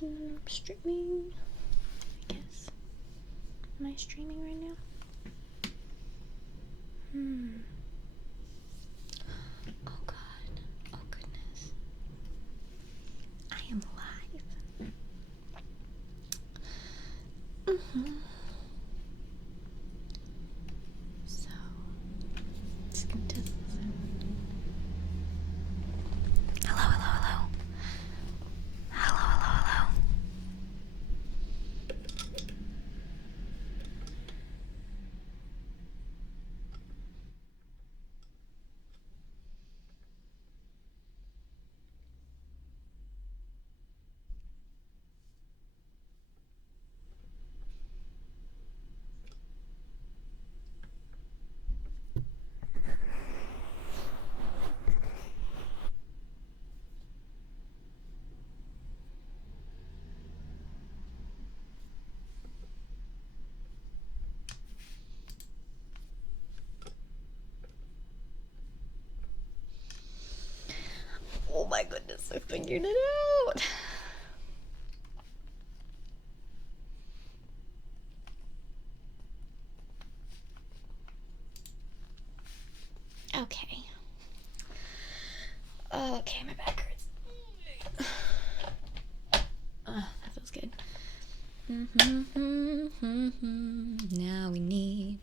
Streaming, I guess. Am I streaming right now? Oh god. Oh goodness. I am live. So, let's get to this. Hello, hello, hello. Hello, hello, hello. Oh my goodness, I figured it out. Okay. Okay, my back hurts. That feels good. Now we need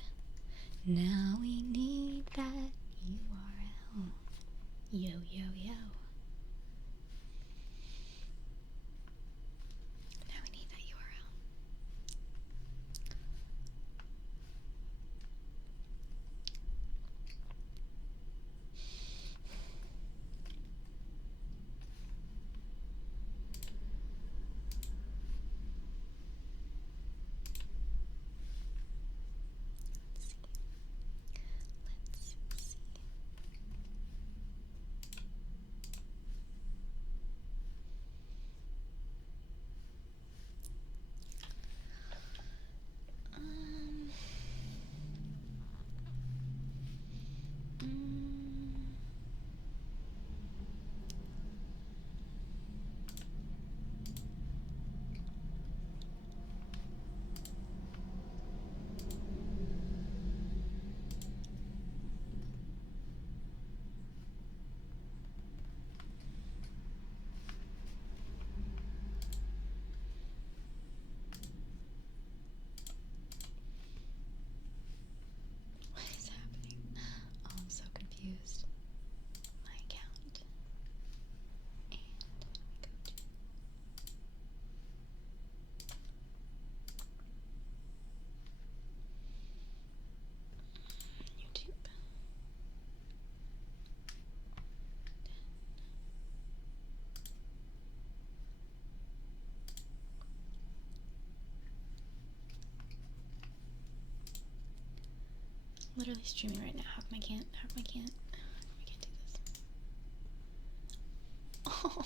that URL. Yo, yo, yo. Now we need that URL. Let's see. What is happening? Oh, I'm so confused. My account. And go to YouTube. Literally streaming right now. How come I can't do this? Oh,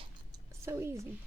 so easy.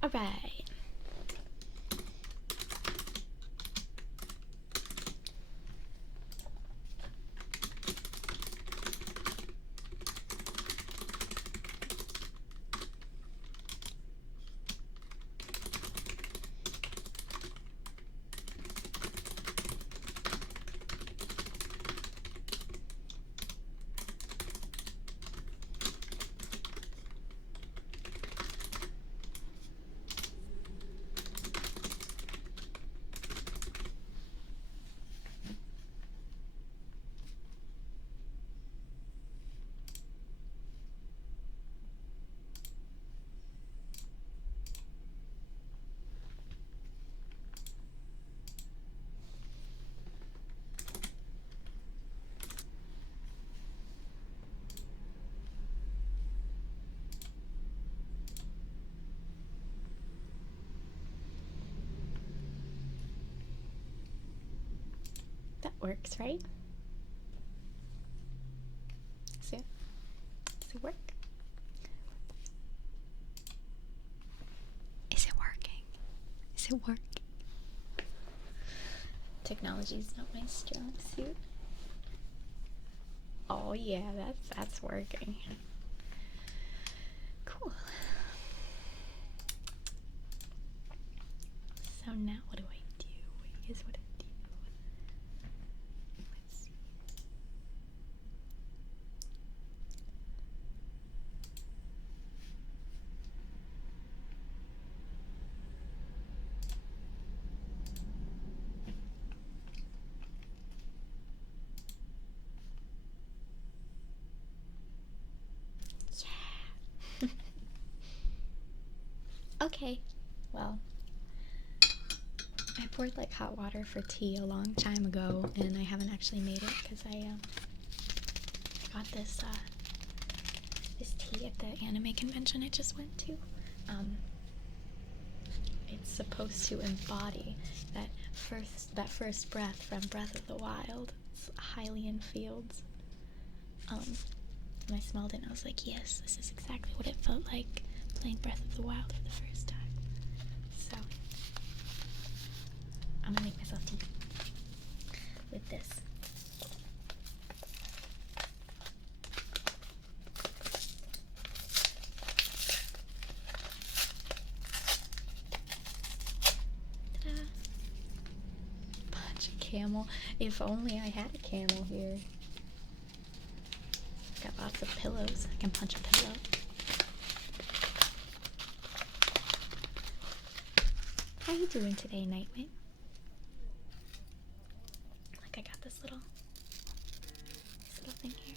All right. works, right? Does it work? Is it working? Is it working? Technology's not my strong suit. Oh yeah, that's working. Cool. So now what do I do? Here's what I do. Let's see. Yeah. Okay. Well, I poured like hot water for tea a long time ago, and I haven't actually made it because I got this this tea at the anime convention I just went to. It's supposed to embody that first breath from Breath of the Wild. It's Hylian Fields. And I smelled it and I was like, yes, this is exactly what it felt like playing Breath of the Wild for the first time. So I'm gonna make myself tea with this. Ta-da. Punch a camel. If only I had a camel here. Got lots of pillows. I can punch a pillow. How you doing today, Nightwing? Like I got this little thing here.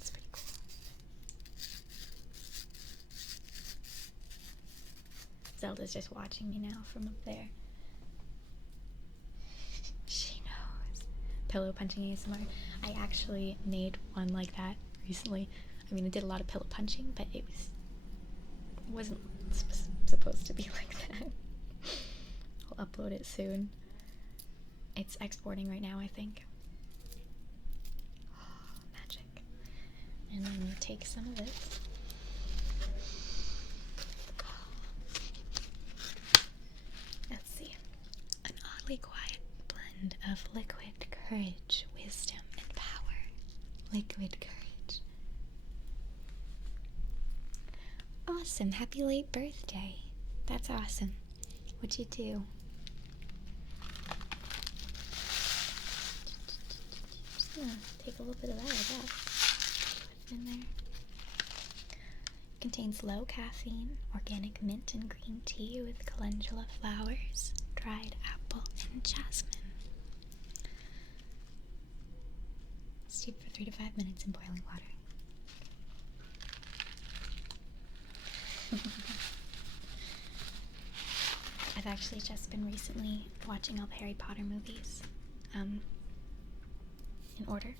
It's pretty cool. Zelda's just watching me now from up there. She knows. Pillow punching ASMR. I actually made one like that recently. I mean, I did a lot of pillow punching, but it wasn't supposed to be like that. I'll upload it soon. It's exporting right now, I think. Oh, magic. And then you take some of it. Let's see. An oddly quiet blend of liquid courage, wisdom, and power. Liquid courage. Awesome. Happy late birthday. That's awesome. What'd you do? Just gonna take a little bit of that, I guess. Put it in there. Contains low caffeine, organic mint and green tea with calendula flowers, dried apple, and jasmine. Steep for 3 to 5 minutes in boiling water. I've actually just been recently watching all the Harry Potter movies in order,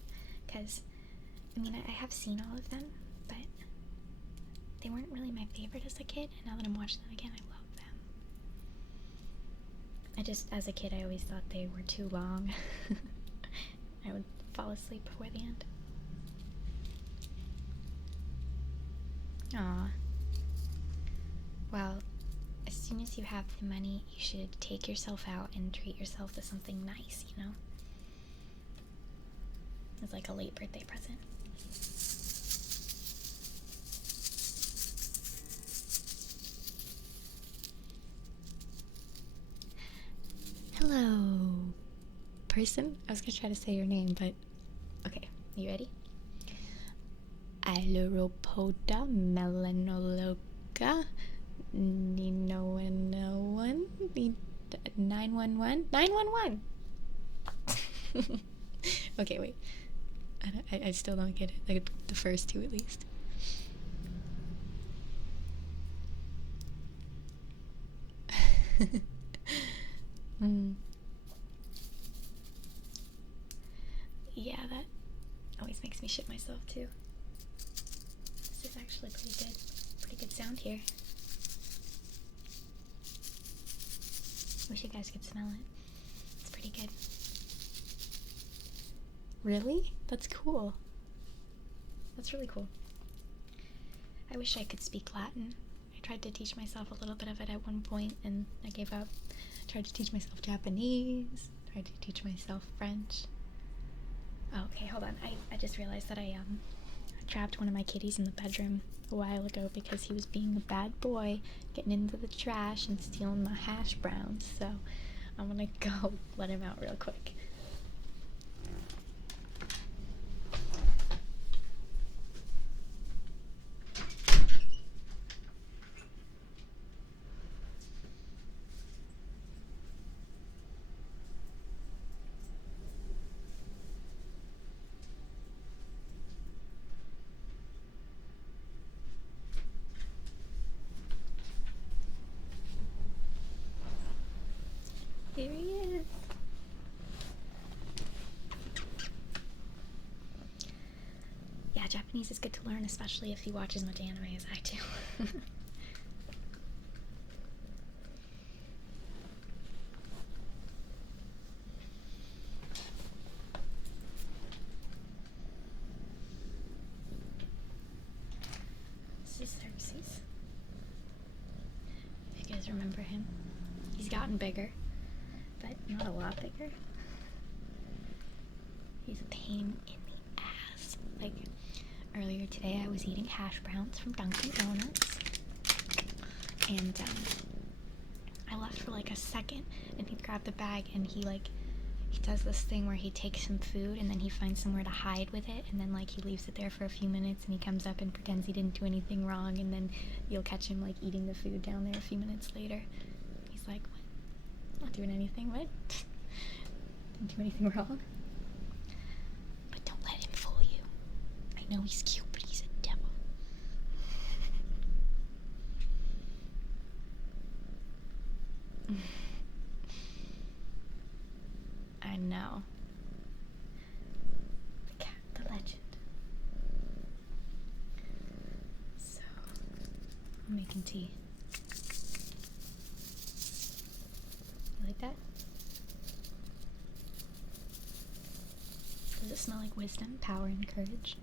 because I mean I have seen all of them, but they weren't really my favorite as a kid, and now that I'm watching them again, I love them. As a kid, I always thought they were too long. I would fall asleep before the end. Aww. Well, as soon as you have the money, you should take yourself out and treat yourself to something nice, you know? It's like a late birthday present. Hello, person? I was gonna try to say your name, but okay, you ready? Ailuropoda melanoloca Nino101 911 911. Okay, wait. I still don't get it. Like the first two at least. Yeah, that always makes me shit myself too. This is actually pretty good sound here. Wish you guys could smell it. It's pretty good. Really? That's cool. That's really cool. I wish I could speak Latin. I tried to teach myself a little bit of it at one point and I gave up. I tried to teach myself Japanese. Tried to teach myself French. Oh, okay, hold on. I just realized that I trapped one of my kitties in the bedroom a while ago because he was being a bad boy, getting into the trash and stealing my hash browns. So I'm gonna go let him out real quick. Here he is. Yeah, Japanese is good to learn, especially if you watch as much anime as I do. This is Xerxes. If you guys remember him, he's gotten bigger, but not a lot bigger. He's a pain in the ass. Like, earlier today I was eating hash browns from Dunkin' Donuts, and I left for like a second, and he grabbed the bag, and he does this thing where he takes some food, and then he finds somewhere to hide with it, and then like he leaves it there for a few minutes, and he comes up and pretends he didn't do anything wrong, and then you'll catch him like eating the food down there a few minutes later. He's like, what? Not doing anything, what? Didn't do anything wrong. But don't let him fool you. I know he's cute, but he's a devil. I know. The cat, the legend. So, I'm making tea. You like that? Does it smell like wisdom, power, and courage?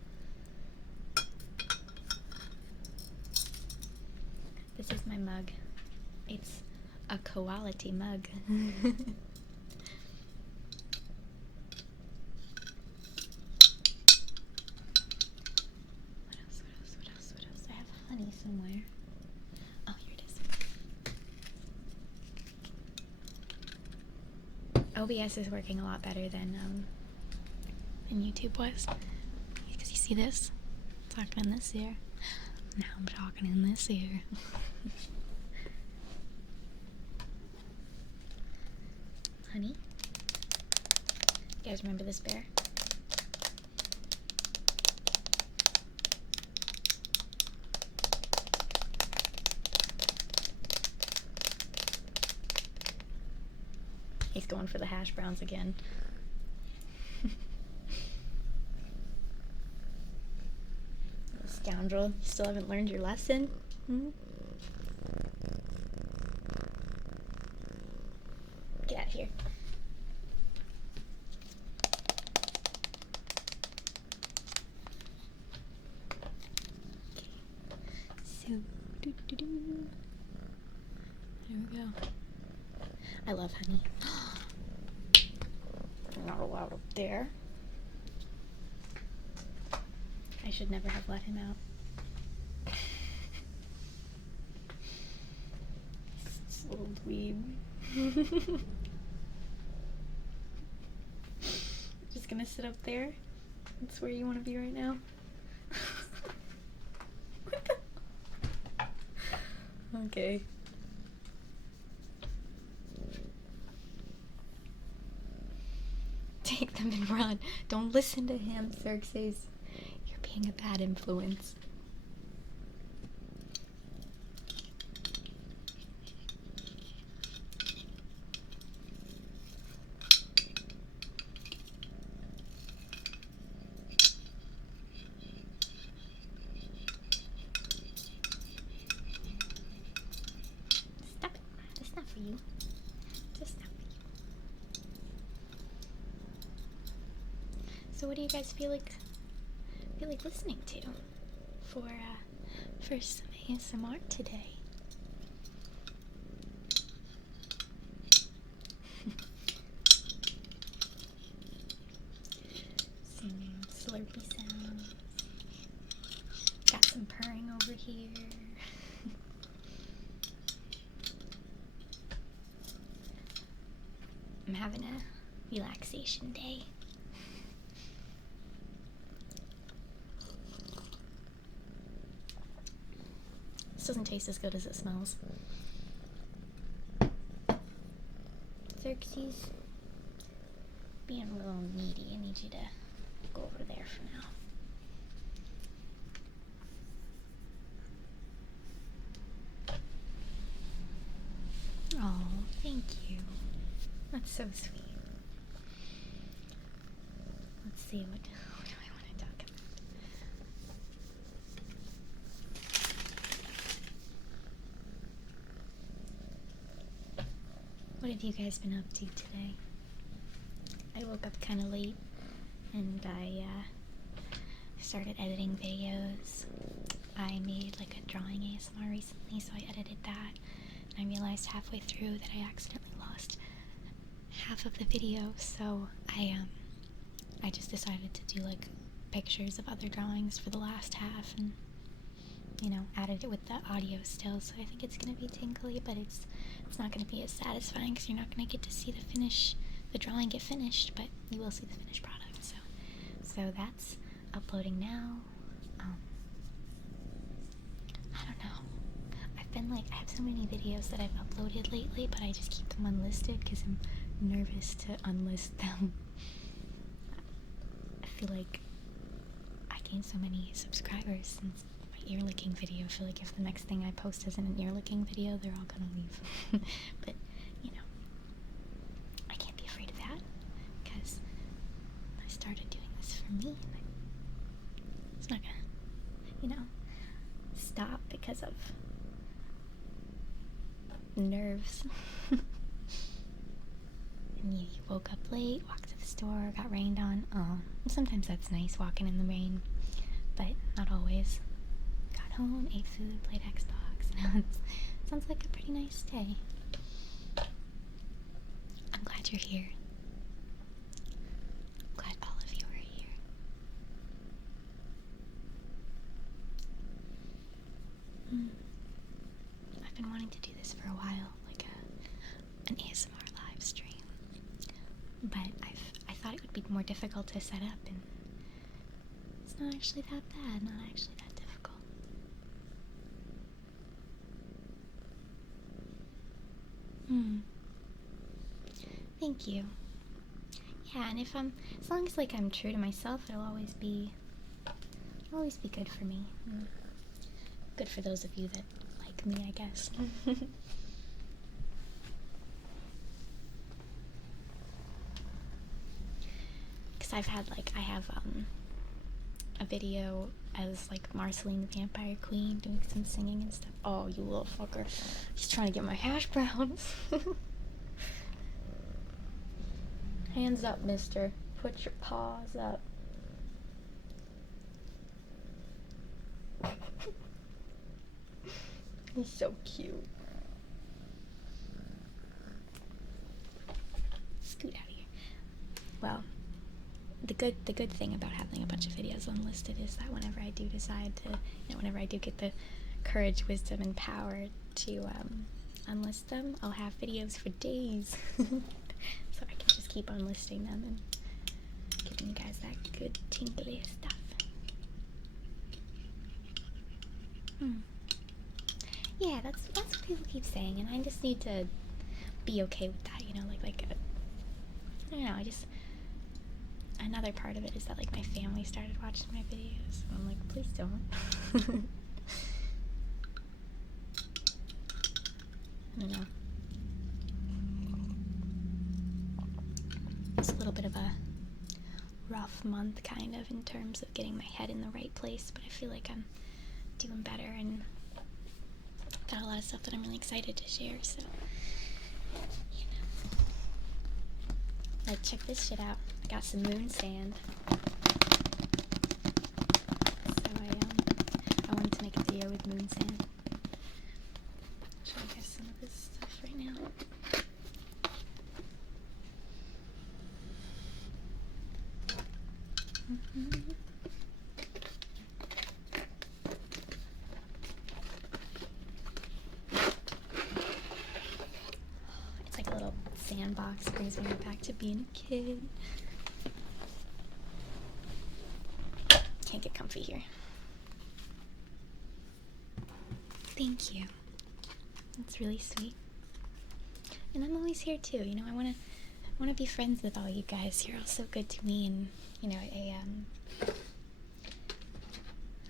This is my mug. It's a quality mug. What else? I have honey somewhere. Oh, here it is. OBS is working a lot better than YouTube was. Because you see this? I'm talking in this ear. Now I'm talking in this ear. Honey? You guys remember this bear? He's going for the hash browns again. Scoundrel, you still haven't learned your lesson? Hmm? Get out of here. Okay. So, there we go. I love honey. You're not allowed up there. I should never have let him out. This little dweeb. Just gonna sit up there? That's where you want to be right now? What the? Okay. Take them and run. Don't listen to him, Xerxes. You're being a bad influence. Stop it. That's not for you. It's So what do you guys feel like listening to for some ASMR today? Some slurpy sounds. Got some purring over here. I'm having a relaxation day. This doesn't taste as good as it smells. Xerxes, being a little needy, I need you to go over there for now. Oh, thank you. That's so sweet. Let's see, what do I want to talk about? What have you guys been up to today? I woke up kind of late and I started editing videos. I made like a drawing ASMR recently, so I edited that. And I realized halfway through that I accidentally lost half of the video, so I just decided to do like pictures of other drawings for the last half, and you know, added it with the audio still. So I think it's gonna be tingly, but it's not gonna be as satisfying because you're not gonna get to see the drawing get finished, but you will see the finished product. So that's uploading now. I don't know. I have so many videos that I've uploaded lately, but I just keep them unlisted because I'm nervous to unlist them. I feel like I gained so many subscribers since my ear licking video. I feel like if the next thing I post isn't an ear licking video, they're all gonna leave. But, you know, I can't be afraid of that because I started doing this for me, and it's not gonna, you know, stop because of nerves. And you woke up late, walked to the store, got rained on. Oh, sometimes that's nice, walking in the rain, but not always. Got home, ate food, played Xbox. Now it sounds like a pretty nice day. I'm glad you're here. I'm glad all of you are here. I've been wanting to do this for a while, like an ASMR live stream, but I thought it would be more difficult to set up, and it's not actually that bad, not actually that difficult. Thank you. Yeah, and as long as like I'm true to myself, it'll always be good for me. Good for those of you that like me, I guess. Because I have a video as like Marceline the Vampire Queen doing some singing and stuff. Oh, you little fucker. He's trying to get my hash browns. Hands up, mister. Put your paws up. He's so cute. Scoot out of here. Well, the good thing about having a bunch of videos unlisted is that whenever I do decide to, whenever I do get the courage, wisdom, and power to unlist them, I'll have videos for days. So I can just keep on listing them and giving you guys that good tingly stuff. Yeah, that's what people keep saying, and I just need to be okay with that, like I don't know, another part of it is that, like, my family started watching my videos, and I'm like, please don't. I don't know. It's a little bit of a rough month, kind of, in terms of getting my head in the right place, but I feel like I'm doing better, and got a lot of stuff that I'm really excited to share, so, Like, check this shit out. I got some moon sand. So I wanted to make a video with moon sand. I'll show you guys some of this stuff right now. It's like a little sandbox, brings me back to being a kid. Can't get comfy here. Thank you. That's really sweet. And I'm always here too, you know, I wanna be friends with all you guys. You're all so good to me, and you know,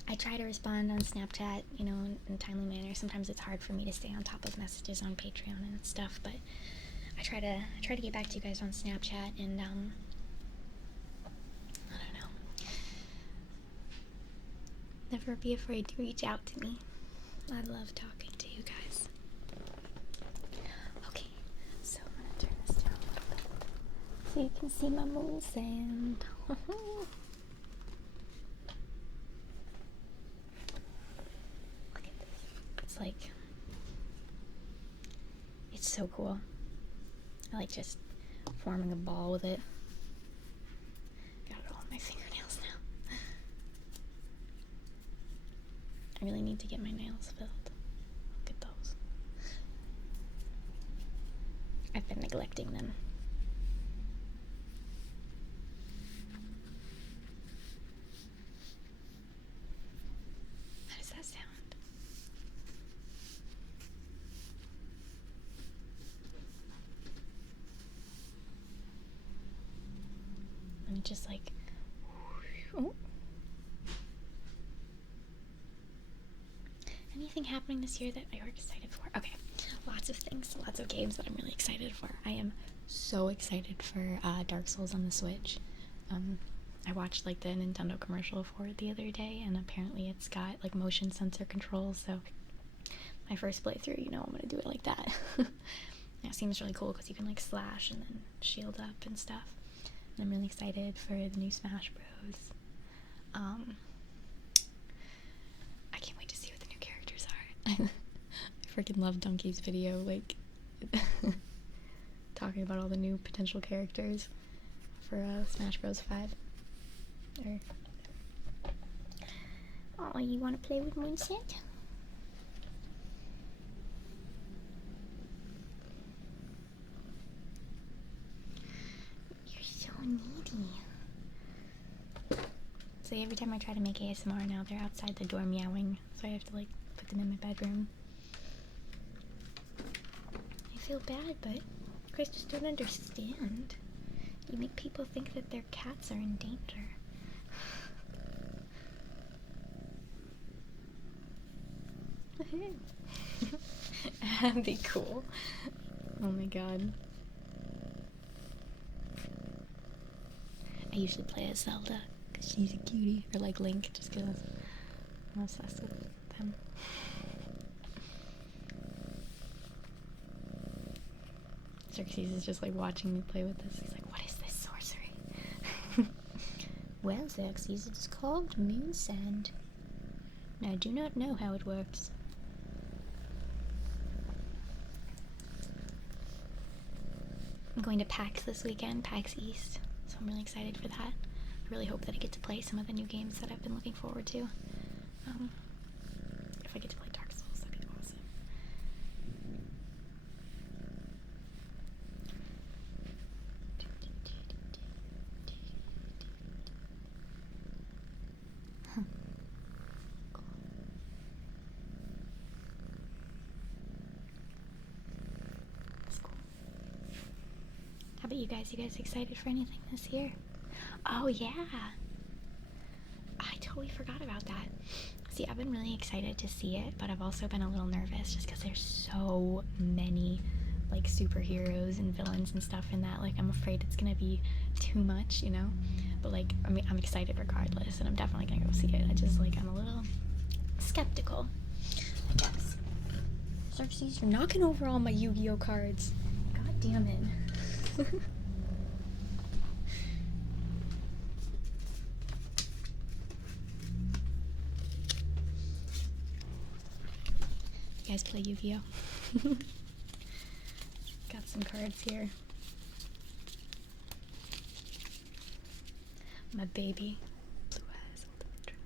I try to respond on Snapchat, you know, in a timely manner. Sometimes it's hard for me to stay on top of messages on Patreon and stuff, but I try to get back to you guys on Snapchat, and I don't know. Never be afraid to reach out to me. I love talking to you guys. Okay, so I'm gonna turn this down a little bit so you can see my moon sand. Look at this. It's like, it's so cool. I like just forming a ball with it. Got it all on my fingernails now. I really need to get my nails filled. Look at those. I've been neglecting them. How does that sound? Let me just like, oh. Anything happening this year that you're excited for? Okay, lots of things, lots of games that I'm really excited for. I am so excited for Dark Souls on the Switch. I watched like the Nintendo commercial for it the other day, and apparently it's got like motion sensor controls, so my first playthrough, you know, I'm gonna do it like that. It seems really cool because you can like slash and then shield up and stuff. And I'm really excited for the new Smash Bros. I can't wait to see what the new characters are. I freaking love Donkey's video, like talking about all the new potential characters for Smash Bros. 5. Oh, you want to play with Moonset? You're so needy. So every time I try to make ASMR now, they're outside the door meowing, so I have to like put them in my bedroom. I feel bad, but you guys just don't understand. You make people think that their cats are in danger. That'd be cool. Oh my god. I usually play as Zelda because she's a cutie, or like Link, just because I'm obsessed with them. Xerxes is just like watching me play with this. He's like, what is this sorcery? Well, Xerxes, it's called moon sand. I do not know how it works. I'm going to PAX this weekend, PAX East, so I'm really excited for that. I really hope that I get to play some of the new games that I've been looking forward to. If I get to play Dark Souls, that'd be awesome. Cool. That's cool. How about you guys? You guys excited for anything this year? Oh yeah! I totally forgot about that. See, I've been really excited to see it, but I've also been a little nervous just because there's so many like superheroes and villains and stuff in that. Like, I'm afraid it's gonna be too much, you know? But like, I mean, I'm excited regardless, and I'm definitely gonna go see it. I just like, I'm a little skeptical, I guess. Xerxes, you're knocking over all my Yu-Gi-Oh cards. God damn it. guys play Yu-Gi-Oh? Got some cards here. My baby. Blue eyes, ultimate dragon.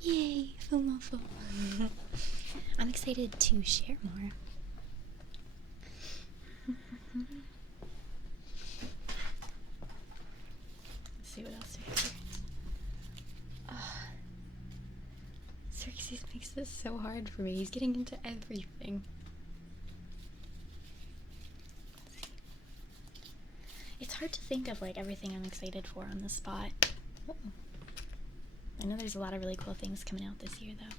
Yay! FOMO. I'm excited to share more. Let's see what else we have here. Xerxes makes this so hard for me. He's getting into everything. Let's see. It's hard to think of like everything I'm excited for on the spot. Oh. I know there's a lot of really cool things coming out this year though.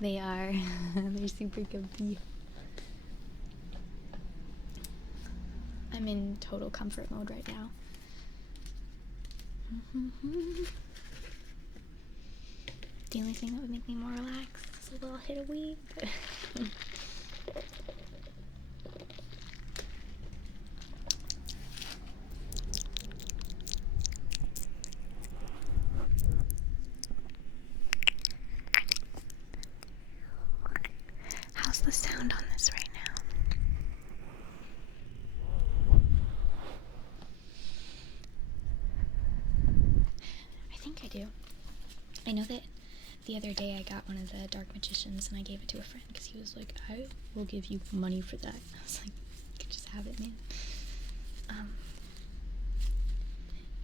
They are. They're super comfy. I'm in total comfort mode right now. The only thing that would make me more relaxed is a little hit of weed. How's the sound on this right now? I think I do. I know that the other day I got one of the Dark Magicians and I gave it to a friend because he was like, I will give you money for that. I was like, you could just have it, man.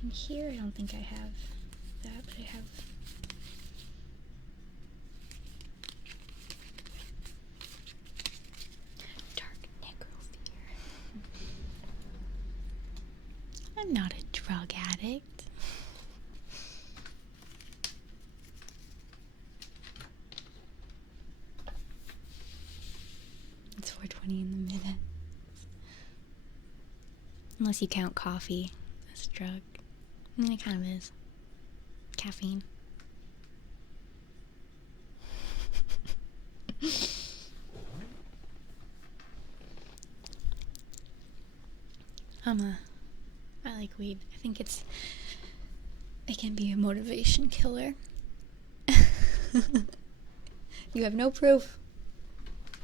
In here, I don't think I have that, but I have Dark Necrophilia. I'm not a drug addict. It's 4:20 in the minute. Unless you count coffee as a drug. I mean, it kind of is. Caffeine. I like weed. I think it can be a motivation killer. You have no proof.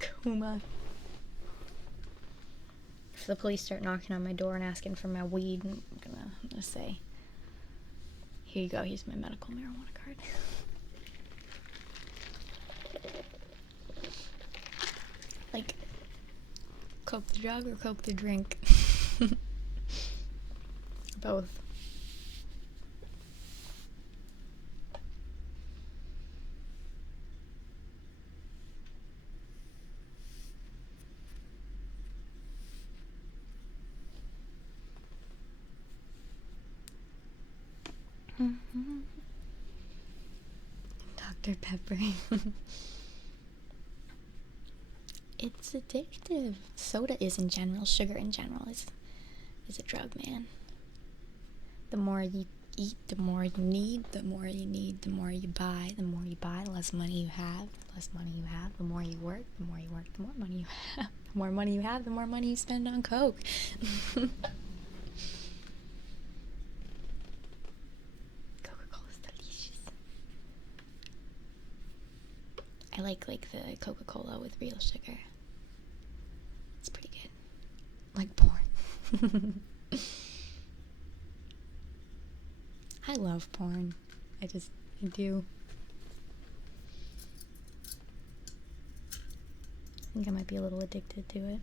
Kuma. If the police start knocking on my door and asking for my weed, I'm gonna say, here you go, here's my medical marijuana card. Like, Coke the drug or Coke the drink? Both. Dr. Pepper. It's addictive. Soda is in general. Sugar in general is a drug, man. The more you eat, the more you need. The more you need, the more you buy. The more you buy, the less money you have. The less money you have, the more you work. The more you work, the more money you have. The more money you have, the more money you spend on Coke. Coca-Cola's delicious. I like the Coca-Cola with real sugar. It's pretty good. Like porn. I love porn. I do. I think I might be a little addicted to it.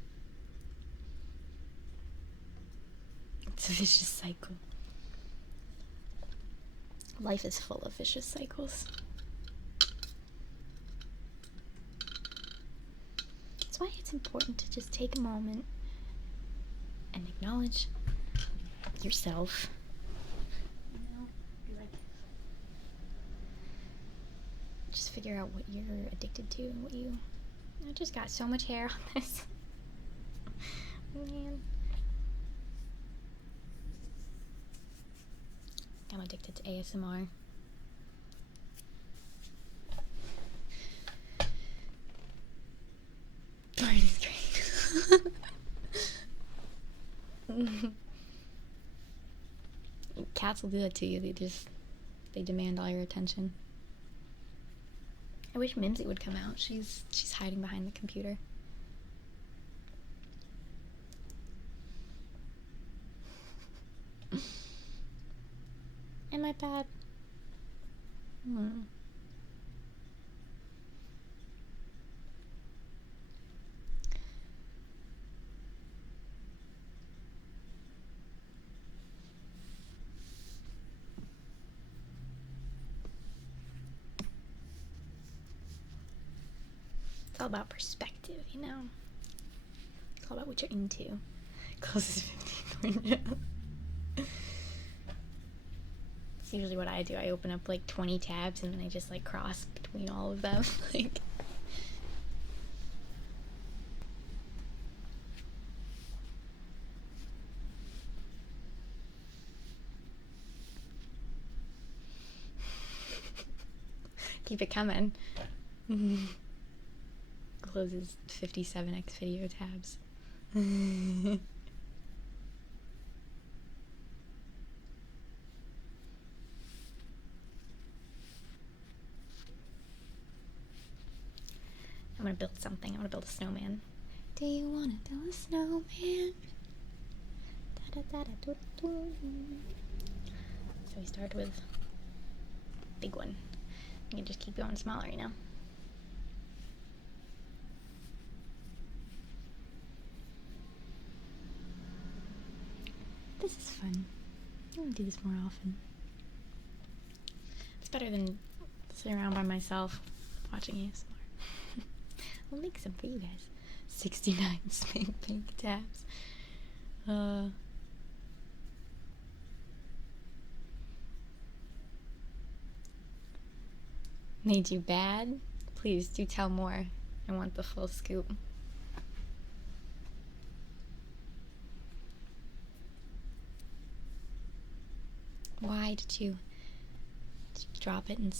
It's a vicious cycle. Life is full of vicious cycles. That's why it's important to just take a moment and acknowledge yourself. You know, just figure out what you're addicted to and what you... I just got so much hair on this. Man. I'm addicted to ASMR. Porn is great. Cats will do that to you. They demand all your attention. I wish Mimsy would come out. She's hiding behind the computer. Am I bad? It's all about perspective, you know? It's all about what you're into. Closest 15 right now. It's usually what I do. I open up like 20 tabs and then I just like cross between all of them. Like, keep it coming. Closes 57x video tabs. I'm gonna build something. I'm gonna build a snowman. Do you wanna build a snowman? So we start with big one. You can just keep going smaller, you know? This is fun. I'm gonna do this more often. It's better than sitting around by myself watching ASMR. I'll make some for you guys. 69 Spank Pink tabs. Made you bad? Please do tell more. I want the full scoop. Why did you drop it in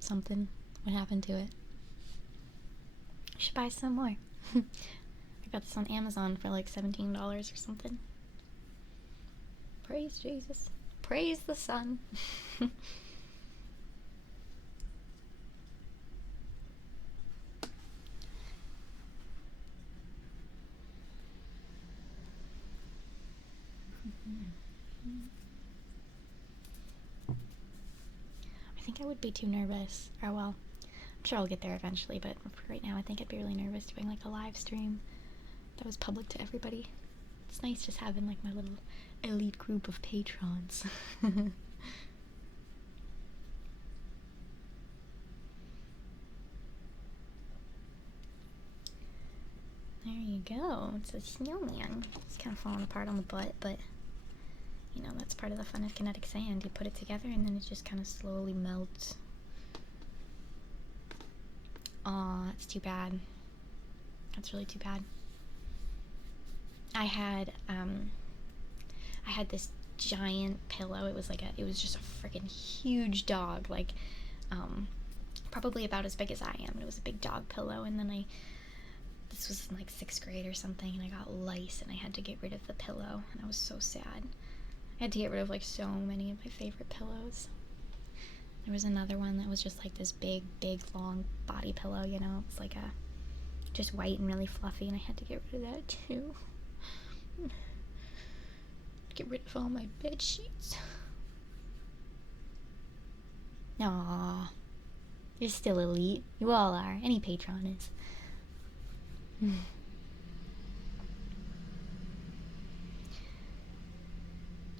something? What happened to it? I should buy some more. I got this on Amazon for like $17 or something. Praise Jesus. Praise the sun. I think I would be too nervous. Or well, I'm sure I'll get there eventually, but for right now I think I'd be really nervous doing like a live stream that was public to everybody. It's nice just having like my little elite group of patrons. There you go. It's a snowman. It's kind of falling apart on the butt, but you know, that's part of the fun of kinetic sand. You put it together and then it just kind of slowly melts. Aw, that's too bad. That's really too bad. I had this giant pillow. It was just a freaking huge dog, like, probably about as big as I am. It was a big dog pillow, and then this was in like 6th grade or something, and I got lice, and I had to get rid of the pillow, and I was so sad. I had to get rid of like so many of my favorite pillows. There was another one that was just like this big, long body pillow, you know? It's like just white and really fluffy, and I had to get rid of that too. Get rid of all my bed sheets. Aww. You're still elite. You all are. Any patron is.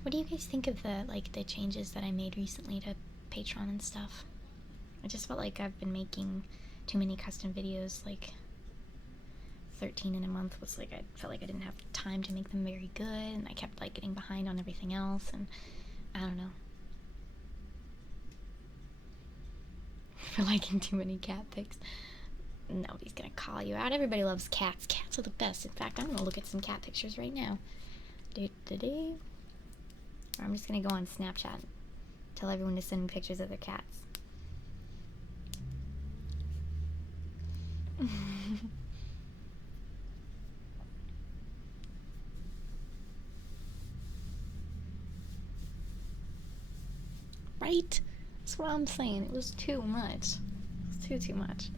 What do you guys think of the changes that I made recently to Patreon and stuff? I just felt like I've been making too many custom videos. Like 13 in a month was like, I felt like I didn't have time to make them very good, and I kept like getting behind on everything else, and I don't know. For liking too many cat pics. Nobody's gonna call you out. Everybody loves cats. Cats are the best. In fact, I'm gonna look at some cat pictures right now. Or I'm just gonna go on Snapchat and tell everyone to send me pictures of their cats. Right? That's what I'm saying. It was too much. It was too much.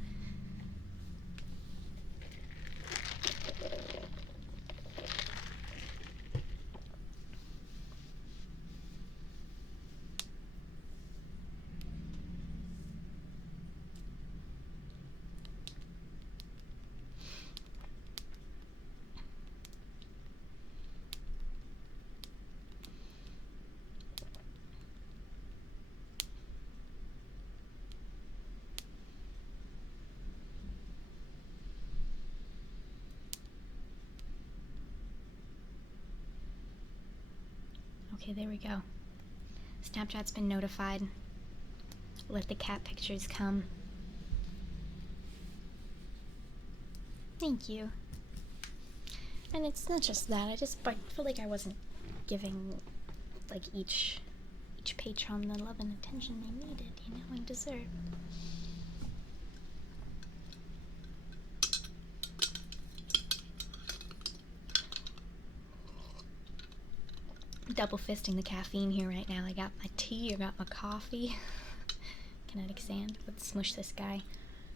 Okay, there we go. Snapchat's been notified. Let the cat pictures come. Thank you. And it's not just that, I just felt like I wasn't giving like each patron the love and attention they needed, you know, and deserved. Double fisting the caffeine here right now. I got my tea, I got my coffee. Kinetic sand. Let's smush this guy.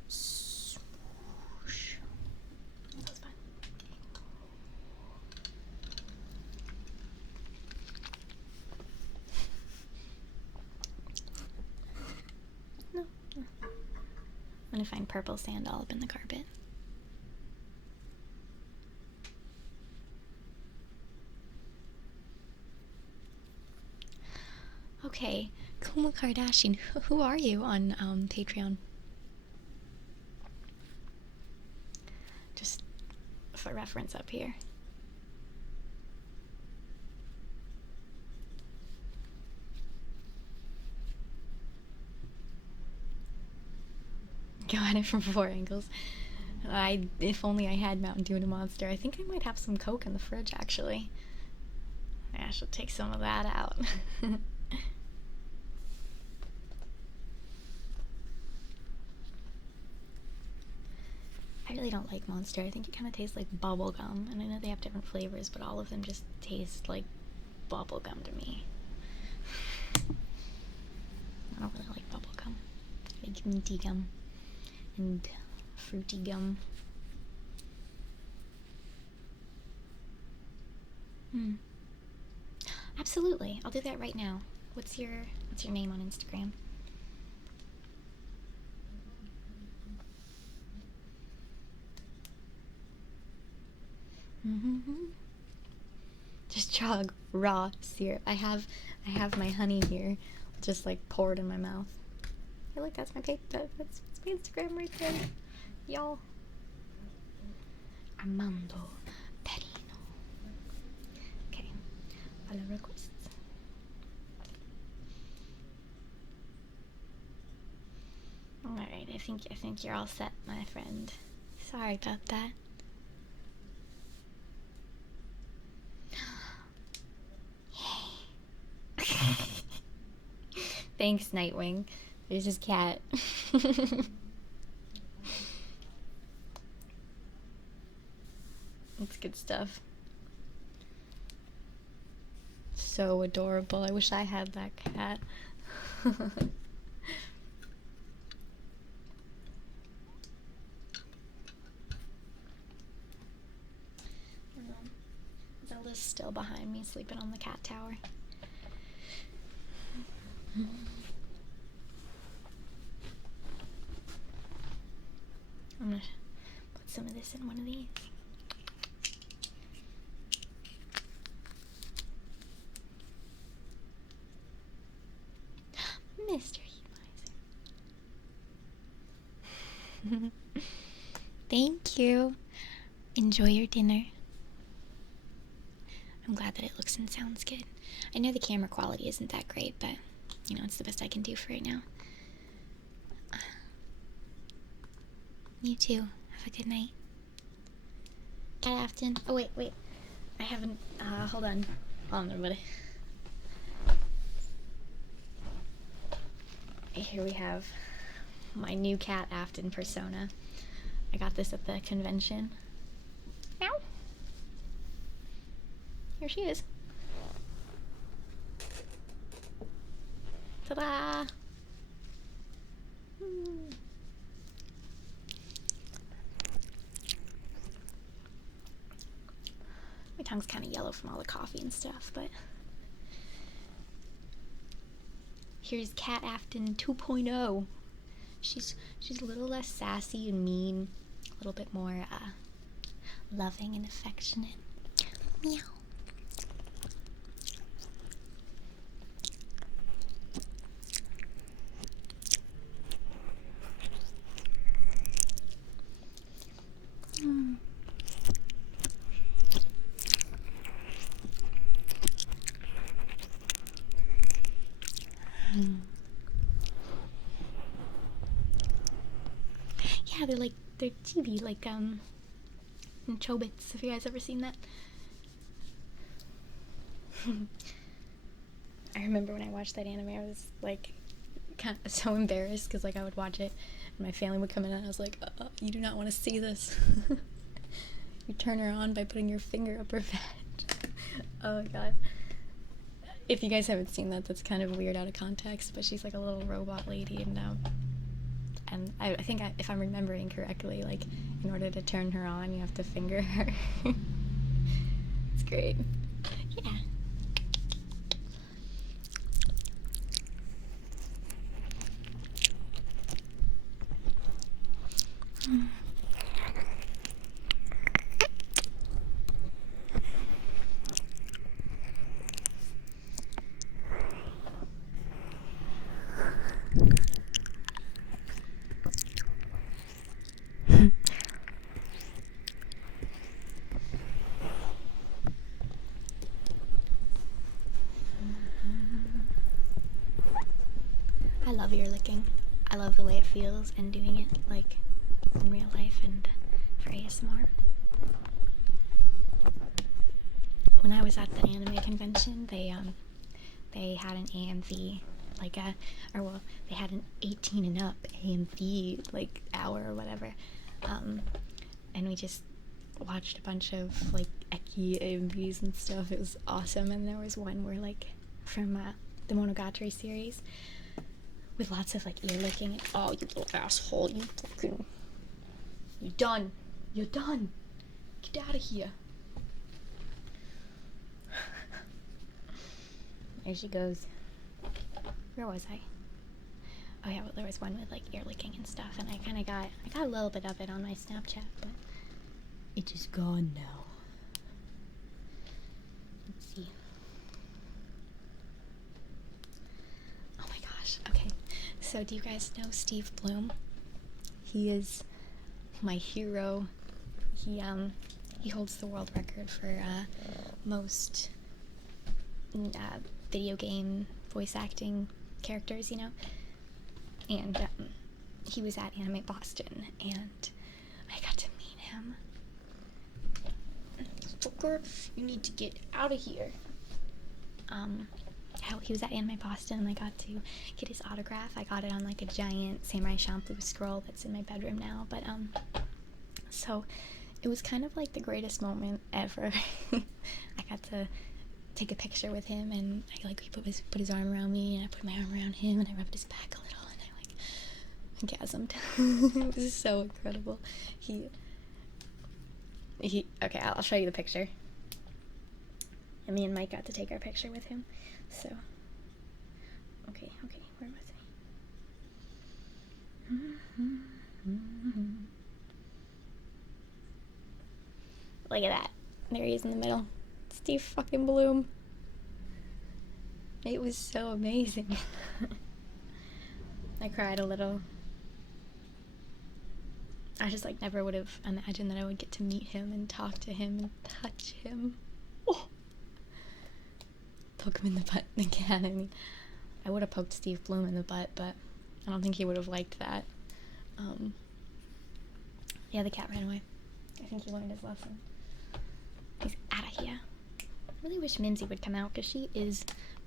Swoosh. That's fine. No. I'm gonna find purple sand all up in the carpet. Okay, Kuma Kardashian, who are you on Patreon? Just for reference up here. Go at it from 4 angles. If only I had Mountain Dew and a Monster. I think I might have some Coke in the fridge, actually. I should take some of that out. I really don't like Monster. I think it kind of tastes like bubble gum, and I know they have different flavors, but all of them just taste like bubble gum to me. I don't really like bubble gum. I like minty gum and fruity gum. Absolutely, I'll do that right now. What's your name on Instagram? Just chug raw syrup. I have my honey here, just like poured in my mouth. Hey, look, that's my that's my Instagram right there, y'all. Armando Perino. Okay, follow requests. All right, I think you're all set, my friend. Sorry about that. Thanks, Nightwing. There's his cat. That's good stuff. So adorable. I wish I had that cat. Zelda's still behind me, sleeping on the cat tower. I'm gonna put some of this in one of these. Mr. Heatmiser. Thank you. Enjoy your dinner. I'm glad that it looks and sounds good. I know the camera quality isn't that great, but you know, it's the best I can do for right now. You too. Have a good night. Cat Afton. Oh, wait. I haven't, hold on. Hold on, everybody. Here we have my new Cat Afton persona. I got this at the convention. Meow. Here she is. Ta-da! My tongue's kind of yellow from all the coffee and stuff, but here's Cat Afton 2.0. She's a little less sassy and mean, a little bit more loving and affectionate. Meow. Yeah, they're chibi, like in Chobits. Have you guys ever seen that? I remember when I watched that anime, I was like kind of so embarrassed because like I would watch it and my family would come in and I was like, you do not want to see this. You turn her on by putting your finger up her vag. Oh my god. If you guys haven't seen that, that's kind of weird out of context, but she's like a little robot lady, and I think if I'm remembering correctly, like in order to turn her on, you have to finger her. It's great. Yeah. I love ear licking. I love the way it feels and doing it like in real life and for ASMR. When I was at the anime convention, they had an AMV, like they had an 18 and up AMV like hour or whatever, and we just watched a bunch of like Eki AMVs and stuff. It was awesome, and there was one where like from the Monogatari series with lots of like ear licking. Oh, you little asshole! You're done. You're done. Get out of here. There she goes. Where was I? Oh yeah, well, there was one with like ear licking and stuff, and I got a little bit of it on my Snapchat, but it is gone now. Let's see. Oh my gosh. Okay. So do you guys know Steve Bloom? He is my hero. He holds the world record for most video game voice acting characters, you know? And he was at Anime Boston, and I got to meet him. Fucker, you need to get out of here. He was at Anime Boston, and I got to get his autograph. I got it on like a giant Samurai Champloo scroll that's in my bedroom now, but so it was kind of like the greatest moment ever. I got to take a picture with him, and he put his arm around me, and I put my arm around him, and I rubbed his back a little, and I orgasmed. It was so incredible. Okay, I'll show you the picture. And me and Mike got to take our picture with him. So, okay, where was I? Look at that. There he is in the middle. Steve fucking Bloom. It was so amazing. I cried a little. I just like never would have imagined that I would get to meet him and talk to him and touch him. Oh. Poke him in the butt again. I mean, I would have poked Steve Bloom in the butt, but I don't think he would have liked that. Yeah, the cat ran away. I think he learned his lesson. He's out of here. I really wish Mimsy would come out because she is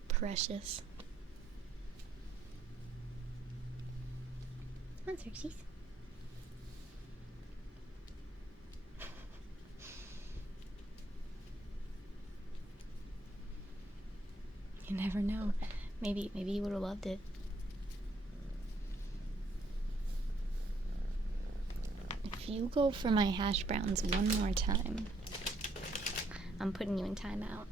precious. Come on, Xerxes. You never know. Maybe he would have loved it. If you go for my hash browns one more time, I'm putting you in timeout.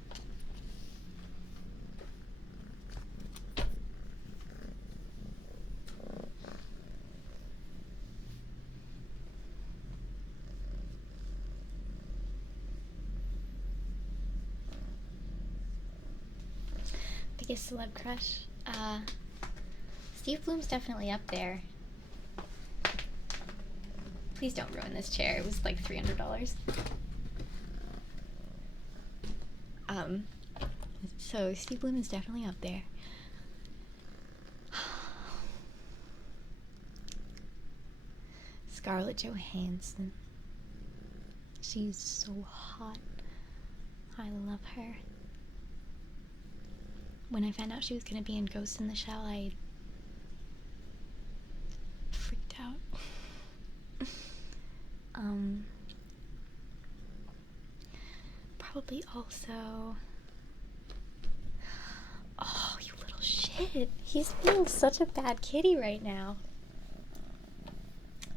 Biggest celeb crush? Steve Bloom's definitely up there. Please don't ruin this chair. It was like $300. So Steve Bloom is definitely up there. Scarlett Johansson. She's so hot. I love her. When I found out she was gonna be in Ghost in the Shell, I freaked out. Probably also... Oh, you little shit. He's being such a bad kitty right now.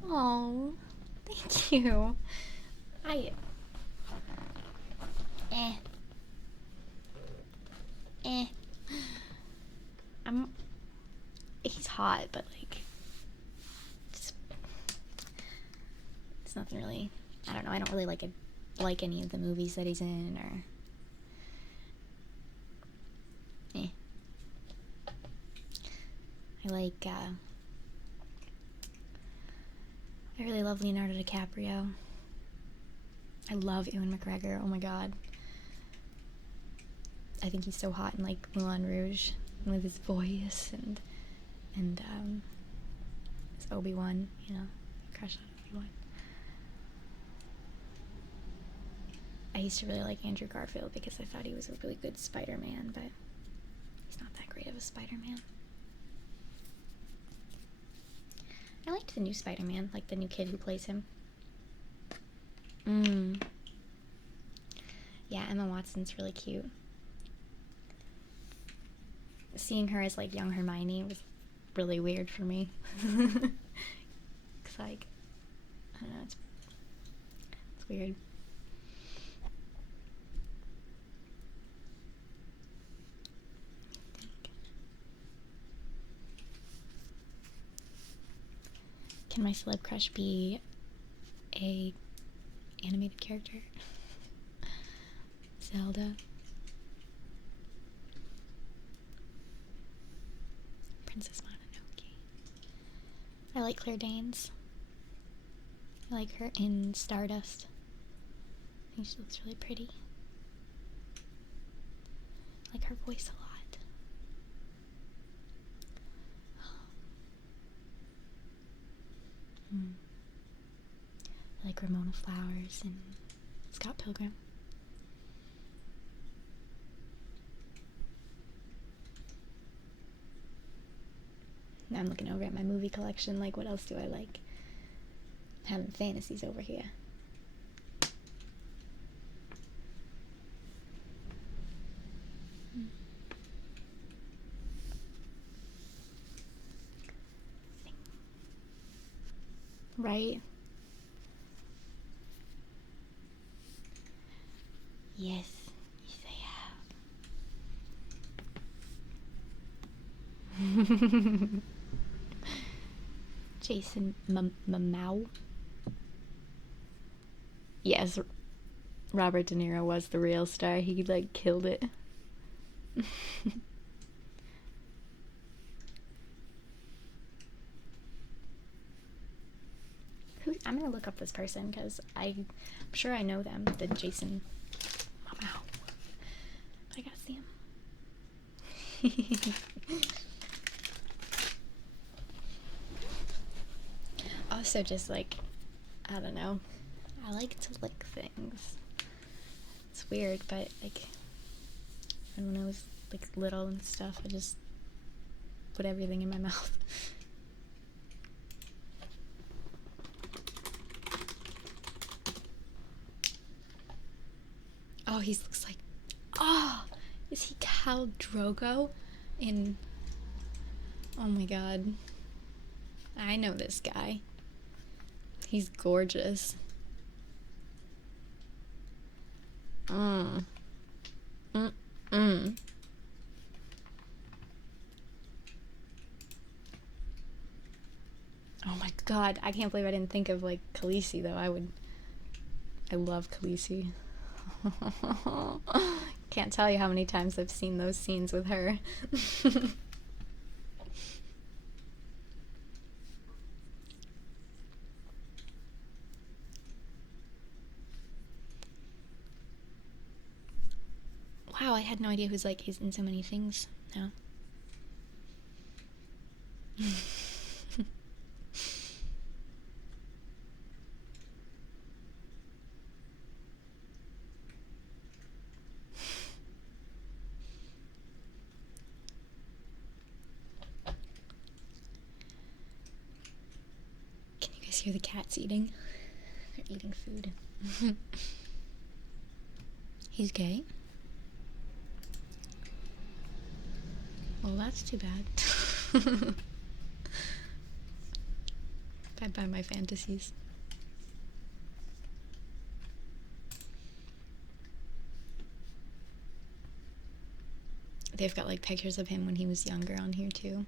Oh, thank you. He's hot, but like, it's nothing really. I don't know. I don't really like any of the movies that he's in, or. I really love Leonardo DiCaprio. I love Ewan McGregor. Oh my god. I think he's so hot in like Moulin Rouge, and with his voice and his Obi-Wan, you know, crush on Obi-Wan. I used to really like Andrew Garfield because I thought he was a really good Spider-Man, but he's not that great of a Spider-Man. I liked the new Spider-Man, like the new kid who plays him. Yeah, Emma Watson's really cute. Seeing her as like young Hermione was really weird for me. Cause like, I don't know, it's weird. Can my celeb crush be a animated character? Zelda. Princess Mononoke. I like Claire Danes. I like her in Stardust. I think she looks really pretty. I like her voice a lot. I like Ramona Flowers and Scott Pilgrim. Now I'm looking over at my movie collection, like, what else do I like? Having fantasies over here. Right? Yes. Yes, I have. Jason Momoa. Yes, Robert De Niro was the real star. He like killed it. I'm gonna look up this person because I'm sure I know them. The Jason Momoa. I gotta see him. Also, just like, I don't know. I like to lick things. It's weird, but like, when I was like little and stuff, I just put everything in my mouth. Oh, he looks like, oh, is he Khal Drogo in, oh my god, I know this guy. He's gorgeous. Mm. Mm. Oh my god, I can't believe I didn't think of like Khaleesi though. I love Khaleesi. Can't tell you how many times I've seen those scenes with her. Wow, I had no idea he's in so many things now. Can you guys hear the cats eating? They're eating food. He's gay? Well, that's too bad. Bye-bye my fantasies. They've got like pictures of him when he was younger on here too.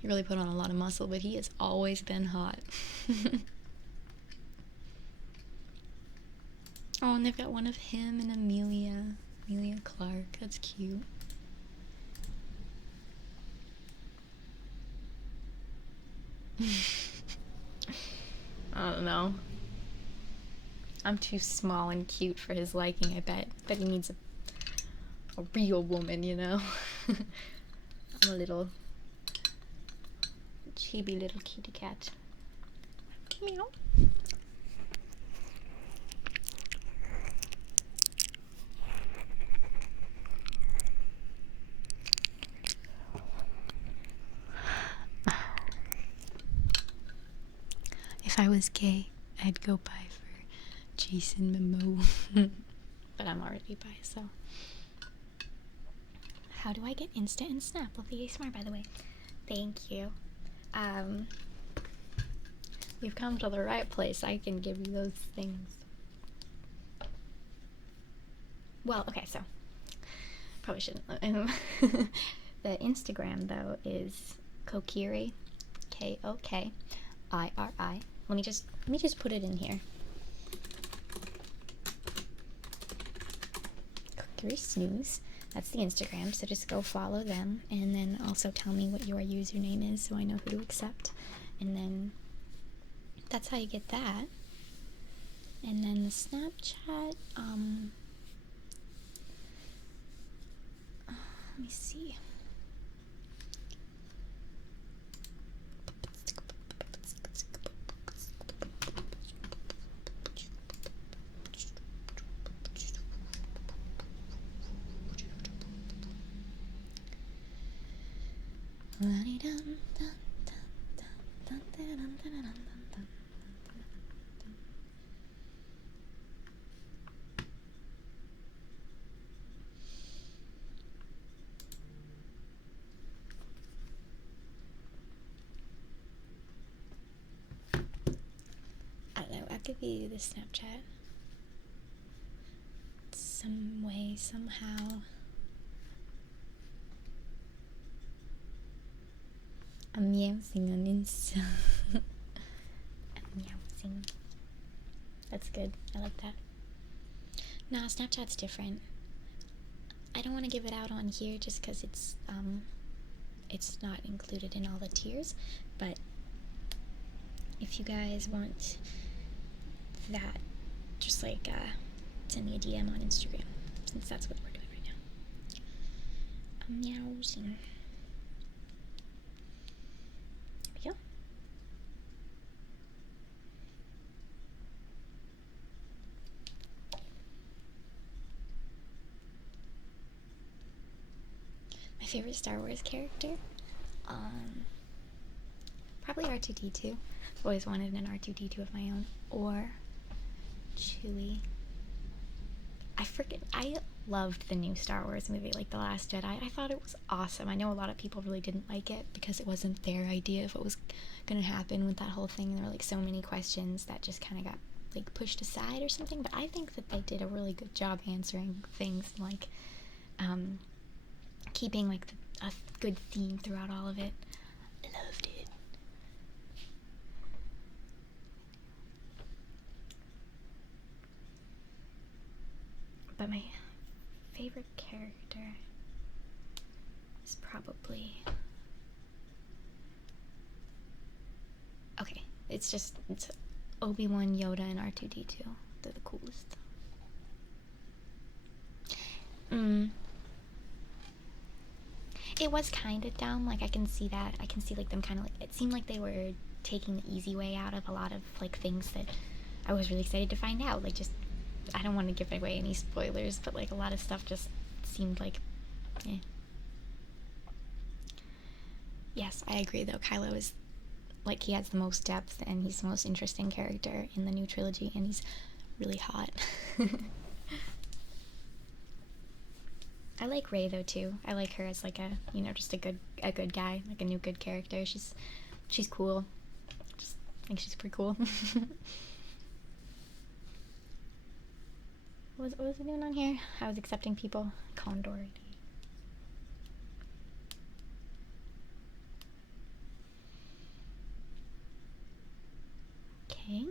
He really put on a lot of muscle, but he has always been hot. Oh, and they've got one of him and Amelia Clark. That's cute. I don't know. I'm too small and cute for his liking, I bet. But he needs a real woman, you know? I'm a little chibi little kitty cat. Meow. If I was gay, I'd go bi for Jason Momoa. But I'm already bi, so. How do I get Insta and Snap? Lovely ASMR, by the way. Thank you. We've come to the right place. I can give you those things. Well, okay, so probably shouldn't. The Instagram though is Kokiri, Kokiri. Let me just put it in here. Kokiri Snooze. That's the Instagram, so just go follow them, and then also tell me what your username is so I know who to accept. And then that's how you get that. And then the Snapchat, let me see. I don't know, I'll give you the Snapchat. Some way, somehow. I'm meowsing on Insta. I'm meowsing. That's good. I like that. Nah, Snapchat's different. I don't want to give it out on here just because it's not included in all the tiers, but if you guys want that, just like send me a DM on Instagram, since that's what we're doing right now. I'm meowsing. There we go. My favorite Star Wars character? Probably R2-D2. I've always wanted an R2-D2 of my own. Or Chewie. I loved the new Star Wars movie, like The Last Jedi. I thought it was awesome. I know a lot of people really didn't like it because it wasn't their idea of what was gonna happen with that whole thing. There were like so many questions that just kind of got like pushed aside or something, but I think that they did a really good job answering things, like keeping like a good theme throughout all of it. Loved it. But my favorite character is probably, okay, it's Obi-Wan, Yoda, and R2-D2. They're the coolest. It was kind of dumb. Like, I can see that. I can see, like, them kind of, like, it seemed like they were taking the easy way out of a lot of, like, things that I was really excited to find out. Like, just, I don't want to give away any spoilers, but, like, a lot of stuff just seemed like, eh. Yes, I agree, though. Kylo is, like, he has the most depth, and he's the most interesting character in the new trilogy, and he's really hot. I like Rey, though, too. I like her as, like, a, you know, just a good guy, like a new good character. She's cool. Just think she's pretty cool. What was I doing on here? I was accepting people. Condor ID. Okay.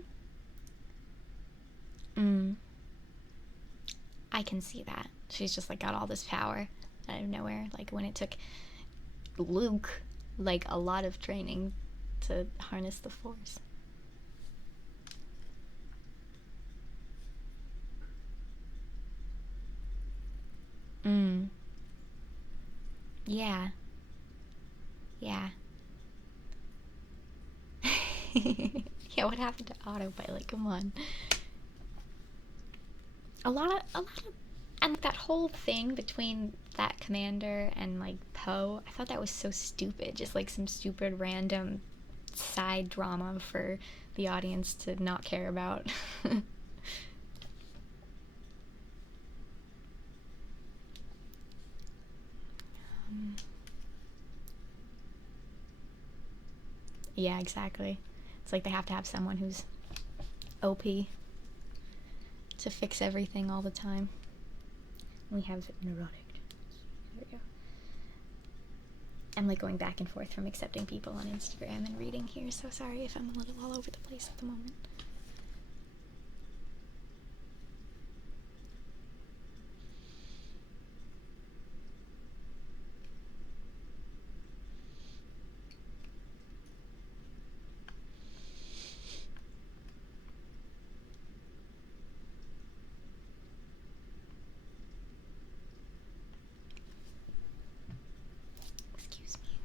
I can see that. She's just, like, got all this power out of nowhere. Like, when it took Luke, like, a lot of training to harness the Force. Yeah. Yeah. Yeah, what happened to autopilot? Come on. A lot of, and that whole thing between that commander and, like, Poe, I thought that was so stupid. Just, like, some stupid random side drama for the audience to not care about. Yeah, exactly. It's like they have to have someone who's OP to fix everything all the time. We have neurotic. There we go. I'm, like, going back and forth from accepting people on Instagram and reading here, so sorry if I'm a little all over the place at the moment. Excuse me.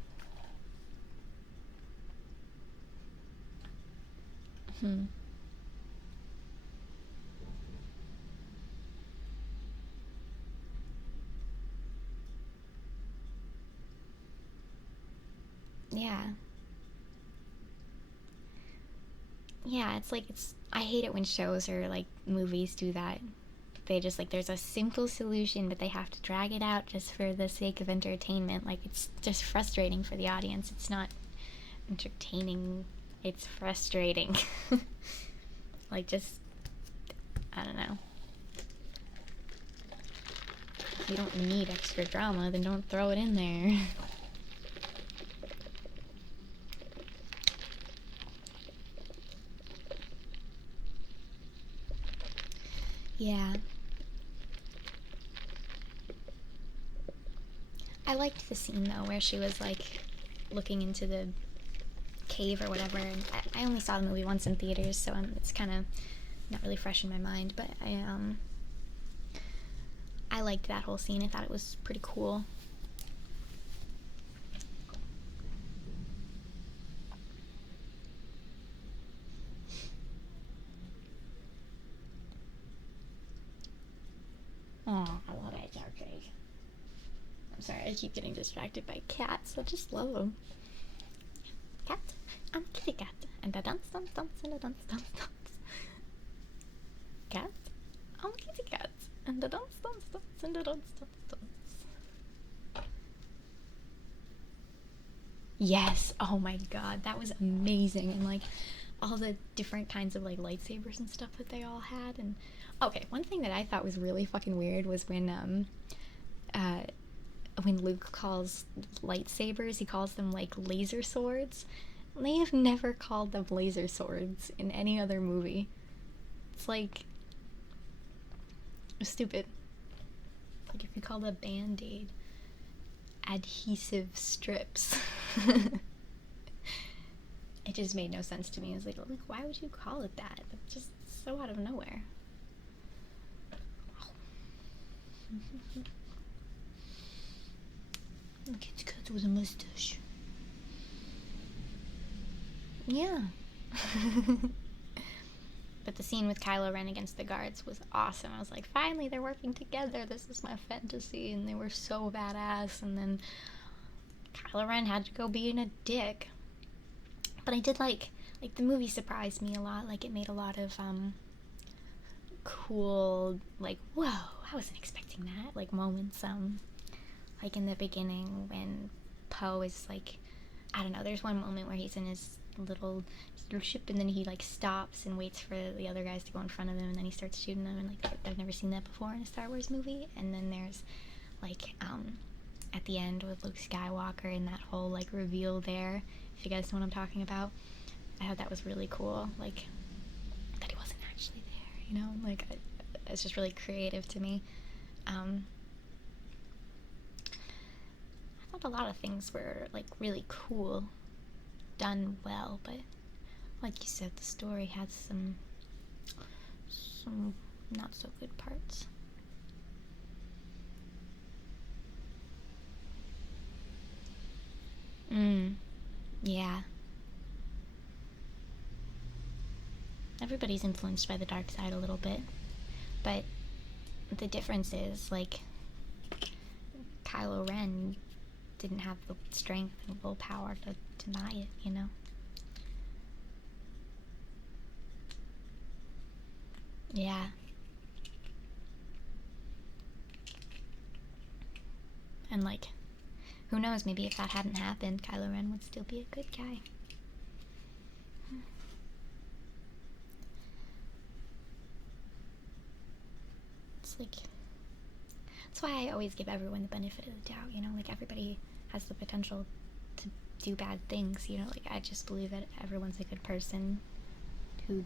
Yeah. Yeah, it's like, I hate it when shows or, like, movies do that. They just, like, there's a simple solution, but they have to drag it out just for the sake of entertainment. Like, it's just frustrating for the audience. It's not entertaining. It's frustrating. Like, just, I don't know. If you don't need extra drama, then don't throw it in there. Yeah. I liked the scene, though, where she was, like, looking into the cave or whatever, and I only saw the movie once in theaters, so it's kind of not really fresh in my mind, but I liked that whole scene. I thought it was pretty cool. Oh, I love it, Cake. I'm sorry, I keep getting distracted by cats. I just love them. Cat, I'm a kitty cat, and a dance, dance, dance, and a dance, dance, dance. Cat, I'm a kitty cat, and a dance, dance, dance, and a dance, dance, dance. Yes, oh my god, that was amazing. And, like, all the different kinds of like lightsabers and stuff that they all had. And okay, one thing that I thought was really fucking weird was when Luke calls lightsabers, he calls them like laser swords. They have never called them laser swords in any other movie. It's like stupid. Like if you called a band-aid adhesive strips. It just made no sense to me. I was like, why would you call it that? It's just so out of nowhere. Look, it's cut with a mustache. Yeah. But the scene with Kylo Ren against the guards was awesome. I was like, finally, they're working together. This is my fantasy. And they were so badass. And then Kylo Ren had to go being a dick. But I did like the movie surprised me a lot. Like, it made a lot of, cool, like, whoa, I wasn't expecting that, like, moments, like in the beginning when Poe is, like, I don't know, there's one moment where he's in his little ship and then he, like, stops and waits for the other guys to go in front of him and then he starts shooting them, and, like, I've never seen that before in a Star Wars movie. And then there's, like, at the end with Luke Skywalker and that whole, like, reveal there, if you guys know what I'm talking about. I thought that was really cool, like, that he wasn't actually there, you know, like, it's just really creative to me. I thought a lot of things were, like, really cool, done well, but like you said, the story had some not so good parts. Yeah. Everybody's influenced by the dark side a little bit, but the difference is, like, Kylo Ren didn't have the strength and willpower to deny it, you know? Yeah. And, like, who knows, maybe if that hadn't happened, Kylo Ren would still be a good guy. It's like, that's why I always give everyone the benefit of the doubt, you know? Like, everybody has the potential to do bad things, you know? Like, I just believe that everyone's a good person who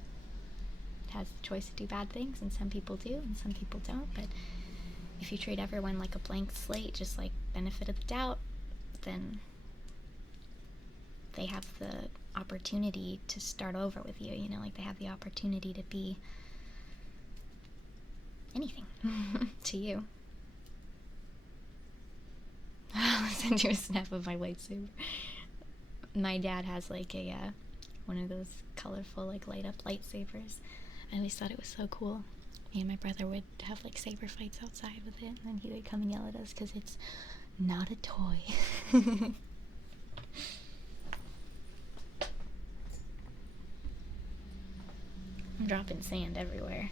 has the choice to do bad things, and some people do and some people don't. But if you treat everyone like a blank slate, just like benefit of the doubt, then they have the opportunity to start over with you, you know? Like, they have the opportunity to be anything to you. I'll send you a snap of my lightsaber. My dad has, like, a one of those colorful, like, light up lightsabers. I always thought it was so cool. Me and my brother would have, like, saber fights outside with it, and then he would come and yell at us because it's not a toy. I'm dropping sand everywhere.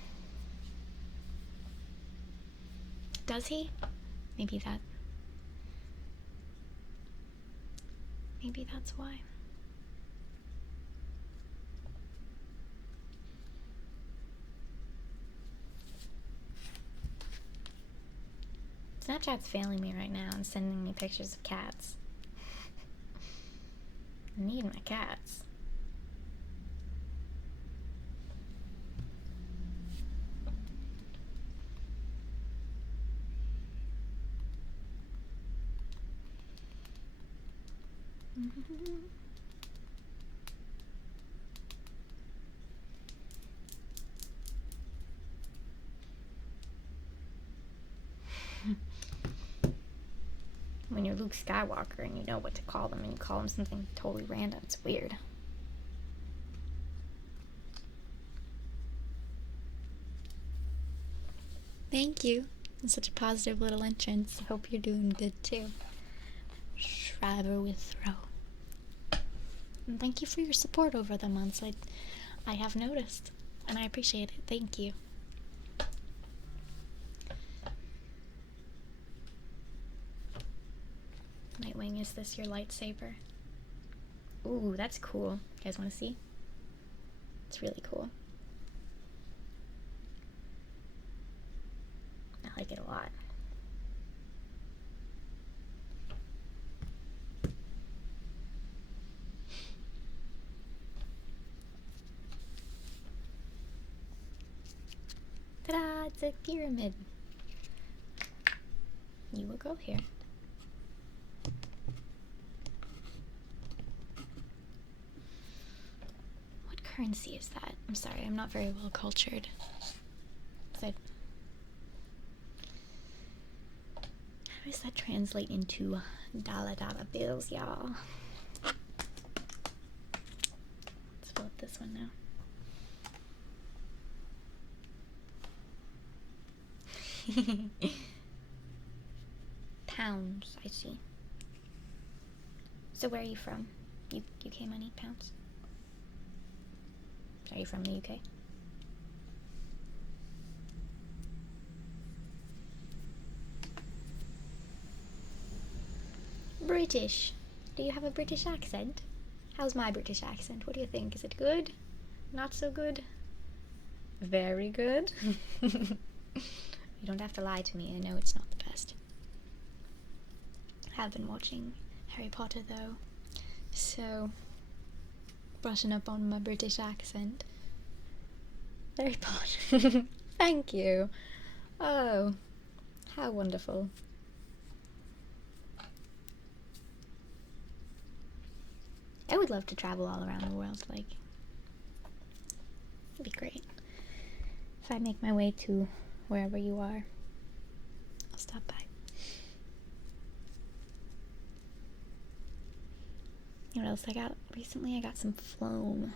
Does he? Maybe that's why. Snapchat's failing me right now and sending me pictures of cats. I need my cats. When you're Luke Skywalker and you know what to call them and you call them something totally random, it's weird. Thank you. It's such a positive little entrance. I hope you're doing good too. Shriver with throw. And thank you for your support over the months. I have noticed, and I appreciate it. Thank you. Nightwing, is this your lightsaber? Ooh, that's cool. You guys want to see? It's really cool. I like it a lot. Ta-da! It's a pyramid. You will go here. What currency is that? I'm sorry, I'm not very well cultured. How does that translate into dollar bills, y'all? Let's fill up this one now. Pounds, I see. So where are you from? UK money, pounds? Are you from the UK? British. Do you have a British accent? How's my British accent? What do you think? Is it good? Not so good? Very good? You don't have to lie to me. I know it's not the best. I have been watching Harry Potter though, so brushing up on my British accent. Harry Potter. Thank you. Oh, how wonderful. I would love to travel all around the world, like, it'd be great. If I make my way to wherever you are, I'll stop by. You know what else I got recently? I got some phloem.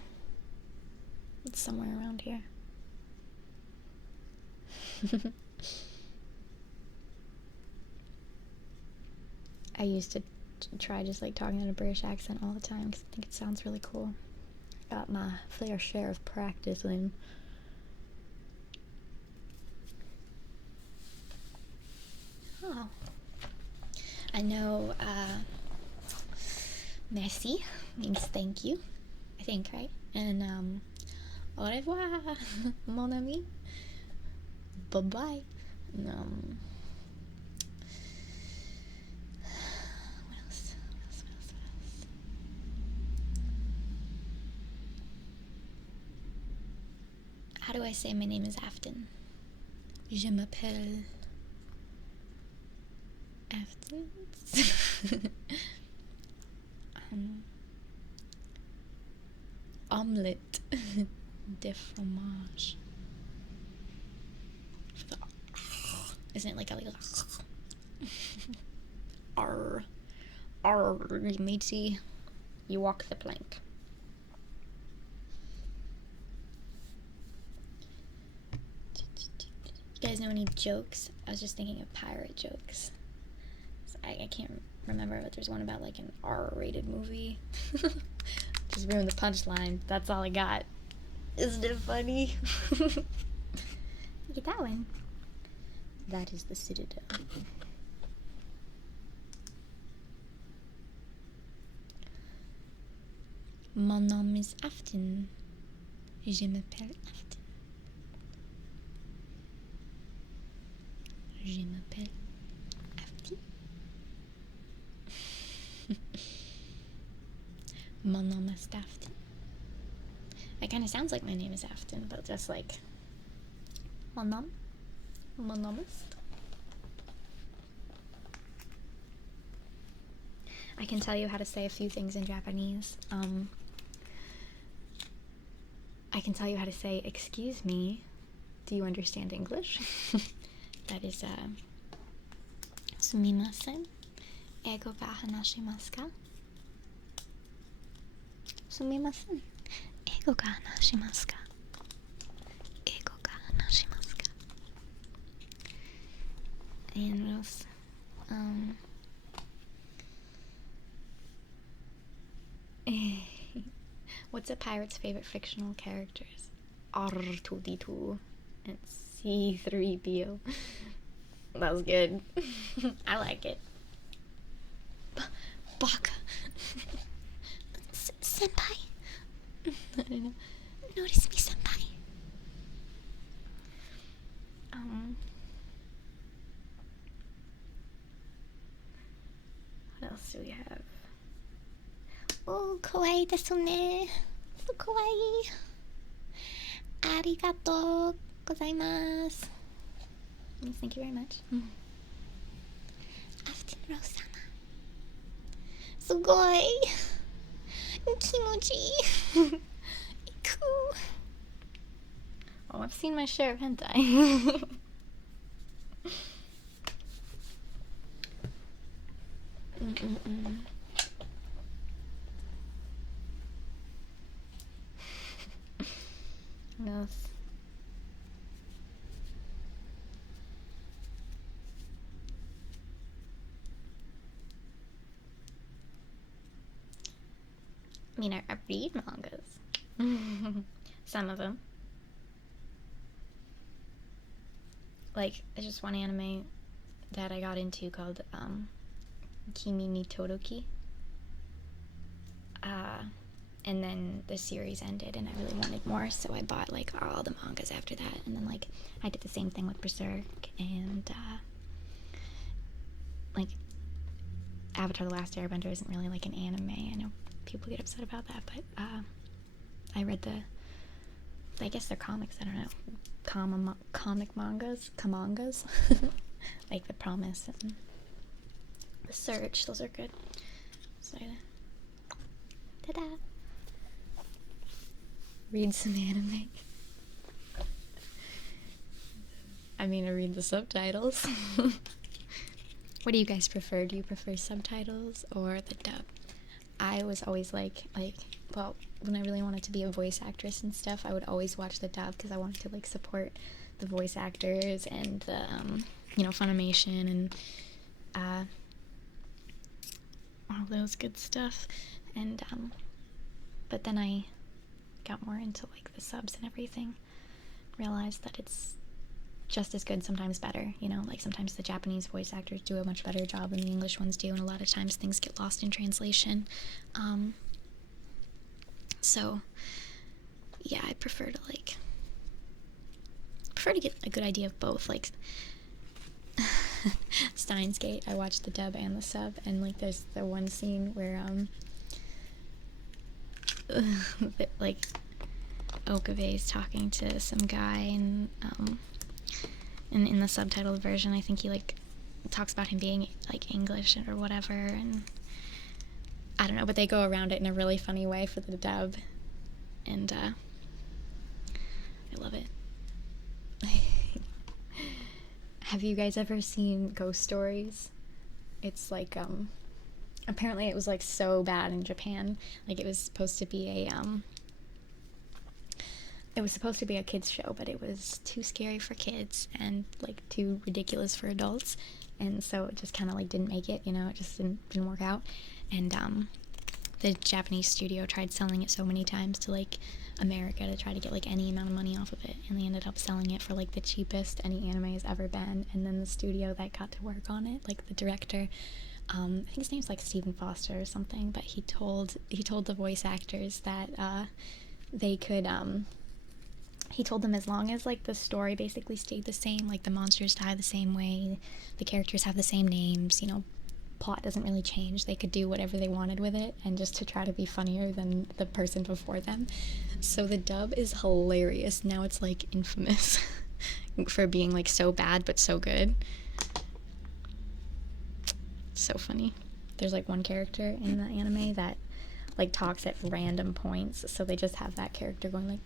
It's somewhere around here. I used to try just like talking in a British accent all the time because I think it sounds really cool. Got my fair share of practice in. Oh. I know, merci means thank you, I think, right? And, au revoir, mon ami. Bye-bye. What else? How do I say my name is Afton? Je m'appelle Afton. Omelette de fromage. Isn't it like a little arr, matey, you walk the plank. You guys know any jokes? I was just thinking of pirate jokes. I can't remember, but there's one about like an R-rated movie. Just ruined the punchline. That's all I got. Isn't it funny? Get that one. That is the Citadel. Mon nom is Afton. Je m'appelle Afton. Je m'appelle Afton. Mon nom est Afton. It kind of sounds like my name is Afton, but just like mon nom is. I can tell you how to say a few things in Japanese. I can tell you how to say excuse me. Do you understand English? That is sumimasen. Eigo ga hanashimasu ka? Sumimasen. Eigo ga hanashimasu ka? Eigo ga hanashimasu ka? And what else? What's a pirate's favorite fictional characters? R2D2 and C3PO. That was good. I like it. Baka. Senpai. I don't know. Notice me. else do we have? Oh, kawaii desu ne. So kawaii. Arigatou gozaimasu. Yes, thank you very much. AftynRose-sama. Sugoi. Kimochi. Iku. Oh, I've seen my share of hentai. Yes. I mean, I read mangas. Some of them. Like, there's just one anime that I got into called Kimi ni Todoki. And then the series ended and I really wanted more, so I bought like all the mangas after that. And then like I did the same thing with Berserk and like Avatar The Last Airbender isn't really like an anime. I know people get upset about that, but I read I guess they're comics, I don't know. Comic mangas? Kamangas? Like The Promise and The Search, those are good. So ta-da! Read some anime. I mean, I read the subtitles. What do you guys prefer? Do you prefer subtitles or the dub? I was always like, well, when I really wanted to be a voice actress and stuff, I would always watch the dub because I wanted to like support the voice actors and the, Funimation and all those good stuff. And but then I got more into like the subs and everything, realized that it's just as good, sometimes better, like sometimes the Japanese voice actors do a much better job than the English ones do, and a lot of times things get lost in translation. So yeah, I prefer to get a good idea of both. Like Steins Gate, I watched the dub and the sub, and like there's the one scene where like Okabe is talking to some guy, and in the subtitled version, I think he like talks about him being like English or whatever, and I don't know, but they go around it in a really funny way for the dub, and I love it. Have you guys ever seen Ghost Stories? It's like apparently it was like so bad in Japan. Like it was supposed to be a kids show, but it was too scary for kids and like too ridiculous for adults, and so it just kind of like didn't make it. It just didn't work out. And the Japanese studio tried selling it so many times to like America to try to get like any amount of money off of it, and they ended up selling it for like the cheapest any anime has ever been. And then the studio that got to work on it, like the director, I think his name's like Stephen Foster or something, but he told the voice actors that they could he told them as long as like the story basically stayed the same, like the monsters die the same way, the characters have the same names, plot doesn't really change, they could do whatever they wanted with it, and just to try to be funnier than the person before them. So the dub is hilarious. Now it's like infamous for being like so bad but so good. So funny. There's like one character in the anime that like talks at random points, so they just have that character going like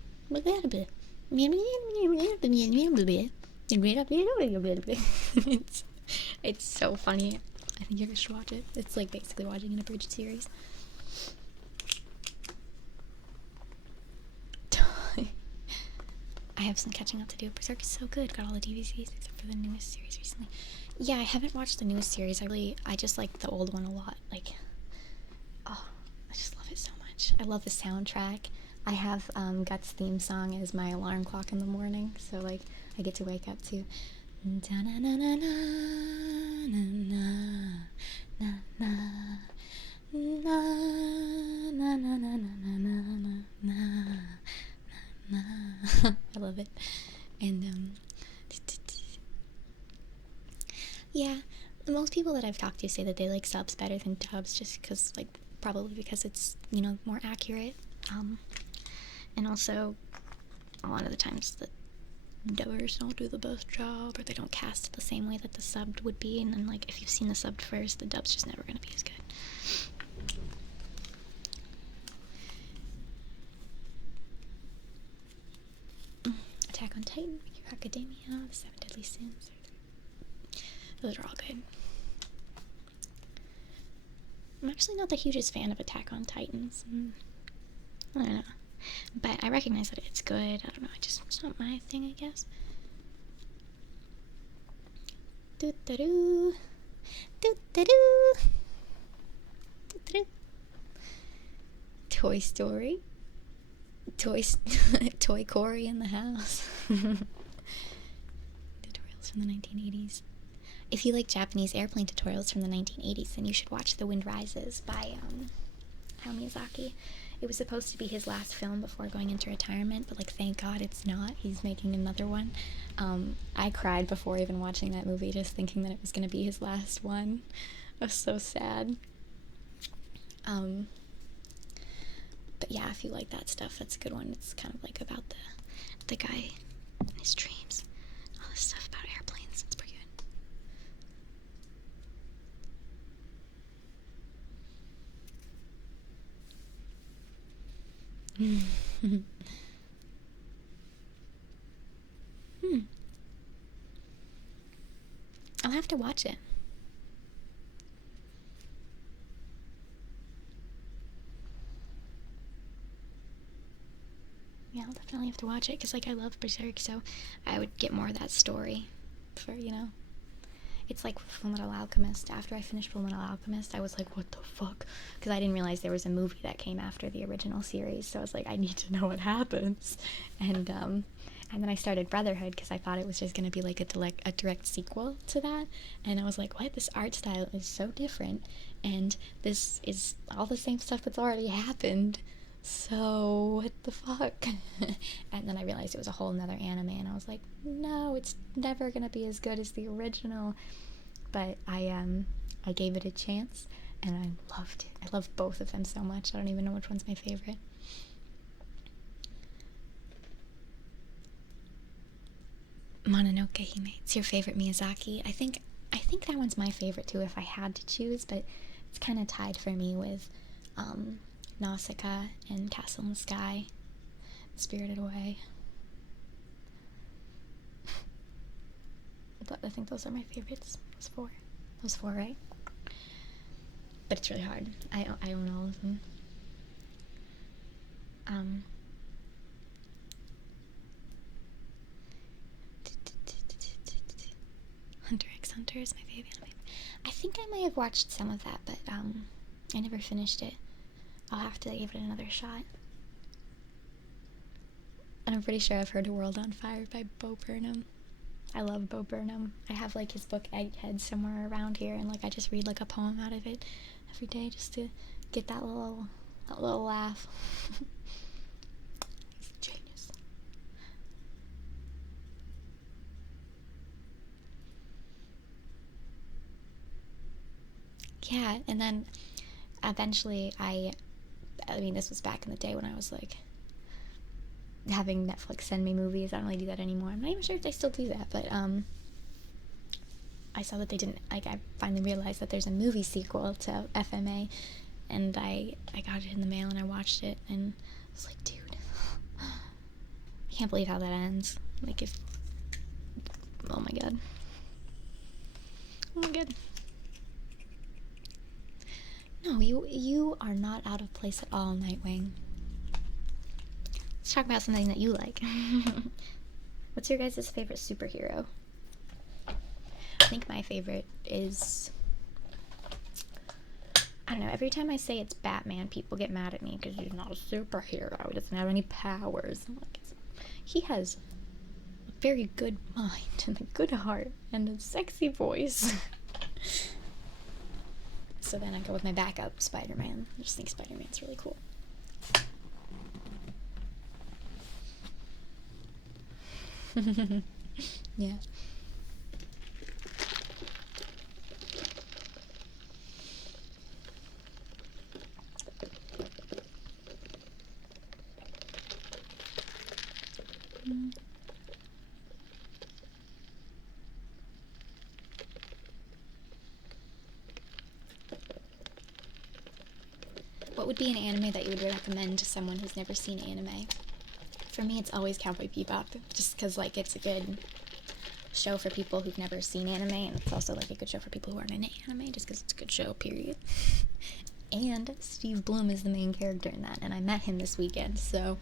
it's so funny. I think you guys should watch it. It's like basically watching an abridged series. I have some catching up to do. Berserk is so good. Got all the DVDs except for the newest series recently. Yeah, I haven't watched the newest series. I just like the old one a lot. Like, oh, I just love it so much. I love the soundtrack. I have Guts' theme song as my alarm clock in the morning, so like I get to wake up to I love it. And yeah, most people that I've talked to say that they like subs better than dubs, just because, like, probably because it's, you know, more accurate. And also, a lot of the times the dubbers don't do the best job, or they don't cast it the same way that the subbed would be, and then, like, if you've seen the subbed first, the dub's just never gonna be as good. Attack on Titan, Hero Academia, The Seven Deadly Sins. Those are all good. I'm actually not the hugest fan of Attack on Titans. I don't know. But I recognize that it's good. I don't know, it's not my thing, I guess. Doo-da-doo. Doo-da-doo. Doo-da-doo. Toy Story. Toy Corey in the house. Tutorials from the 1980s. If you like Japanese airplane tutorials from the 1980s, then you should watch The Wind Rises by Hayao Miyazaki. It was supposed to be his last film before going into retirement, but, like, thank God it's not. He's making another one. I cried before even watching that movie, just thinking that it was going to be his last one. I was so sad. But yeah, if you like that stuff, that's a good one. It's kind of like about the guy and his dreams. All this stuff about airplanes. It's pretty good. I'll have to watch it. Yeah, I'll definitely have to watch it, because, like, I love Berserk, so I would get more of that story for, you know. It's like Fullmetal Alchemist. After I finished Fullmetal Alchemist, I was like, what the fuck? Because I didn't realize there was a movie that came after the original series, so I was like, I need to know what happens. And then I started Brotherhood, because I thought it was just going to be, like, a direct sequel to that. And I was like, what? This art style is so different, and this is all the same stuff that's already happened. So, what the fuck? And then I realized it was a whole nother anime, and I was like, no, it's never gonna be as good as the original. But I gave it a chance, and I loved it. I love both of them so much. I don't even know which one's my favorite. Mononoke Hime. It's your favorite Miyazaki. I think that one's my favorite too if I had to choose, but it's kind of tied for me with Nausicaa and Castle in the Sky, Spirited Away. But I think those are my favorites. Those four, right? But it's really hard. I own all of them. Hunter x Hunter is my favorite anime. I think I may have watched some of that, but I never finished it. I'll have to give it another shot. And I'm pretty sure I've heard A World on Fire by Bo Burnham. I love Bo Burnham. I have, like, his book Egghead somewhere around here, and, like, I just read, like, a poem out of it every day just to get that little laugh. He's a genius. Yeah, and then eventually I mean, this was back in the day when I was, like, having Netflix send me movies. I don't really do that anymore. I'm not even sure if they still do that, but I saw that they didn't, like, I finally realized that there's a movie sequel to FMA, and I got it in the mail and I watched it, and I was like, dude, I can't believe how that ends. Like, oh my god. Oh my god. No, you are not out of place at all, Nightwing. Let's talk about something that you like. What's your guys' favorite superhero? I think my favorite is, I don't know, every time I say it's Batman, people get mad at me because he's not a superhero. He doesn't have any powers. I'm like, he has a very good mind and a good heart and a sexy voice. So then I go with my backup, Spider-Man. I just think Spider-Man's really cool. Yeah. would be an anime that you would recommend to someone who's never seen anime? For me, it's always Cowboy Bebop, just because, like, it's a good show for people who've never seen anime, and it's also, like, a good show for people who aren't into anime, just because it's a good show, period. And Steve Blum is the main character in that, and I met him this weekend, so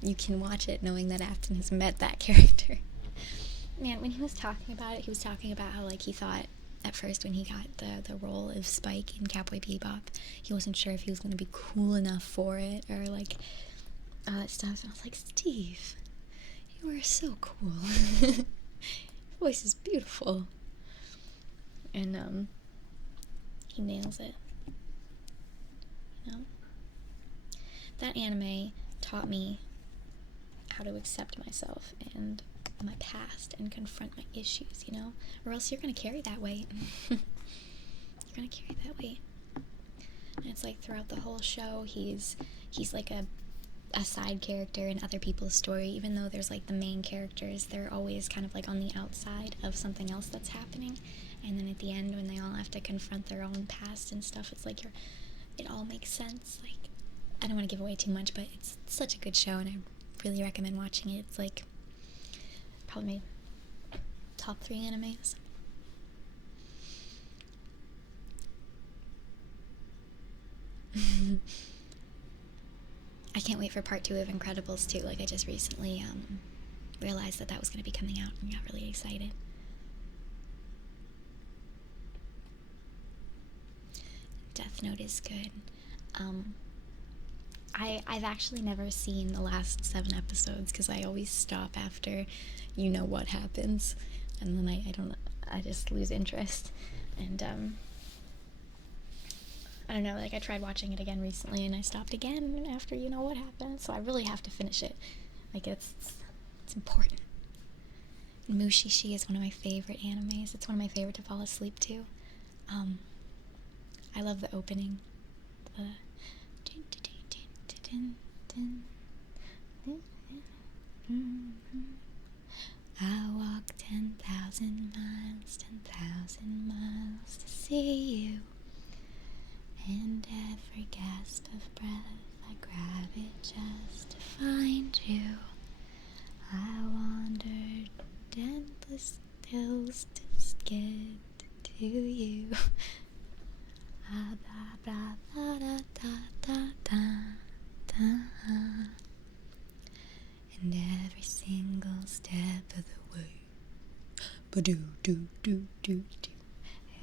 you can watch it knowing that Afton has met that character. Man, when he was talking about it, he was talking about how, like, he thought at first when he got the role of Spike in Cowboy Bebop, he wasn't sure if he was going to be cool enough for it, or, like, all that stuff. And I was like, Steve, you are so cool. Your voice is beautiful. And, he nails it. You know? That anime taught me how to accept myself and my past and confront my issues, you know? Or else you're gonna carry that weight. You're gonna carry that weight. And it's like throughout the whole show, he's like a side character in other people's story, even though there's like the main characters, they're always kind of like on the outside of something else that's happening. And then at the end, when they all have to confront their own past and stuff, it's like it all makes sense. Like, I don't want to give away too much, but it's such a good show, and I really recommend watching it. It's like probably my top 3 animes. I can't wait for part 2 of Incredibles too. Like, I just recently realized that was going to be coming out and got really excited. Death Note is good. I've actually never seen the last 7 episodes because I always stop after you know what happens, and then I just lose interest. And I don't know, like, I tried watching it again recently and I stopped again after you know what happened, so I really have to finish it. Like, it's important. And Mushishi is one of my favorite animes. It's one of my favorite to fall asleep to. I love the opening. I walked 10,000 miles, 10,000 miles to see you. And every gasp of breath, I grab it just to find you. I wandered endless hills to get to you. Ah, da, da, da, da, da, da, da. And every single step of the way, ba-doo, doo, doo, doo, doo.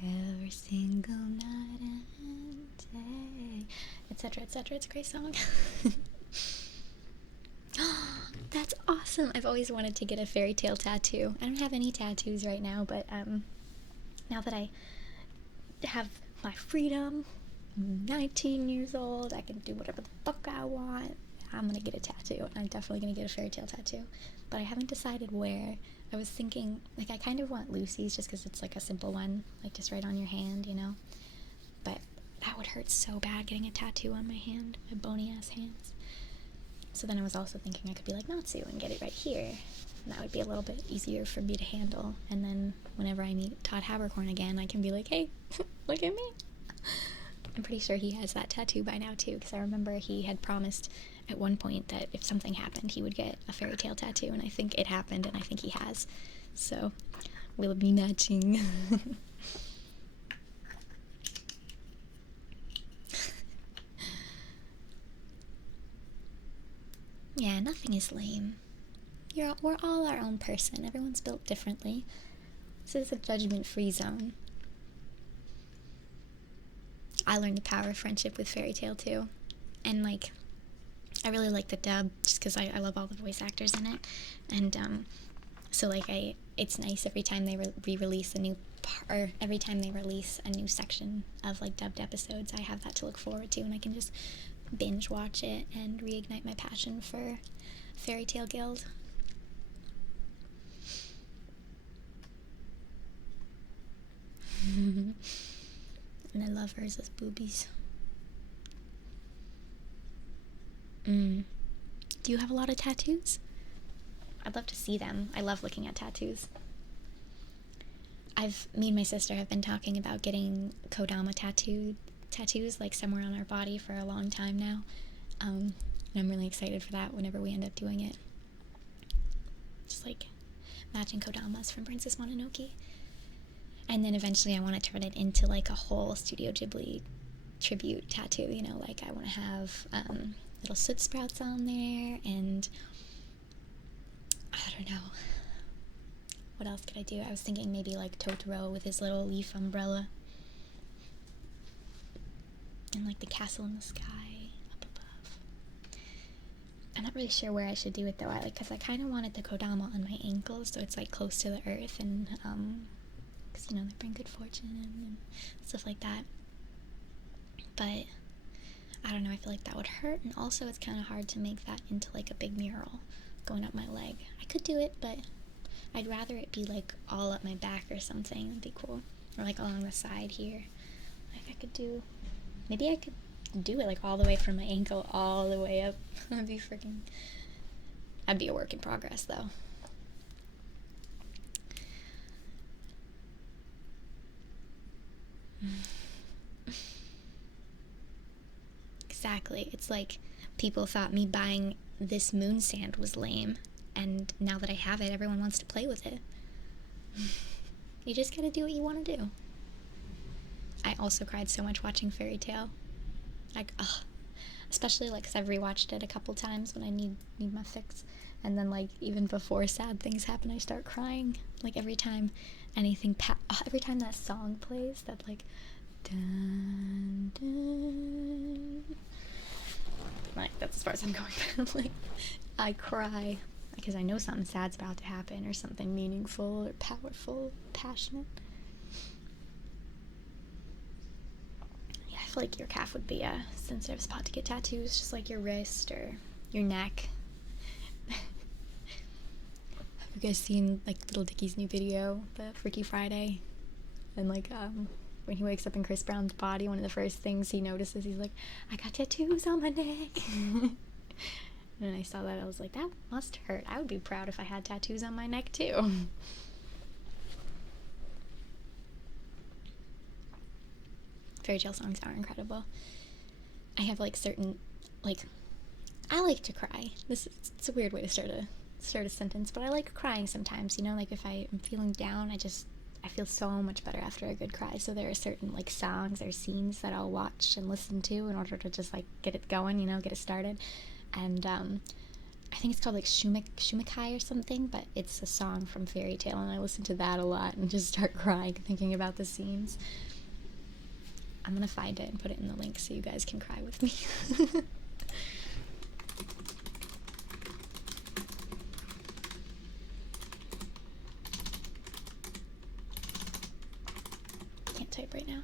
Every single night and day, etc., etc. It's a great song. That's awesome. I've always wanted to get a fairy tale tattoo. I don't have any tattoos right now, but now that I have my freedom, I'm 19 years old, I can do whatever the fuck I want. I'm gonna get a tattoo, and I'm definitely gonna get a fairy tale tattoo, but I haven't decided where. I was thinking, like, I kind of want Lucy's just because it's like a simple one, like just right on your hand, you know, but that would hurt so bad, getting a tattoo on my hand, my bony ass hands. So then I was also thinking I could be like Natsu and get it right here, and that would be a little bit easier for me to handle, and then whenever I meet Todd Habercorn again, I can be like, hey, look at me. I'm pretty sure he has that tattoo by now too, because I remember he had promised at one point that if something happened, he would get a fairy tale tattoo, and I think it happened, and I think he has. So we'll be matching. Yeah, nothing is lame. We're all our own person. Everyone's built differently. This is a judgment-free zone. I learned the power of friendship with Fairy Tail too, and like, I really like the dub just because I love all the voice actors in it, and so like it's nice every time they re-release a new or every time they release a new section of like dubbed episodes, I have that to look forward to, and I can just binge watch it and reignite my passion for Fairy Tail Guild. And I love Urza's boobies. Do you have a lot of tattoos? I'd love to see them. I love looking at tattoos. Me and my sister have been talking about getting Kodama tattooed tattoos like somewhere on our body for a long time now. And I'm really excited for that whenever we end up doing it. Just like matching kodamas from Princess Mononoke. And then eventually I want to turn it into like a whole Studio Ghibli tribute tattoo, you know, like I want to have little soot sprouts on there, and I don't know, what else could I do? I was thinking maybe like Totoro with his little leaf umbrella, and like the castle in the sky up above. I'm not really sure where I should do it though, because I kind of wanted the kodama on my ankles, so it's like close to the earth, and because you know they bring good fortune and stuff like that. But I don't know, I feel like that would hurt, and also it's kind of hard to make that into like a big mural going up my leg. I could do it, but I'd rather it be like all up my back or something. That'd be cool. Or like along the side here. Like I could do, maybe I could do it like all the way from my ankle all the way up. That'd be freaking, that'd be a work in progress though. Exactly. It's like people thought me buying this moon sand was lame, and now that I have it, everyone wants to play with it. You just gotta do what you want to do. I also cried so much watching Fairy Tail. Like, ugh. Especially like 'cause I've rewatched it a couple times when I need my fix, and then like even before sad things happen, I start crying. Like every time every time that song plays, that like dun dun. Like that's as far as I'm going. Like I cry because I know something sad's about to happen, or something meaningful or powerful, passionate. Yeah, I feel like your calf would be a sensitive spot to get tattoos, just like your wrist or your neck. Have you guys seen like Little Dicky's new video, the Freaky Friday? And like when he wakes up in Chris Brown's body, one of the first things he notices, he's like, I got tattoos on my neck. And when I saw that, I was like, that must hurt. I would be proud if I had tattoos on my neck too. Fairy Tale songs are incredible. I have like certain, like, I like to cry. It's a weird way to start a sentence, but I like crying sometimes, you know, like if I am feeling down, I feel so much better after a good cry. So there are certain like songs or scenes that I'll watch and listen to in order to just like get it going, you know, get it started. And I think it's called like Shumikai or something, but it's a song from Fairy Tail, and I listen to that a lot and just start crying thinking about the scenes. I'm gonna find it and put it in the link so you guys can cry with me. Can't type right now.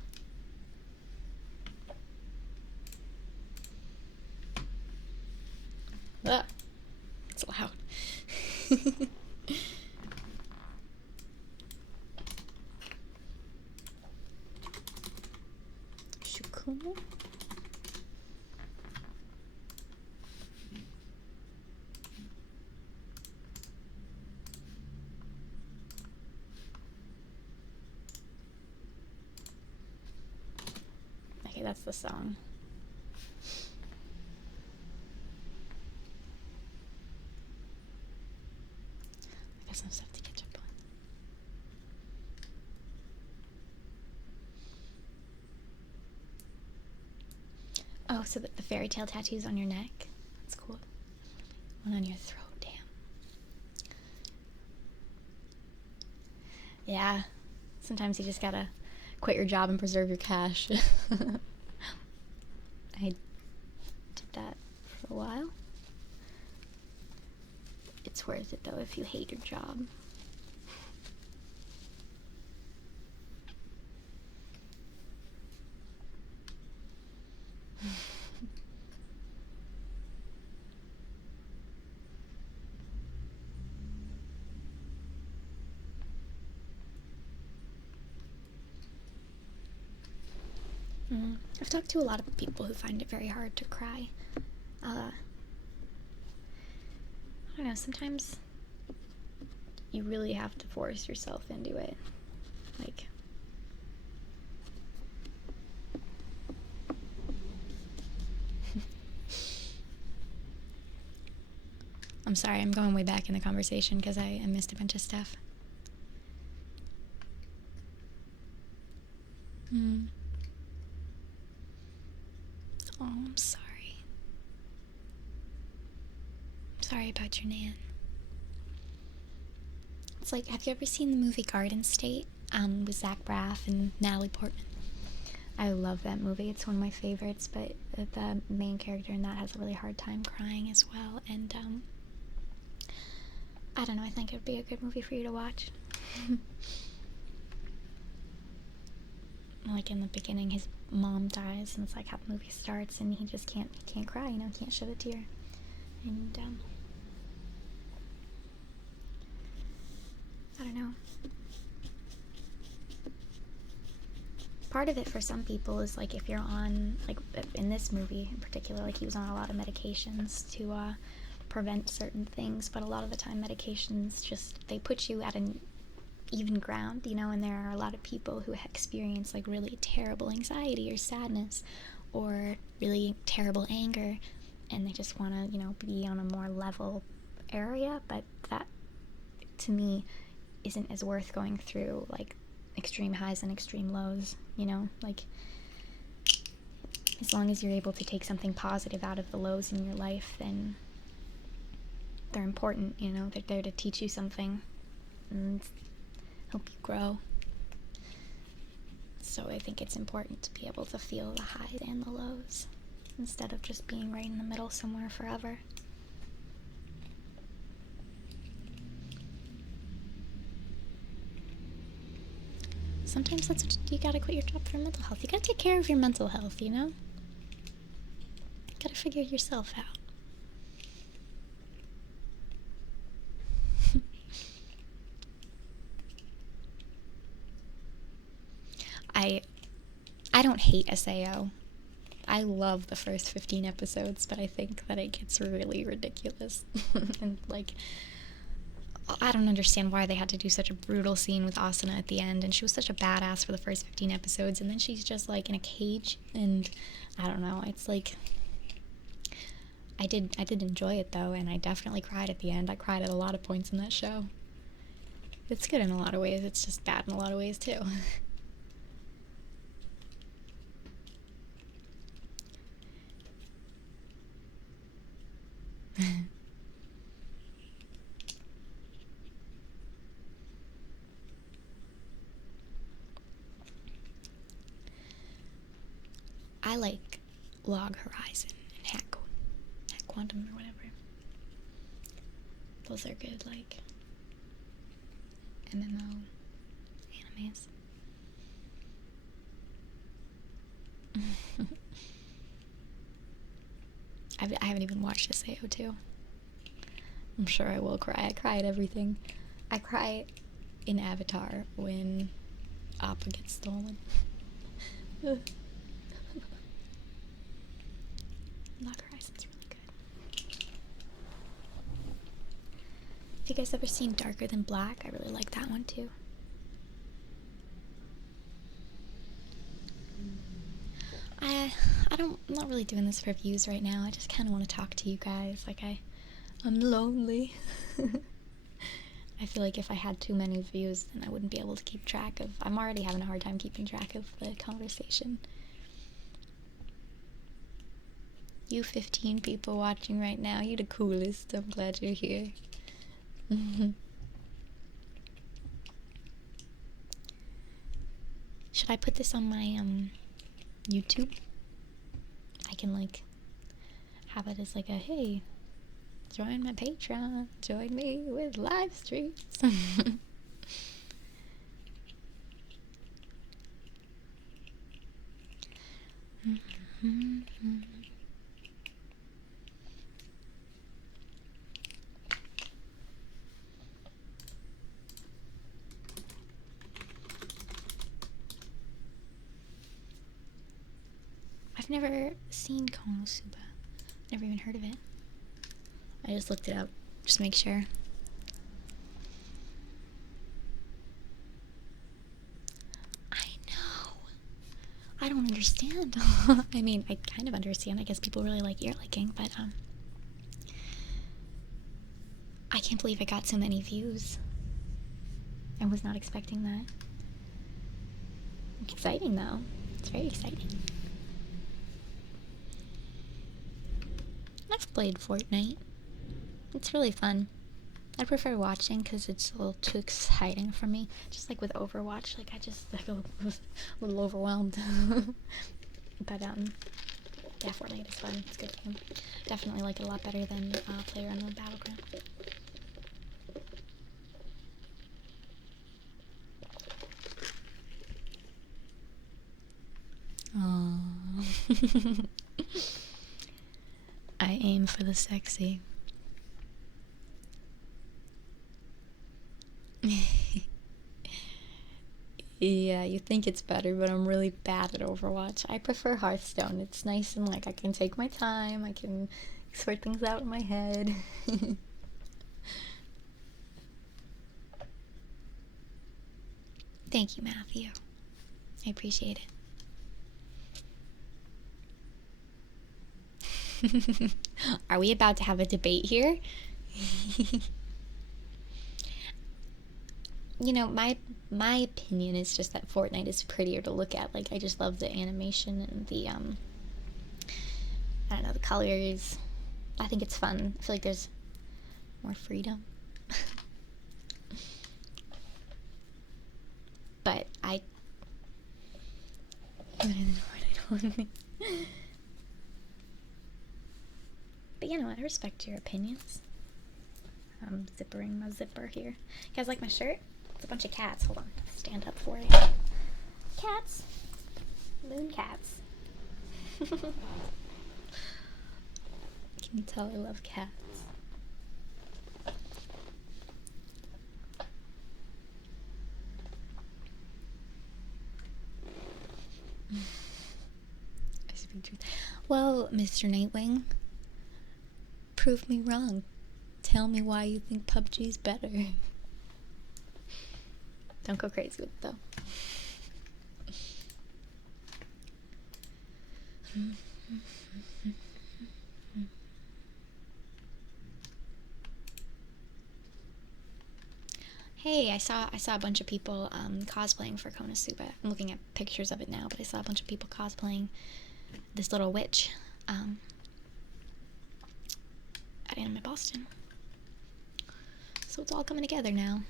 Ah, it's loud. Shukumo? Okay, that's the song. I got some stuff to catch up on. Oh, so the Fairy Tale tattoos on your neck? That's cool. One on your throat, damn. Yeah, sometimes you just gotta quit your job and preserve your cash. I did that for a while. It's worth it though if you hate your job. I've talked to a lot of people who find it very hard to cry. I don't know, sometimes you really have to force yourself into it. Like, I'm sorry, I'm going way back in the conversation because I missed a bunch of stuff. Oh, I'm sorry. I'm sorry about your nan. It's like, have you ever seen the movie Garden State with Zach Braff and Natalie Portman? I love that movie. It's one of my favorites, but the main character in that has a really hard time crying as well, and I don't know, I think it would be a good movie for you to watch. Like in the beginning, his mom dies, and it's like how the movie starts, and he just can't cry, you know, can't shed a tear. And I don't know. Part of it for some people is like if you're on, like in this movie in particular, like he was on a lot of medications to prevent certain things, but a lot of the time medications just, they put you at an even ground, you know, and there are a lot of people who experience like really terrible anxiety or sadness or really terrible anger, and they just want to, you know, be on a more level area, but that to me isn't as worth going through like extreme highs and extreme lows, you know, like as long as you're able to take something positive out of the lows in your life, then they're important, you know, they're there to teach you something and help you grow. So I think it's important to be able to feel the highs and the lows instead of just being right in the middle somewhere forever. Sometimes that's what you gotta quit your job for mental health. You gotta take care of your mental health, you know? You gotta figure yourself out. I don't hate SAO. I love the first 15 episodes, but I think that it gets really ridiculous. And like, I don't understand why they had to do such a brutal scene with Asuna at the end, and she was such a badass for the first 15 episodes, and then she's just like in a cage, and I don't know, it's like, I did enjoy it though, and I definitely cried at the end. I cried at a lot of points in that show. It's good in a lot of ways, it's just bad in a lot of ways too. I like Log Horizon and Hack Quantum or whatever. Those are good, like, MMO animes. I haven't even watched SAO 2. I'm sure I will cry. I cry at everything. I cry in Avatar when Appa gets stolen. Log Horizon's really good. Have you guys ever seen Darker Than Black? I really like that one too. I'm not really doing this for views right now. I just kind of want to talk to you guys. Like, I'm lonely. I feel like if I had too many views, then I wouldn't be able to keep track of. I'm already having a hard time keeping track of the conversation. You 15 people watching right now, you're the coolest. I'm glad you're here. Should I put this on my YouTube? I can like have it as like a, hey, join my Patreon, join me with live streams. I've never seen Konosuba. Never even heard of it. I just looked it up, just to make sure. I know. I don't understand. I mean, I kind of understand. I guess people really like ear licking, but I can't believe I got so many views. I was not expecting that. It's exciting though. It's very exciting. I've played Fortnite. It's really fun. I prefer watching because it's a little too exciting for me. Just like with Overwatch, like I just like, was a little overwhelmed. But yeah, Fortnite is fun. It's a good game. Definitely like it a lot better than Player on the Battleground. Aww. I aim for the sexy. Yeah, you think it's better, but I'm really bad at Overwatch. I prefer Hearthstone. It's nice and like I can take my time, I can sort things out in my head. Thank you, Matthew. I appreciate it. Are we about to have a debate here? You know, my opinion is just that Fortnite is prettier to look at. Like I just love the animation and the I don't know, the colors. I think it's fun. I feel like there's more freedom. But I don't know. But you know, I respect your opinions. I'm zippering my zipper here. You guys like my shirt? It's a bunch of cats. Hold on. Stand up for it. Cats. Moon cats. Can you tell I love cats? I speak truth. Well, Mr. Nightwing, prove me wrong. Tell me why you think PUBG's better. Don't go crazy with it though. Hey, I saw a bunch of people cosplaying for Konosuba. I'm looking at pictures of it now, but I saw a bunch of people cosplaying this little witch at Anime Boston. So it's all coming together now.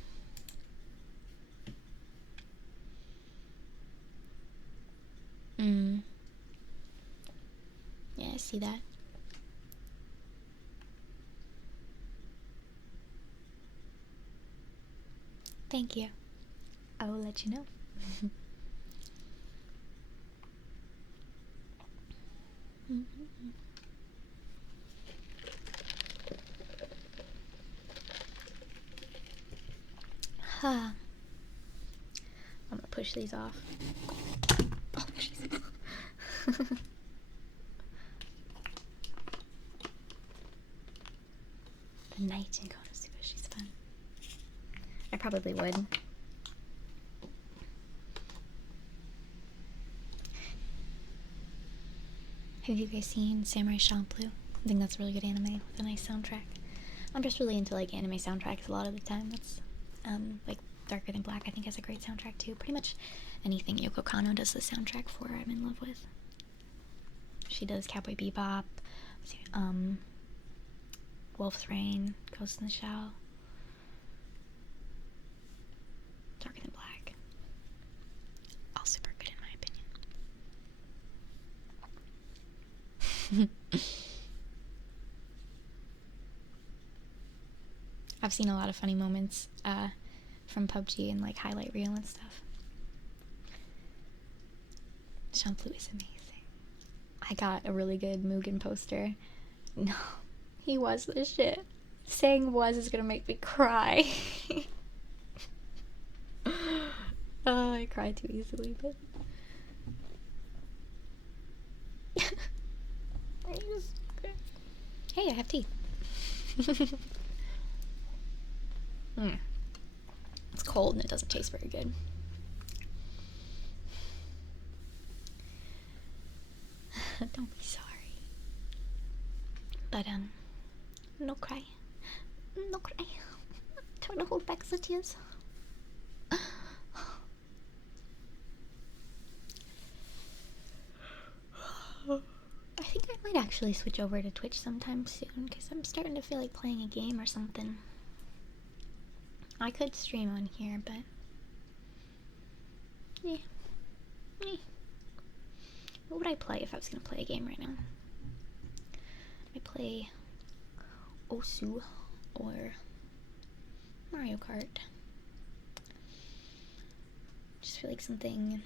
Yeah, I see that. Thank you. I will let you know. I'm gonna push these off. Oh, Jesus. The night in Konosuba, she's fun. I probably would. Have you guys seen Samurai Champloo? I think that's a really good anime with a nice soundtrack. I'm just really into like anime soundtracks a lot of the time. That's like Darker Than Black I think has a great soundtrack too. Pretty much anything Yoko Kanno does the soundtrack for I'm in love with. She does Cowboy Bebop, Wolf's Rain, Ghost in the Shell, Darker Than Black. All super good in my opinion. I've seen a lot of funny moments from PUBG and like highlight reel and stuff. Champloo is amazing. I got a really good Mugen poster. No, he was the shit. Saying was is gonna make me cry. Oh, I cry too easily, but hey, I have teeth. It's cold and it doesn't taste very good. Don't be sorry. But no cry. No cry. Trying to hold back the tears. I think I might actually switch over to Twitch sometime soon because I'm starting to feel like playing a game or something. I could stream on here, but yeah. What would I play if I was gonna play a game right now? I play Osu or Mario Kart. Just feel like something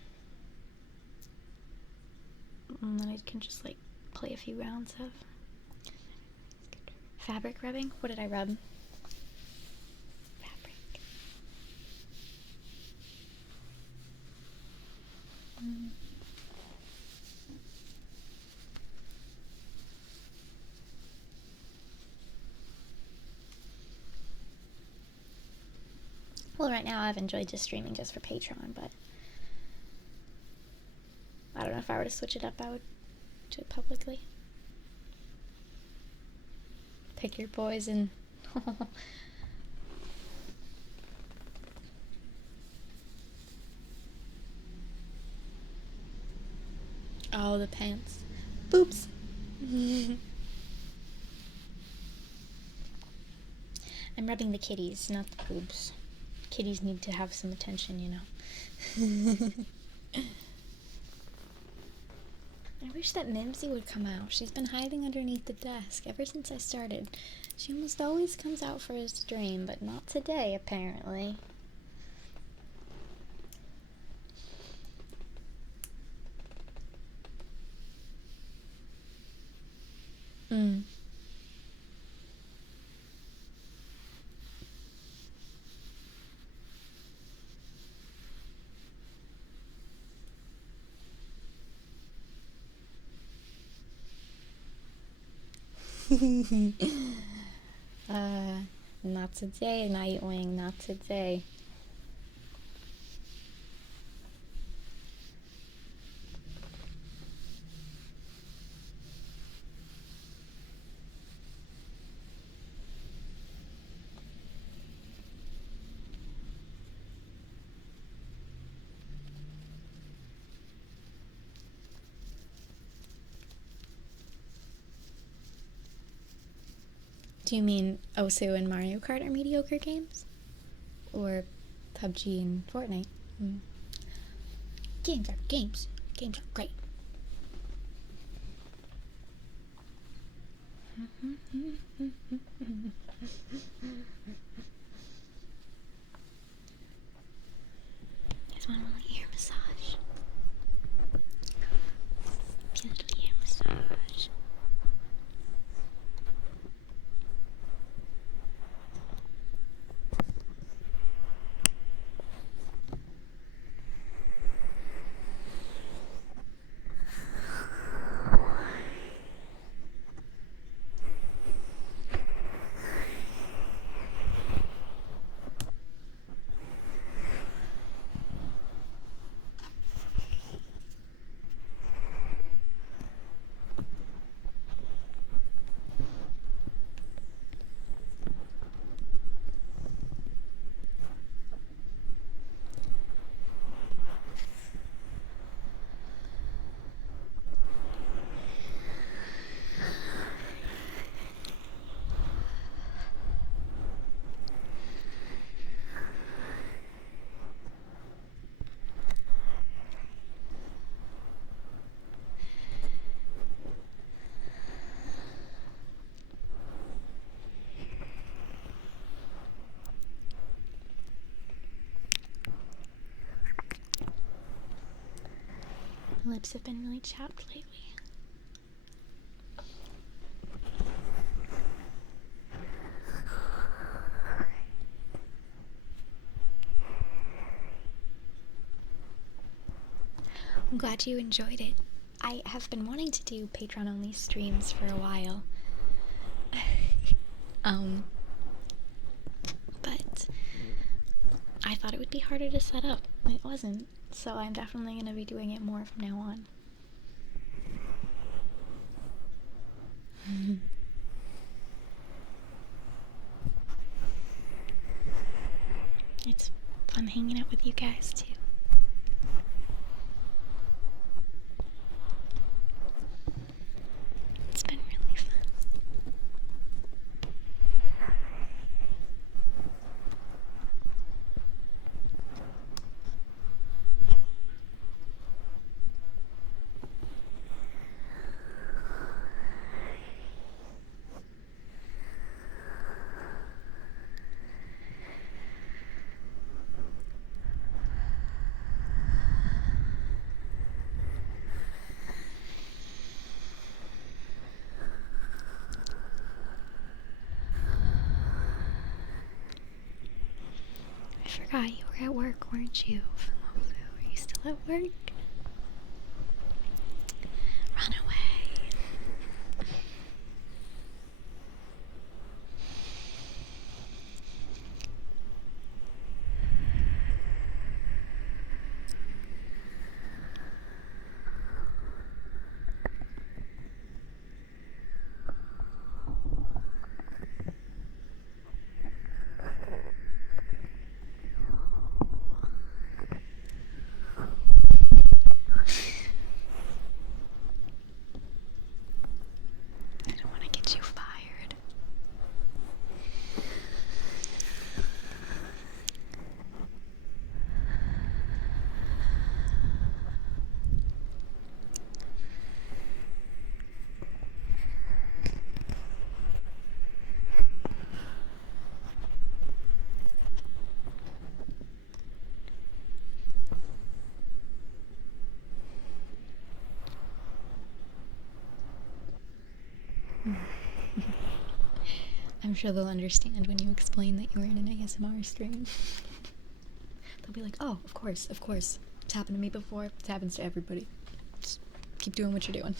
that I can just like play a few rounds of. Fabric rubbing? What did I rub? Fabric. Well, right now I've enjoyed just streaming just for Patreon, but I don't know if I were to switch it up, I would do it publicly. Pick your poison. Oh, the pants. Boops. I'm rubbing the kitties, not the boobs. Kitties need to have some attention, you know. I wish that Mimsy would come out. She's been hiding underneath the desk ever since I started. She almost always comes out for a stream, but not today, apparently. Not today, Nightwing, not today. Do you mean Osu and Mario Kart are mediocre games? Or PUBG and Fortnite? Games are games. Games are great. Just want a little ear massage. A little ear massage. My lips have been really chapped lately. I'm glad you enjoyed it. I have been wanting to do Patreon-only streams for a while. But I thought it would be harder to set up. It wasn't. So I'm definitely going to be doing it more from now on. hanging out with you guys too. It's been really fun. I forgot you were at work, weren't you? Are you still at work? Run away. I don't want to get you fired. I'm sure they'll understand when you explain that you were in an ASMR stream. They'll be like, oh, of course. It's happened to me before. It happens to everybody. Just keep doing what you're doing.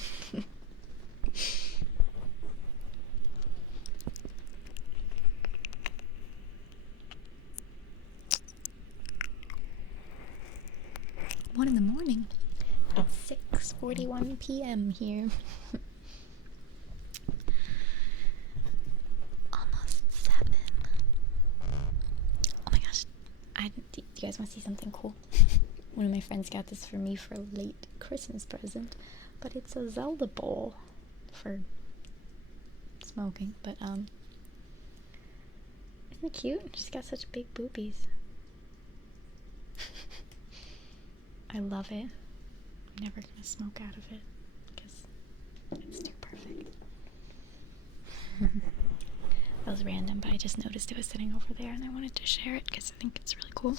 One in the morning. It's 6:41 p.m. here. Almost 7. Oh my gosh. Do you guys want to see something cool? One of my friends got this for me for a late Christmas present, but it's a Zelda bowl for smoking, but isn't it cute? She's got such big boobies. I love it. I'm never gonna smoke out of it because it's too perfect. That was random, but I just noticed it was sitting over there and I wanted to share it because I think it's really cool.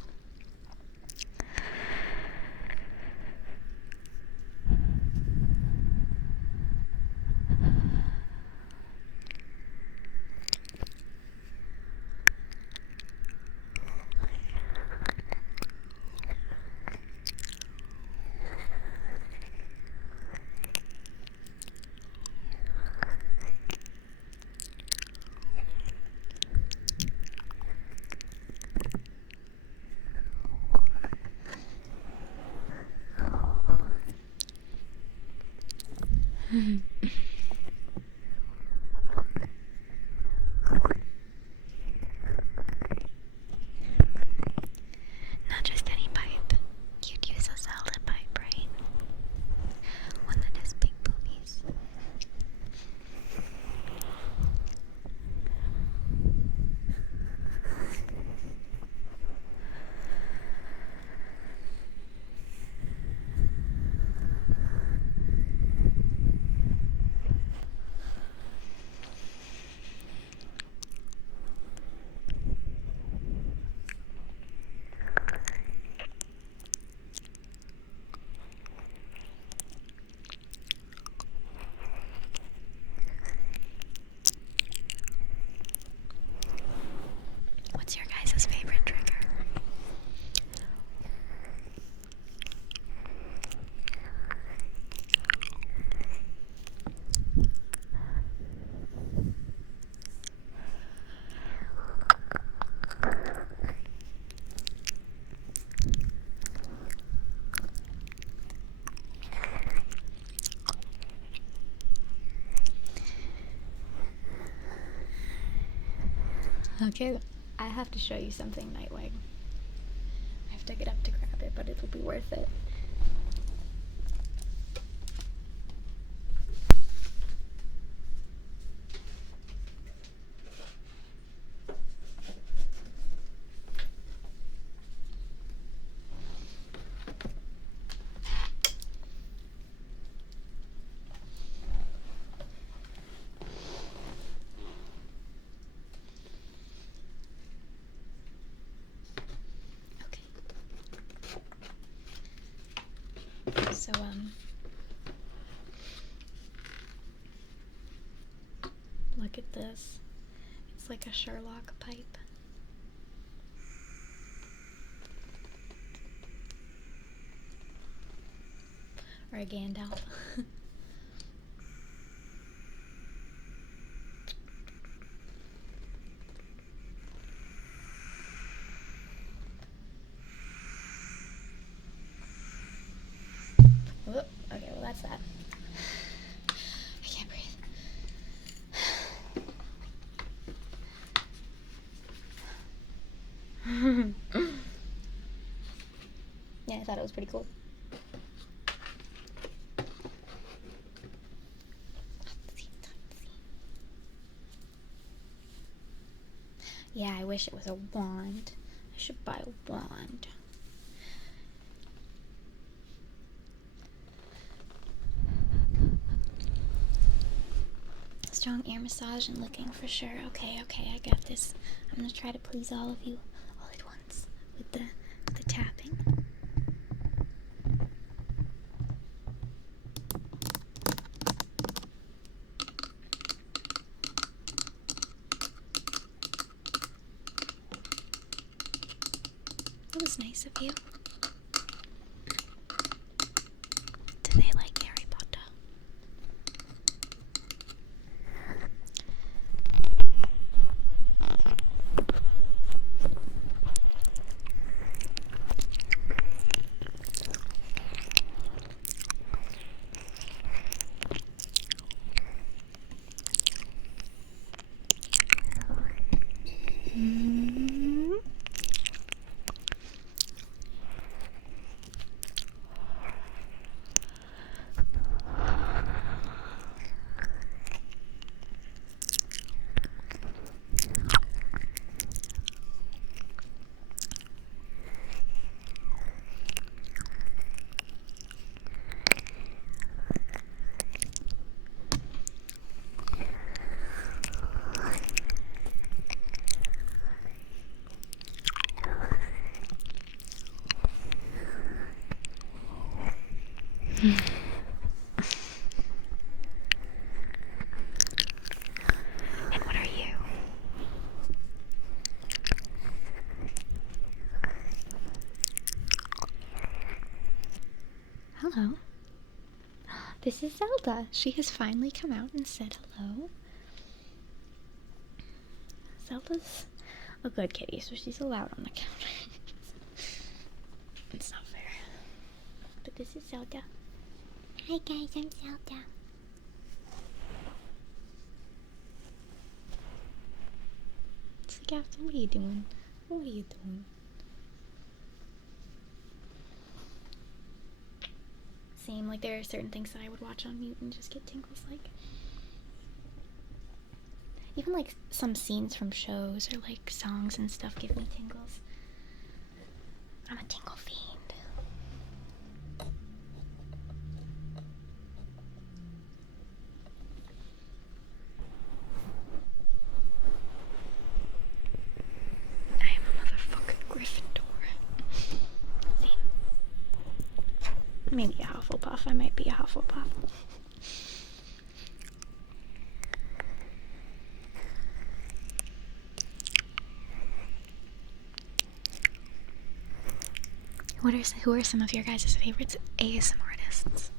Not just any pipe. You'd use a solid pipe, right? One that has big boobies. What's your guys' favorite trigger? Okay, I have to show you something, Nightwing. have to get up to grab it, but it'll be worth it. So, look at this. It's like a Sherlock pipe. Or a Gandalf. Whoop. Okay, well that's that. I can't breathe. Yeah, I thought it was pretty cool. Yeah, I wish it was a wand. I should buy a wand. Strong ear massage and licking for sure. Okay, I got this. I'm gonna try to please all of you all at once with the tapping. That was nice of you. Do they like Harry Potter? And what are you? Hello. This is Zelda. She has finally come out and said hello. Zelda's a good kitty, so she's allowed on the counter. It's not fair. But this is Zelda. Hi guys, I'm Zelda. It's like, Afton, what are you doing? What are you doing? Same, like there are certain things that I would watch on mute and just get tingles like. Even like some scenes from shows or like songs and stuff give me tingles. I'm a tingle fiend. I am a motherfucking Gryffindor. See? Maybe a Hufflepuff. I might be a Hufflepuff. Who are some of your guys' favorites ASMR artists?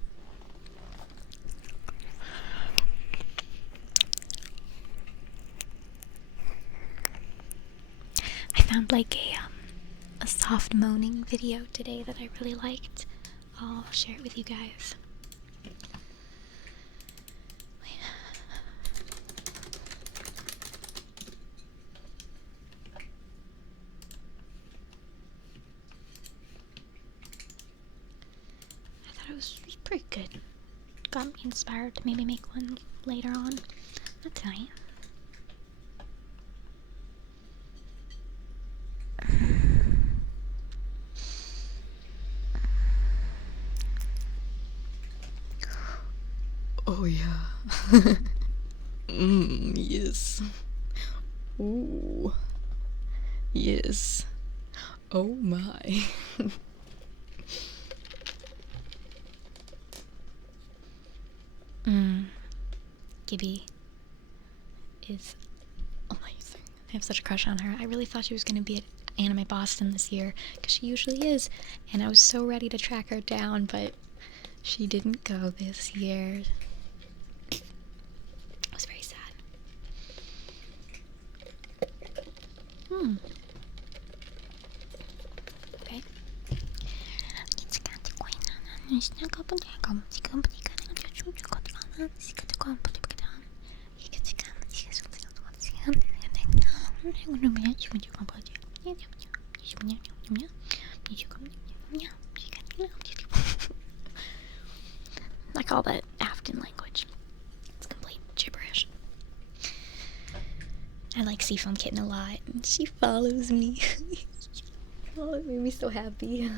I found like a soft moaning video today that I really liked. I'll share it with you guys. it was pretty good. Got me inspired to maybe make one later on. Not tonight. Oh yeah. Yes. Ooh. Yes. Oh my. Gibby is amazing. I have such a crush on her. I really thought she was going to be at Anime Boston this year, because she usually is, and I was so ready to track her down, but she didn't go this year. I was very sad. Okay. I call that Afton language. It's complete gibberish. I like Seafoam Kitten a lot. She follows me. Oh, it made me so happy.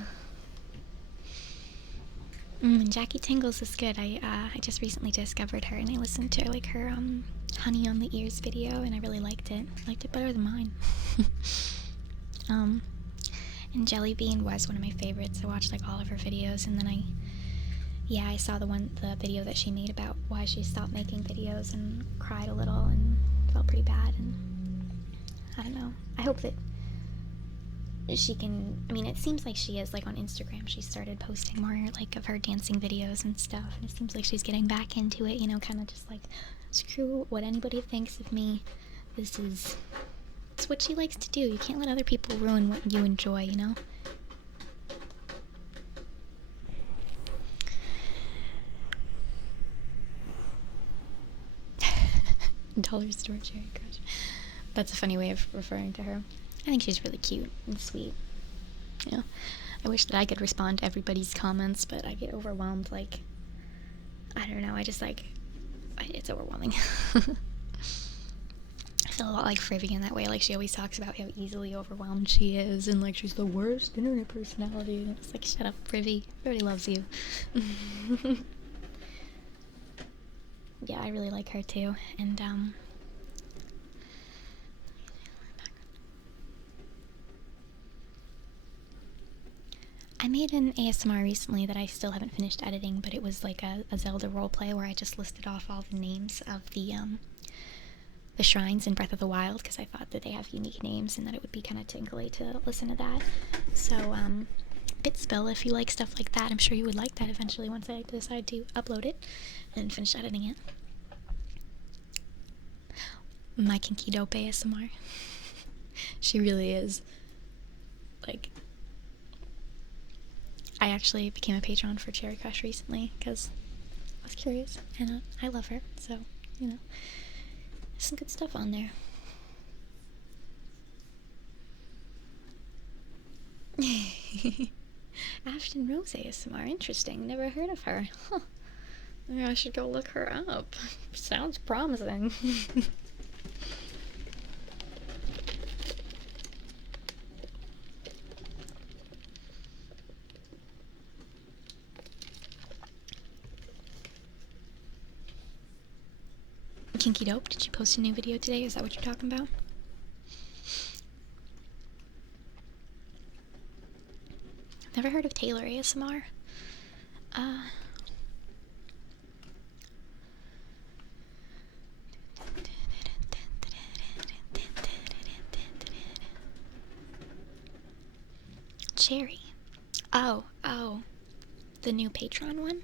Jackie Tingles is good. I just recently discovered her, and I listened to like her Honey on the Ears video, and I really liked it. I liked it better than mine. And Jelly Bean was one of my favorites. I watched like all of her videos, and then I saw the video that she made about why she stopped making videos, and cried a little and felt pretty bad. And I don't know. I hope that she can. I mean, it seems like she is, like on Instagram. She started posting more like of her dancing videos and stuff, and it seems like she's getting back into it. You know, kind of just like, screw what anybody thinks of me. It's what she likes to do. You can't let other people ruin what you enjoy. You know. Dollar store cherry crush. That's a funny way of referring to her. I think she's really cute and sweet. You know, I wish that I could respond to everybody's comments, but I get overwhelmed. Like, I don't know. I just like, it's overwhelming. I feel a lot like Frivy in that way. Like, she always talks about how easily overwhelmed she is, and like she's the worst internet personality. And it's like, shut up, Frivy. Everybody loves you. Yeah, I really like her too. And I made an ASMR recently that I still haven't finished editing, but it was like a Zelda roleplay where I just listed off all the names of the shrines in Breath of the Wild, because I thought that they have unique names and that it would be kind of tingly to listen to that. So, Bitspill, if you like stuff like that, I'm sure you would like that eventually once I decide to upload it and finish editing it. My Kinky Dope ASMR. She really is. Like, I actually became a patron for Cherry Crush recently because I was curious, and I love her, so, you know, there's some good stuff on there. AftynRose ASMR, interesting, never heard of her. Huh. Maybe I should go look her up. Sounds promising. Kinky Dope, did you post a new video today? Is that what you're talking about? Never heard of Taylor ASMR. Cherry. Oh, the new Patreon one?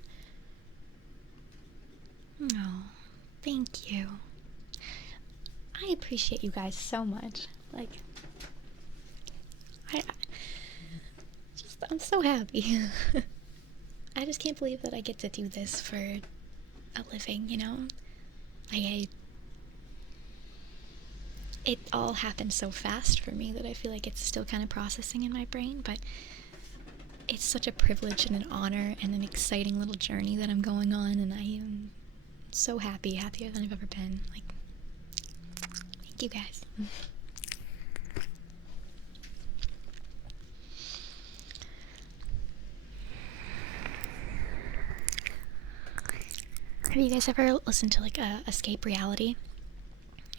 Oh, thank you. I appreciate you guys so much. Like, I'm so happy. I just can't believe that I get to do this for a living, you know? Like, it all happened so fast for me that I feel like it's still kind of processing in my brain, but it's such a privilege and an honor and an exciting little journey that I'm going on, and I am so happy, happier than I've ever been. Like, thank you guys. Have you guys ever listened to like a escape reality?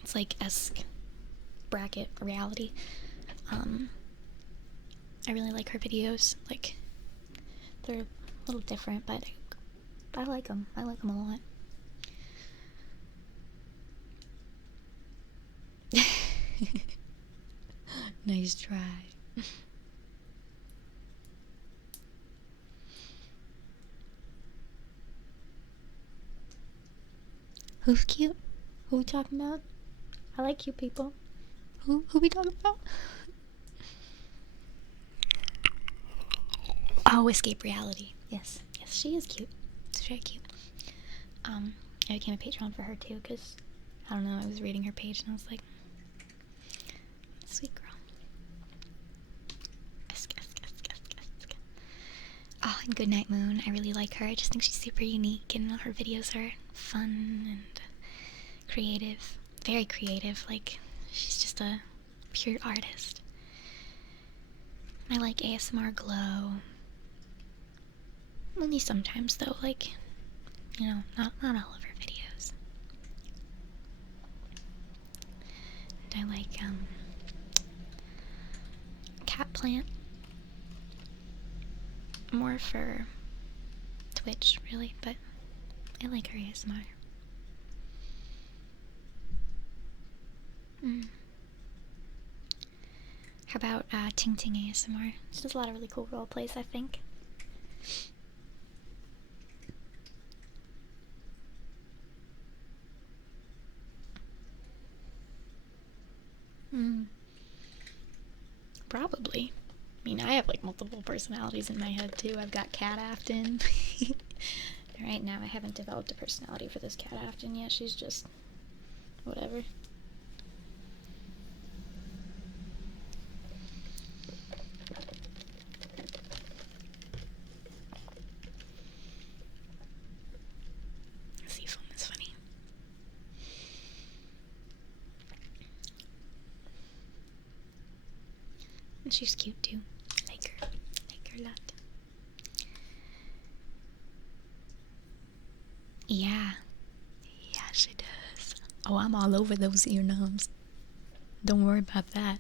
It's like bracket reality. I really like her videos. Like, they're a little different, but I like them. I like them a lot. Nice try. Who's cute? Who we talking about? I like cute people. Who we talking about? Oh, escape reality. Yes, she is cute. She's very cute. I became a Patreon for her too, because I don't know, I was reading her page and I was like, sweet girl. Oh, and Goodnight Moon. I really like her. I just think she's super unique, and her videos are fun and creative. Very creative. Like, she's just a pure artist. I like ASMR Glow. Only sometimes though, like, you know, not all of her videos. And I like Cat Plant. More for Twitch, really, but I like her ASMR. How about Ting Ting ASMR? She does a lot of really cool role plays, I think. Probably. I mean, I have like multiple personalities in my head too. I've got Cat Afton. Right now, I haven't developed a personality for this Cat Afton yet. She's just whatever. Seafoam is funny. And she's cute too. I like her a lot. Yeah, she does. Oh, I'm all over those ear knobs. Don't worry about that.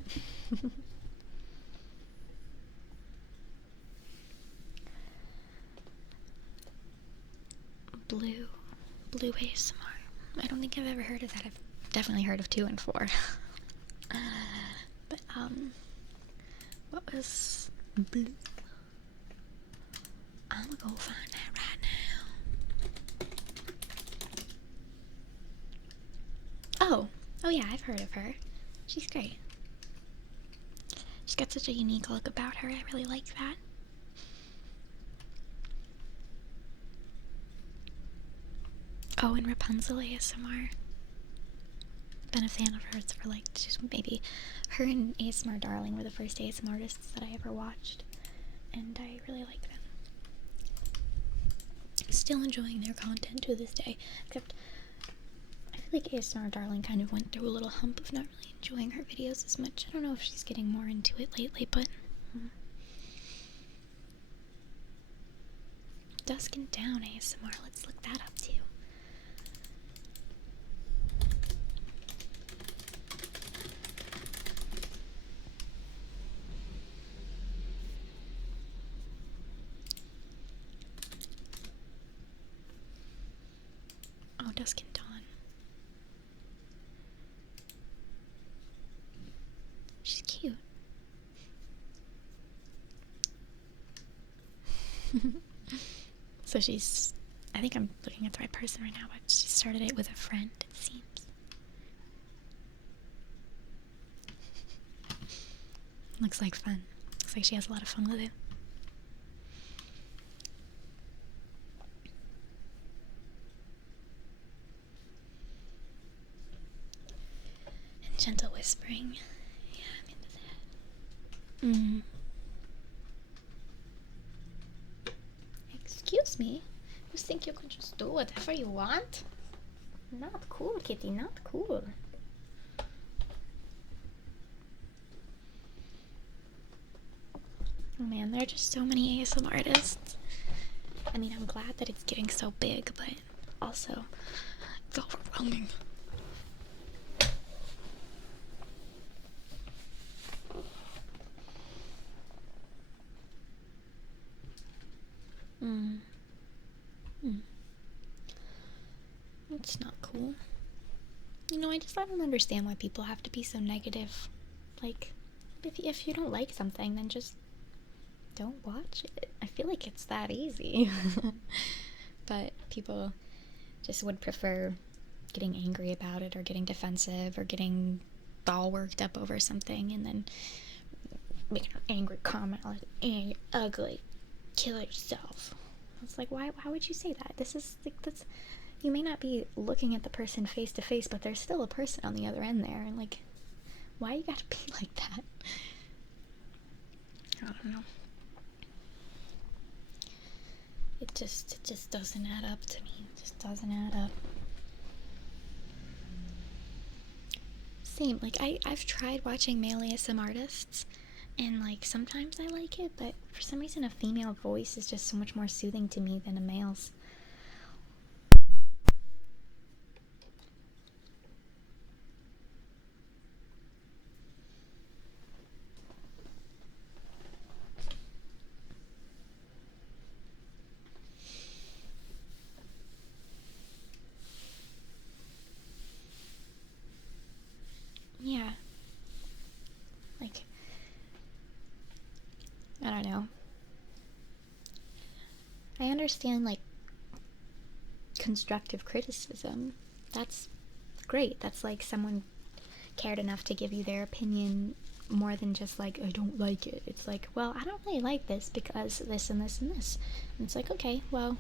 Blue ASMR. I don't think I've ever heard of that. I've definitely heard of 2 and 4. But what was Blue? I'm gonna go find that right now. Oh yeah, I've heard of her. She's great. She's got such a unique look about her. I really like that. Oh, and Rapunzel ASMR. Been a fan of hers for like just maybe her and ASMR Darling were the first ASMR artists that I ever watched, and I really like them. Still enjoying their content to this day, except I feel like ASMR Darling kind of went through a little hump of not really enjoying her videos as much. I don't know if she's getting more into it lately, but Dusk and Down ASMR, let's look that up too. Oh, Dusk and Dawn. She's cute. So I think I'm looking at the right person right now, but she started it with a friend, it seems. Looks like fun. Looks like she has a lot of fun with it. And gentle whispering. Yeah, I'm into that. Excuse me. You think you can just do whatever you want? Not cool, kitty, not cool. Oh man, there are just so many ASMR artists. I mean, I'm glad that it's getting so big, but also, it's overwhelming. It's not cool. You know, I don't understand why people have to be so negative. Like, if you don't like something, then just don't watch it. I feel like it's that easy. But people just would prefer getting angry about it, or getting defensive, or getting all worked up over something, and then making an angry comment like, you're ugly, kill yourself. It's like, why would you say that? This is like, that's, you may not be looking at the person face to face, but there's still a person on the other end there, and like, why you gotta be like that? I don't know. It just doesn't add up to me. It just doesn't add up. Same, like, I've tried watching male ASM artists, and like, sometimes I like it, but for some reason a female voice is just so much more soothing to me than a male's. Yeah. Like, I don't know. I understand, like, constructive criticism. That's great. That's like someone cared enough to give you their opinion, more than just like, I don't like it. It's like, well, I don't really like this because this and this and this. And it's like, okay, well,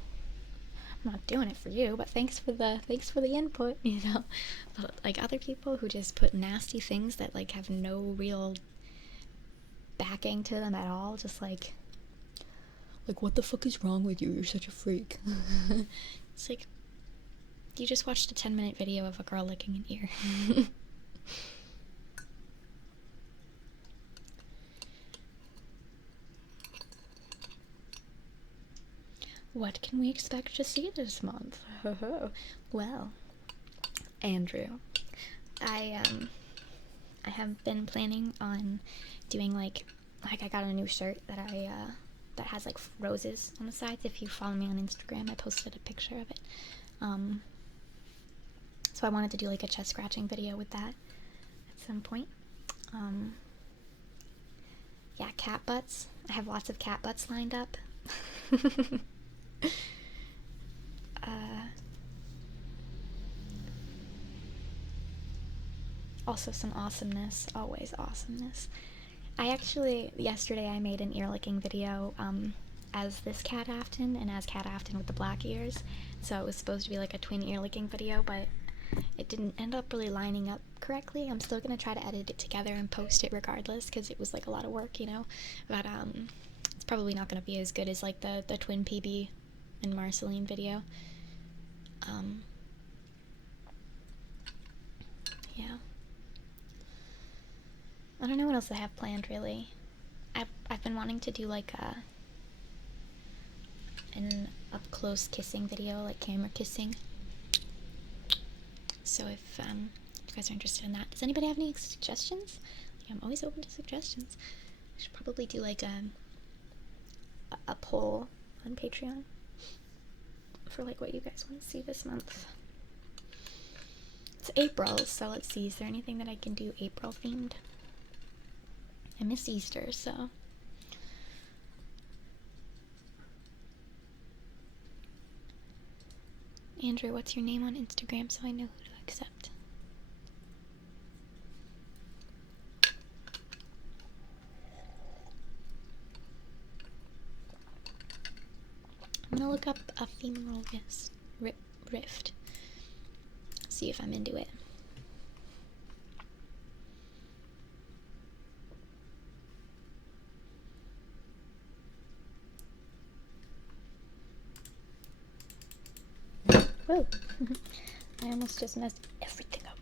I'm not doing it for you, but thanks for the input, you know. But like, other people who just put nasty things that like have no real backing to them at all, just like what the fuck is wrong with you? You're such a freak. It's like, you just watched a 10-minute video of a girl licking an ear. What can we expect to see this month? Well, Andrew, I have been planning on doing like I got a new shirt that that has like roses on the sides. If you follow me on Instagram, I posted a picture of it. So I wanted to do like a chest scratching video with that at some point. Yeah, cat butts. I have lots of cat butts lined up. Also some awesomeness, always awesomeness. Yesterday I made an ear licking video as this Cat Afton and as Cat Afton with the black ears. So it was supposed to be like a twin ear licking video, but it didn't end up really lining up correctly. I'm still gonna try to edit it together and post it regardless, because it was like a lot of work, you know. But it's probably not gonna be as good as like the twin PB and Marceline video. Yeah. I don't know what else I have planned, really. I've been wanting to do like an up close kissing video, like camera kissing. So if you guys are interested in that, does anybody have any suggestions? I'm always open to suggestions. I should probably do like a poll on Patreon for like what you guys want to see this month. It's April, so let's see, is there anything that I can do April themed? I miss Easter, so Andrew, what's your name on Instagram so I know who to accept? I'm gonna look up AftynRose Rift. See if I'm into it. Oh, I almost just messed everything up.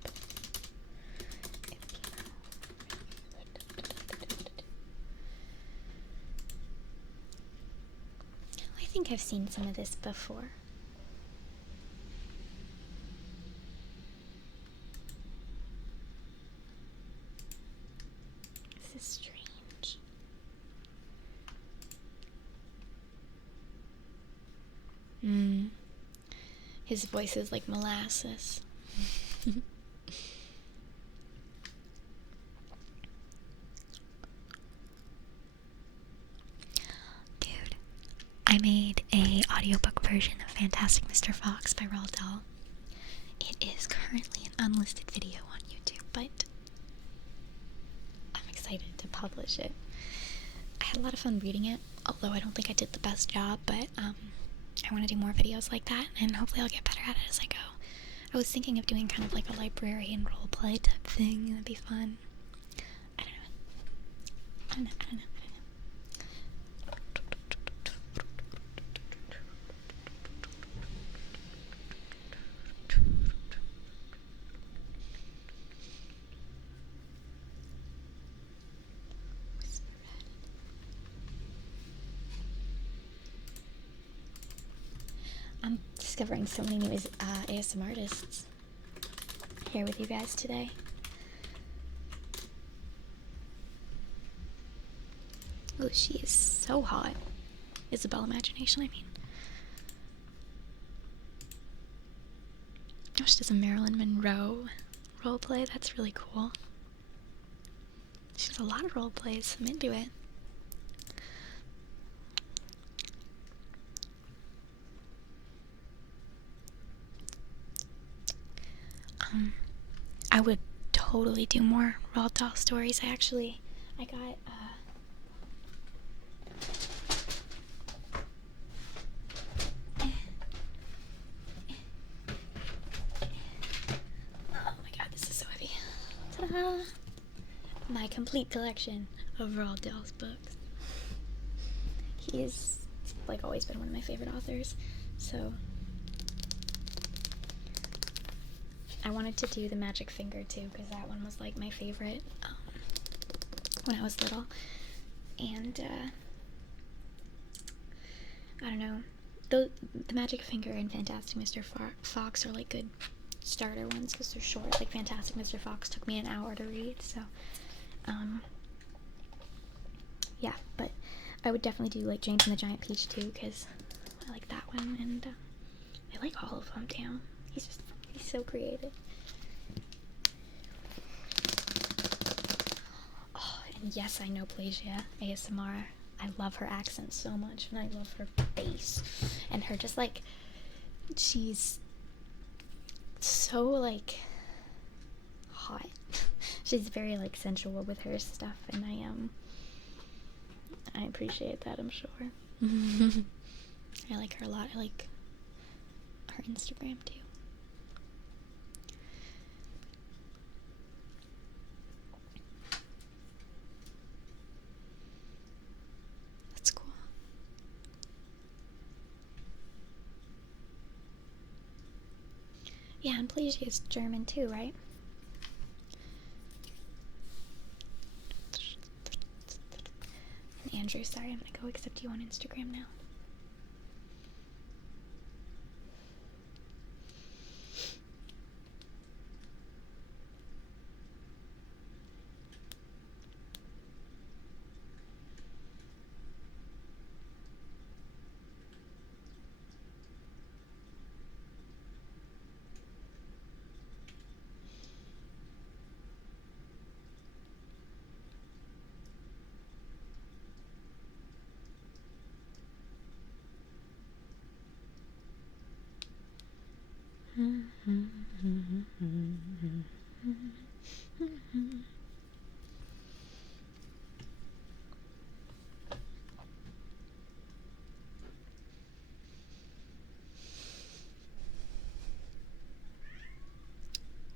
I think I've seen some of this before. This is strange. His voice is like molasses. Dude, I made a audiobook version of Fantastic Mr. Fox by Roald Dahl. It is currently an unlisted video on YouTube, but I'm excited to publish it. I had a lot of fun reading it, although I don't think I did the best job, but I want to do more videos like that, and hopefully I'll get better at it as I go. I was thinking of doing kind of like a librarian roleplay type thing. That'd be fun. I don't know. I'm discovering so many new ASMR artists here with you guys today. Oh, she is so hot. Isabel Imagination, I mean. Oh, she does a Marilyn Monroe roleplay. That's really cool. She does a lot of roleplays. I'm into it. I would totally do more Roald Dahl stories. I got, oh my god, this is so heavy. Ta-da! My complete collection of Roald Dahl's books. He is, like, always been one of my favorite authors, so I wanted to do The Magic Finger too, because that one was like my favorite when I was little. And I don't know, the Magic Finger and Fantastic Mr. Fox are like good starter ones because they're short. Like Fantastic Mr. Fox took me an hour to read, so yeah. But I would definitely do like James and the Giant Peach too, because I like that one, and I like all of them. Damn, he's so creative. Oh, and yes, I know Plasia ASMR. I love her accent so much, and I love her face. And her just like, she's so like hot. She's very like sensual with her stuff, and I appreciate that, I'm sure. I like her a lot. I like her Instagram too. That's cool. Yeah, and Plagia is German too, right? And Andrew, sorry, I'm gonna go accept you on Instagram now.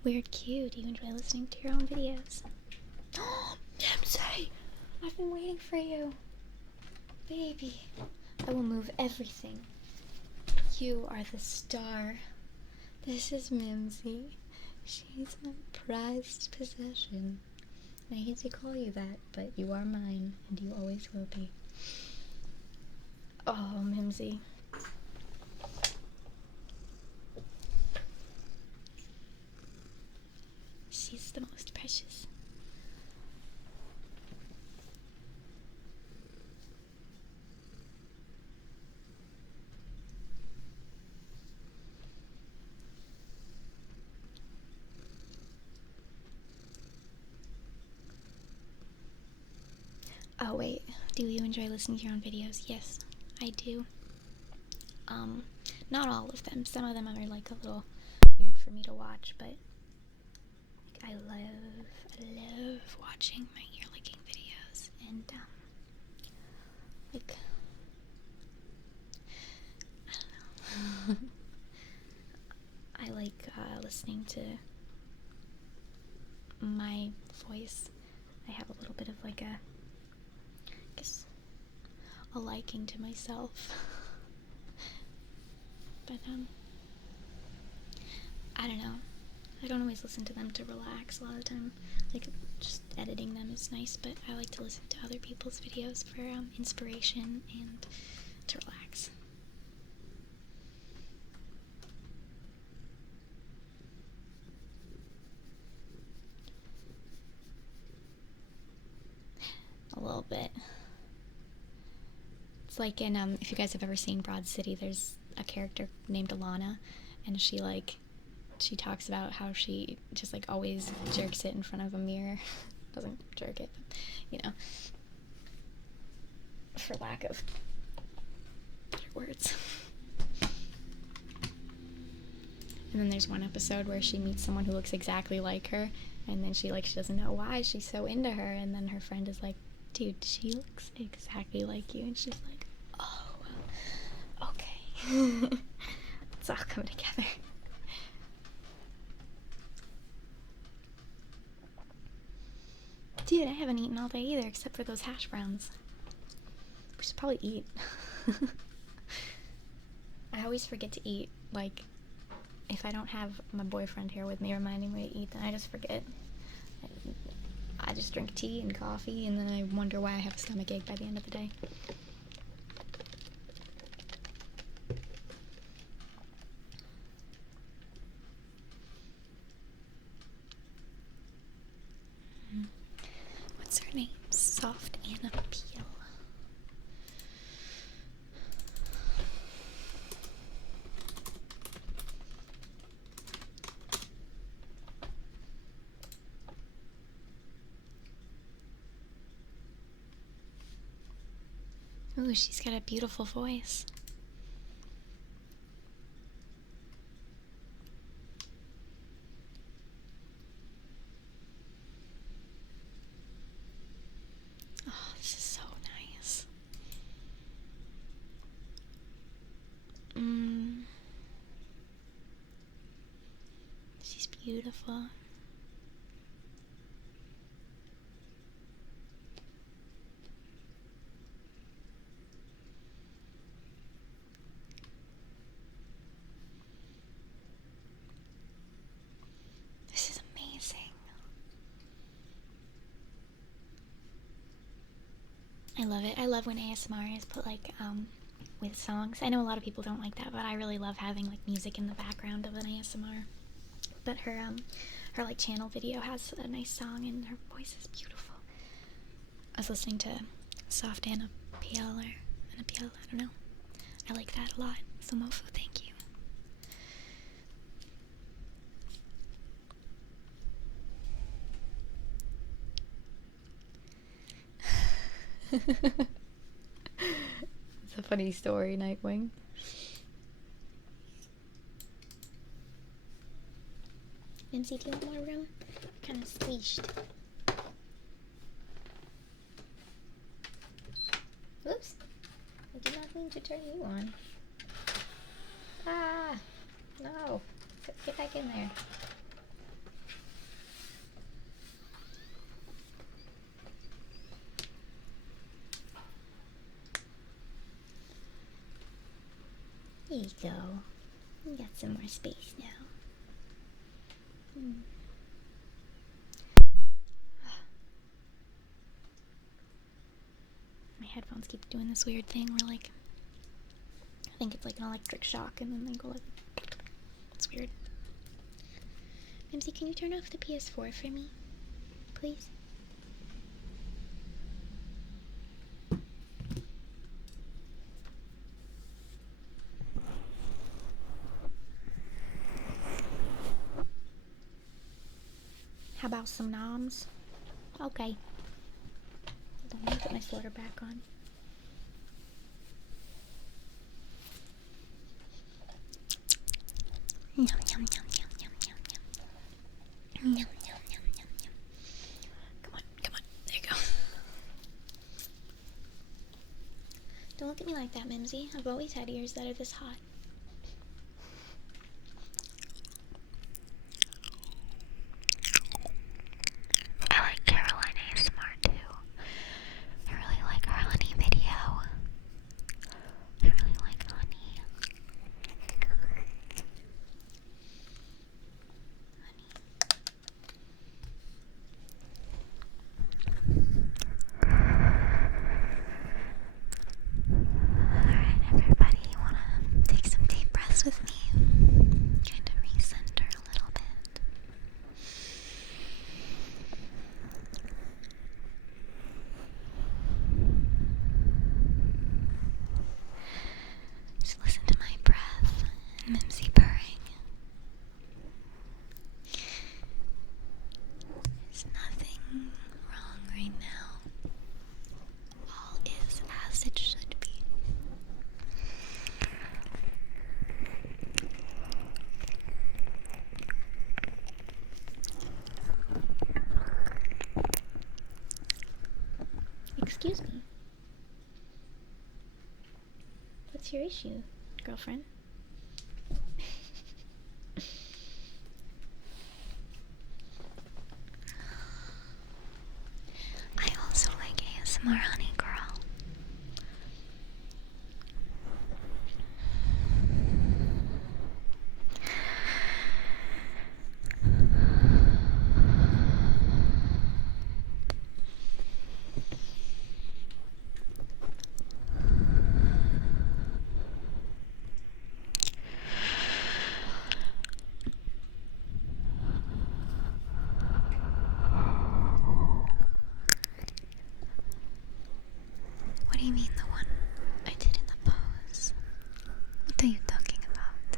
Weird Q, do you enjoy listening to your own videos? Oh, Dempsey! I've been waiting for you. Baby, I will move everything. You are the star This is Mimsy. She's my prized possession. I hate to call you that, but you are mine, and you always will be. Oh, Mimsy. She's the most precious. Oh wait, do you enjoy listening to your own videos? Yes, I do. Not all of them. Some of them are like a little weird for me to watch, but I love watching my ear licking videos, and like, I don't know. I like listening to my voice. I have a little bit of like a, I guess, a liking to myself. But I don't know. I don't always listen to them to relax. A lot of the time, like, just editing them is nice, but I like to listen to other people's videos for inspiration and to relax. A little bit. It's like in if you guys have ever seen Broad City, there's a character named Alana, and she talks about how she just like always jerks it in front of a mirror. Doesn't jerk it, but, you know, for lack of better words. And then there's one episode where she meets someone who looks exactly like her, and then she doesn't know why she's so into her, and then her friend is like, dude, she looks exactly like you, and she's like, oh, okay. It's all coming together. Dude, I haven't eaten all day either, except for those hash browns. We should probably eat. I always forget to eat, like, if I don't have my boyfriend here with me reminding me to eat, then I just forget. I just drink tea and coffee, and then I wonder why I have a stomachache by the end of the day. What's her name? Soft Anna Peel. Ooh, she's got a beautiful voice. Oh, this is so nice. She's beautiful. This is amazing. I love it. I love when ASMR is put like with songs. I know a lot of people don't like that, but I really love having like music in the background of an ASMR. But her like channel video has a nice song, and her voice is beautiful. I was listening to Soft Anna Peel or Anna Peel, I don't know. I like that a lot. So Mofo, thank you. It's a funny story, Nightwing. Lindsay, do you want more room? Kind of squeezed. Whoops. I did not mean to turn you on. Ah! No. Get back in there. There you go. You got some more space now. My headphones keep doing this weird thing where, like, I think it's like an electric shock and then they go like, it's weird. Mimsy, can you turn off the PS4 for me, please? How about some noms? Okay. Let me put my sweater back on. Yum, yum, yum, yum, yum, yum, yum. Yum, yum, yum, yum, yum. Come on, come on. There you go. Don't look at me like that, Mimsy. I've always had ears that are this hot. I like Caroline ASMR too. I really like her honey video. I really like honey. Alright, everybody, you wanna take some deep breaths with me? Kind of recenter a little bit. Just listen to my breath and Mimsy purring. There's nothing wrong right now. All is as it should be. Excuse me. What's your issue, girlfriend? I also like ASMR, honey girl. What do you mean, the one I did in the pose? What are you talking about?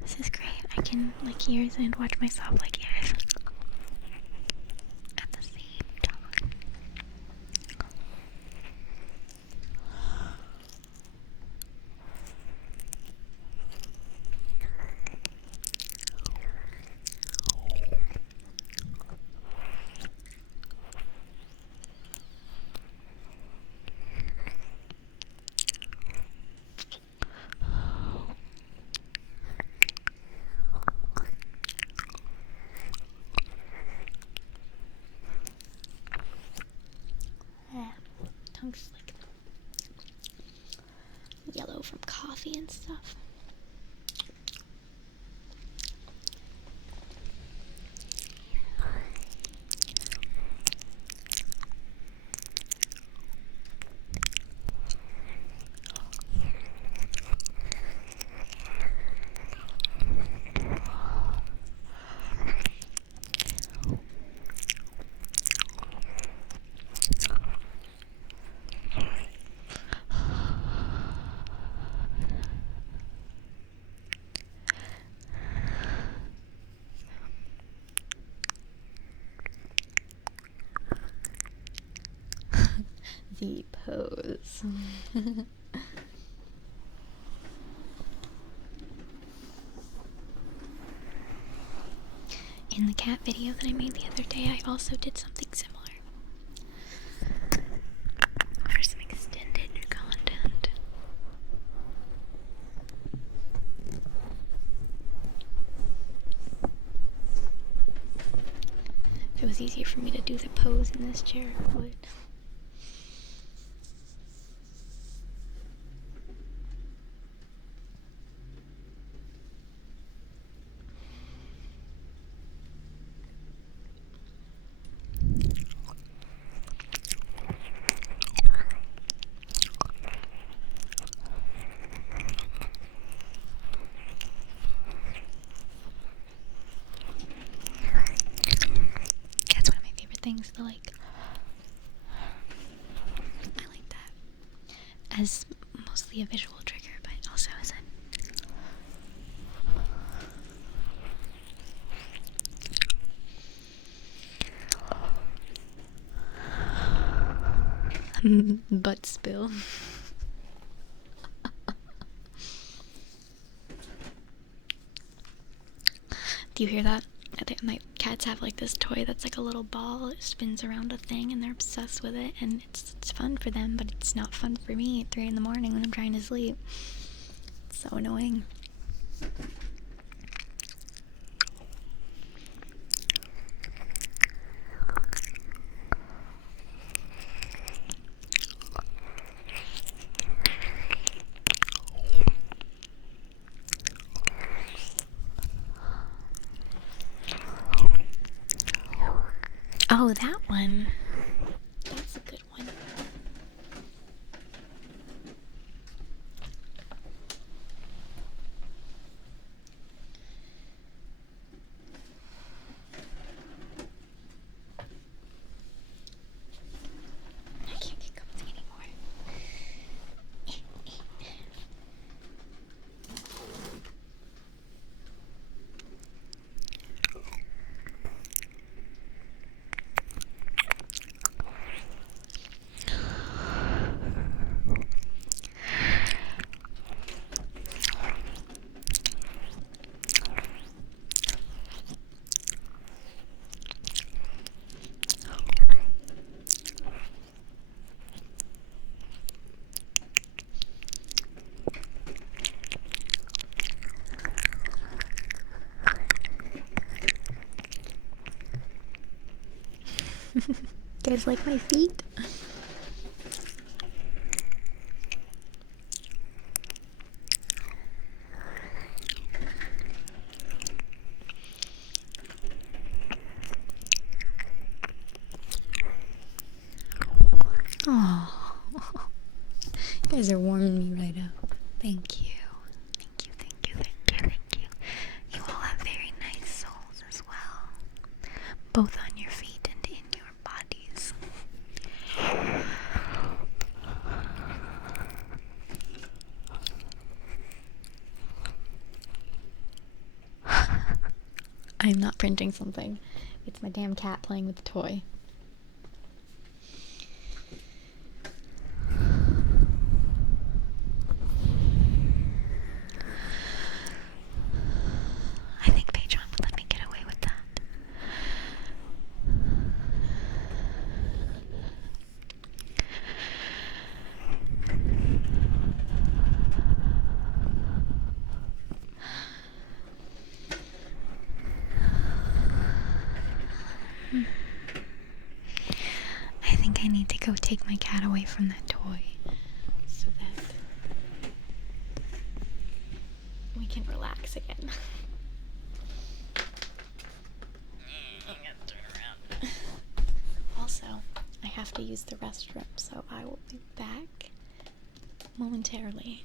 This is great. I can lick ears and watch myself lick ears at the same time. Tongue's like yellow from coffee and stuff. The pose. In the cat video that I made the other day, I also did something similar. For some extended content. If it was easier for me to do the pose in this chair, I would. as mostly a visual trigger, but also as a butt spill. Do you hear that? I think my cats have like this toy that's like a little ball. It spins around a thing and they're obsessed with it, and it's fun for them, but it's not fun for me at 3 in the morning when I'm trying to sleep. It's so annoying. Oh, that one. That's a good one. I can't get comfy anymore. You guys like my feet? Oh, you guys are warming me right up. Thank you. Thank you, thank you, thank you, thank you. You all have very nice souls as well, both on your feet and in your bodies. I'm not printing something. It's my damn cat playing with the toy. I think Patreon would let me get away with that. I think I need to go take my cat away from that toy so that we can relax again. I'm gonna turn around. Also, I have to use the restroom, so I will be back momentarily.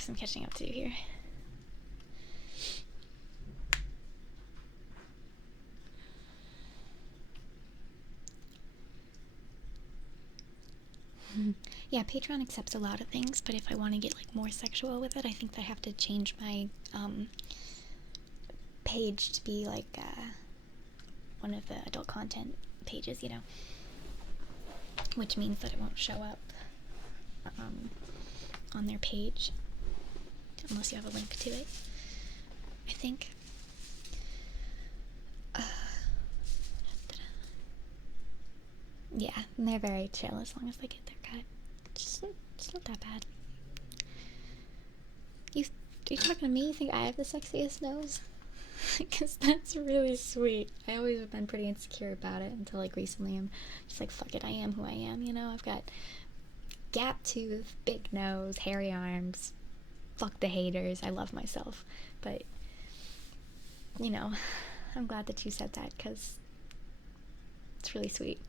have some catching up to do here. Yeah, Patreon accepts a lot of things, but if I want to get like more sexual with it, I think I have to change my page to be like one of the adult content pages, you know, which means that it won't show up on their page unless you have a link to it, I think. Yeah, and they're very chill as long as they get their cut. It's not that bad. Are you talking to me? You think I have the sexiest nose? Because that's really sweet. I always have been pretty insecure about it until like recently. I'm just like, fuck it, I am who I am, you know? I've got gap tooth, big nose, hairy arms. Fuck the haters. I love myself. But, you know, I'm glad that you said that because it's really sweet.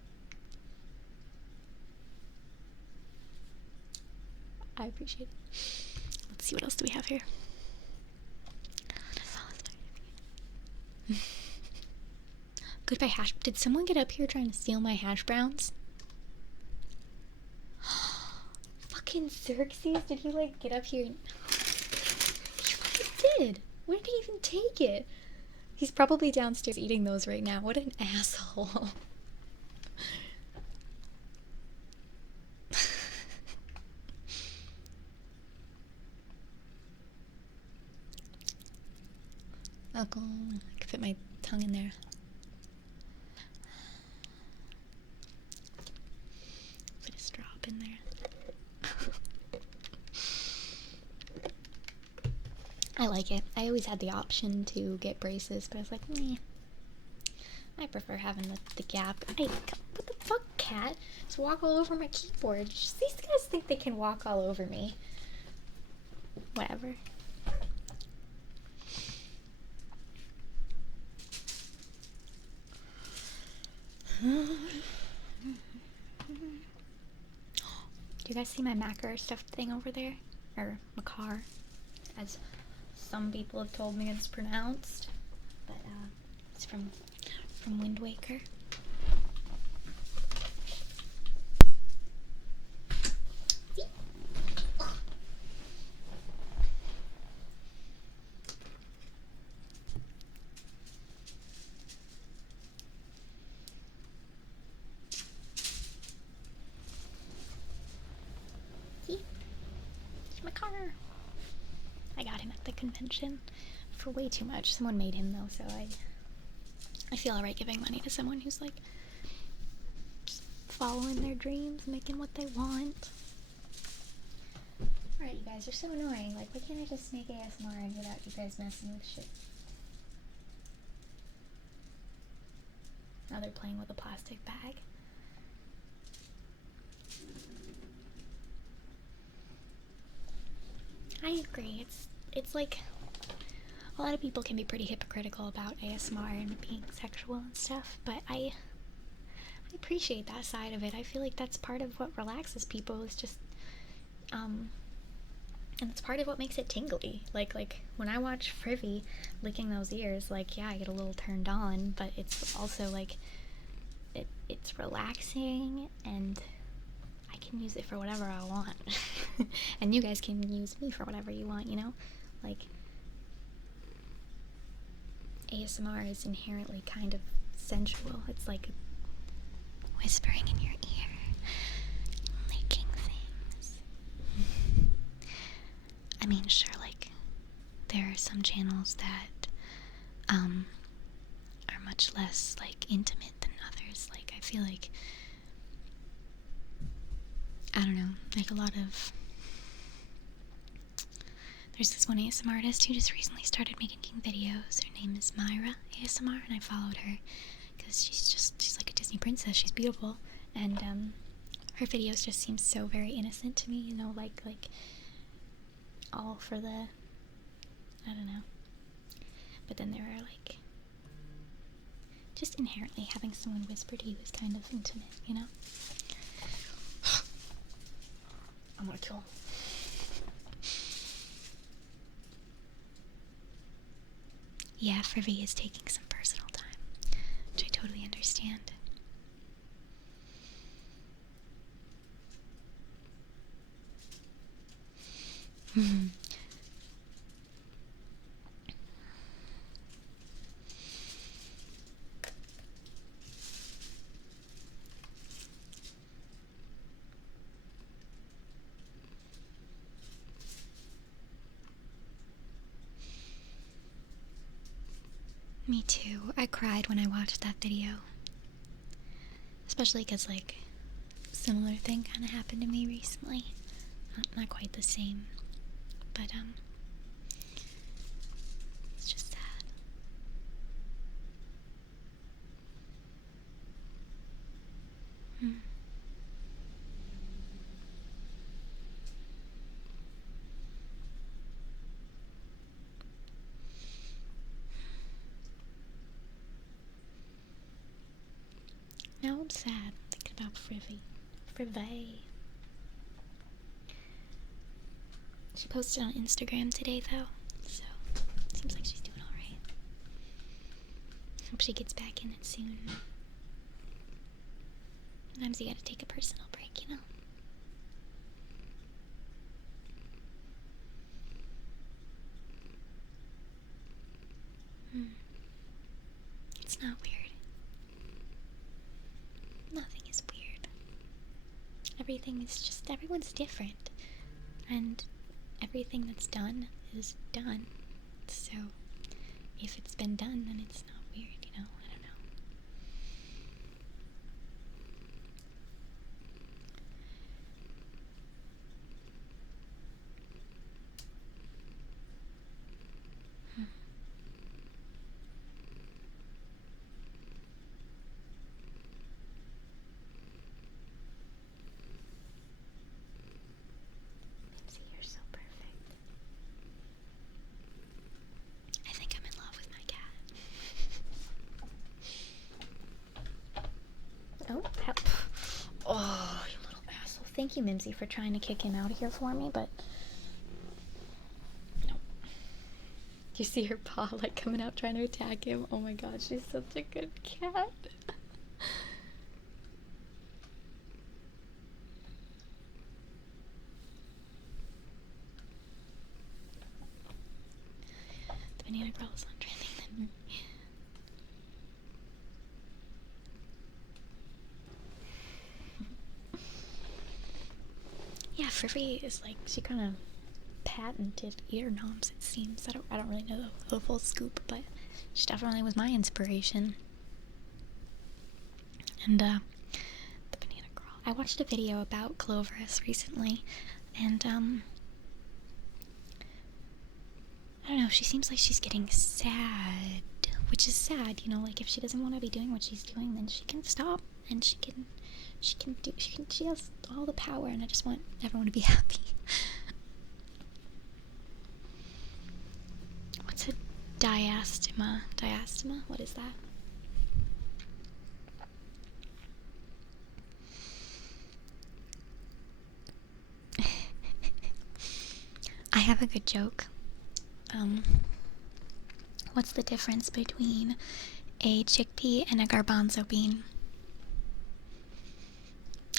I appreciate it. Let's see, what else do we have here? Goodbye hash. Did someone get up here trying to steal my hash browns? Fucking Xerxes, did he like get up here and... He fucking did. Where did he even take it? He's probably downstairs eating those right now. What an asshole. I can fit my tongue in there. Put a straw up in there. I like it. I always had the option to get braces, but I was like, meh. I prefer having the gap. Hey, what the fuck, cat? Just walk all over my keyboard. Just, these guys think they can walk all over me. Whatever. Do you guys see my Macar stuffed thing over there? Or Macar, as some people have told me it's pronounced. But it's from Wind Waker. I got him at the convention for way too much. Someone made him though, so I feel alright giving money to someone who's like just following their dreams, making what they want. Alright, you guys are so annoying. Like, why can't I just make ASMR without you guys messing with shit? Now they're playing with a plastic bag. I agree. It's like a lot of people can be pretty hypocritical about ASMR and being sexual and stuff, but I appreciate that side of it. I feel like that's part of what relaxes people, is just and it's part of what makes it tingly. Like when I watch Privy licking those ears, like, yeah, I get a little turned on, but it's also like it's relaxing, and I can use it for whatever I want. And you guys can use me for whatever you want, you know? Like, ASMR is inherently kind of sensual. It's like whispering in your ear, licking things. I mean, sure, like, there are some channels that are much less, like, intimate than others. Like, I feel like, I don't know, like a lot of... There's this one ASMR artist who just recently started making videos. Her name is Myra ASMR, and I followed her because she's like a Disney princess. She's beautiful, and her videos just seem so very innocent to me, you know, like all for the, I don't know. But then there are like, just inherently having someone whisper to you is kind of intimate, you know? I'm gonna kill him. Yeah, Frivy is taking some personal time, which I totally understand. Me too. I cried when I watched that video. Especially because, like, similar thing kind of happened to me recently. Not quite the same, but, it's just sad. Now I'm sad thinking about Frivy. She posted on Instagram today, though, so seems like she's doing alright. Hope she gets back in it soon. Sometimes you gotta take a personal break, you know? It's not weird. Nothing is weird. Everything is just, everyone's different. And everything that's done is done. So, if it's been done, then it's not weird, you know? I don't know. Mimsy, you're so perfect. I think I'm in love with my cat. Oh, help. Oh, you little asshole. Thank you, Mimsy, for trying to kick him out of here for me, but... no. Do you see her paw, like, coming out trying to attack him? Oh my god, she's such a good cat. The banana girl is on trending then. Yeah, Frivy is like, she kind of patented ear knobs, it seems. I don't really know the full scoop, but she definitely was my inspiration. And the banana girl. I watched a video about Cloverus recently, and I don't know, she seems like she's getting sad, which is sad, you know, like if she doesn't want to be doing what she's doing, then she can stop, and she has all the power, and I just want everyone to be happy. What's a diastema? Diastema? What is that? I have a good joke. What's the difference between a chickpea and a garbanzo bean?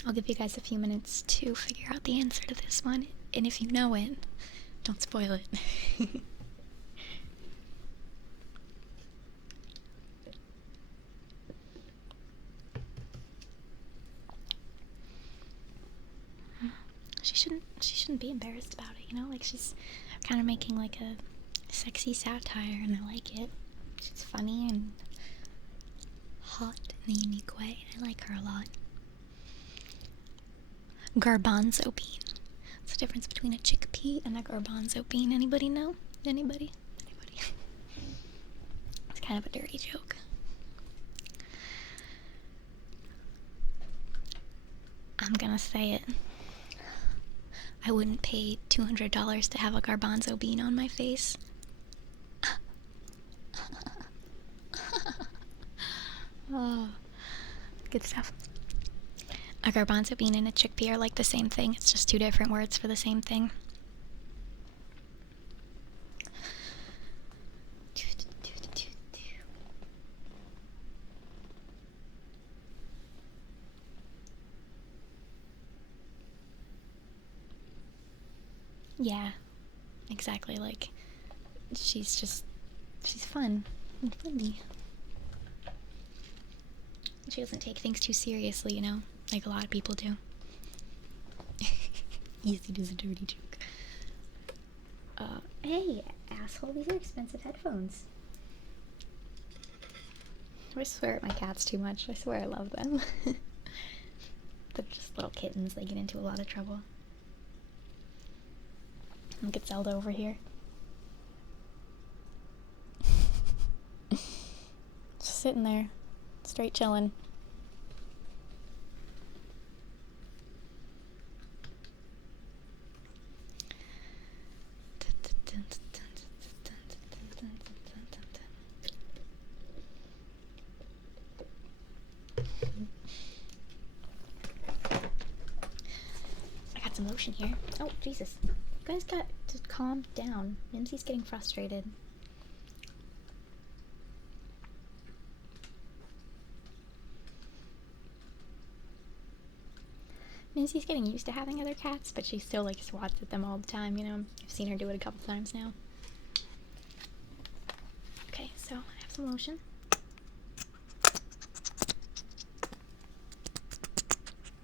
I'll give you guys a few minutes to figure out the answer to this one, and if you know it, don't spoil it. She shouldn't be embarrassed about it, you know? Like, she's kind of making like a sexy satire, and I like it. She's funny and hot in a unique way. I like her a lot. Garbanzo bean. What's the difference between a chickpea and a garbanzo bean? Anybody know? Anybody? It's kind of a dirty joke. I'm gonna say it. I wouldn't pay $200 to have a garbanzo bean on my face. Oh, good stuff. A garbanzo bean and a chickpea are like the same thing. It's just two different words for the same thing. Yeah, exactly. Like, she's fun and friendly. She doesn't take things too seriously, you know, like a lot of people do. Easy does a dirty joke. Hey, asshole, these are expensive headphones. I swear at my cats too much. I swear I love them. They're just little kittens. They get into a lot of trouble. Look at Zelda over here. Just sitting there, straight chilling. I got some lotion here. Oh, Jesus. You guys got to calm down. Mimsy's getting frustrated. Mimsy's getting used to having other cats, but she still like swats at them all the time, you know? I've seen her do it a couple times now. Okay, so I have some lotion. It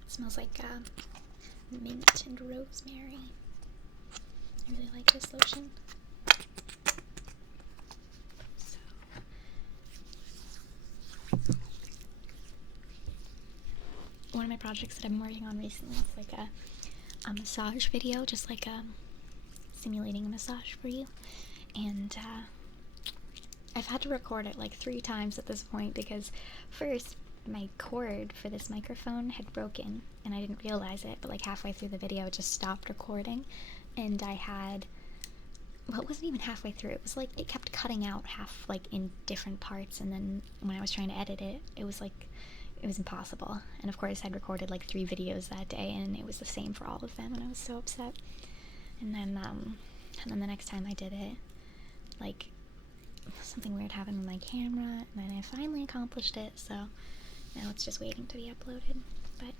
smells like mint and rosemary. I really like this lotion. One of my projects that I've been working on recently is like a massage video, just like simulating a massage for you. And I've had to record it like 3 times at this point because first my cord for this microphone had broken and I didn't realize it, but like halfway through the video it just stopped recording, and I had, well, it wasn't even halfway through, it was like it kept cutting out half like in different parts, and then when I was trying to edit it, it was impossible. And of course I'd recorded like 3 videos that day and it was the same for all of them, and I was so upset. And then the next time I did it, like something weird happened with my camera, and then I finally accomplished it, so now it's just waiting to be uploaded. But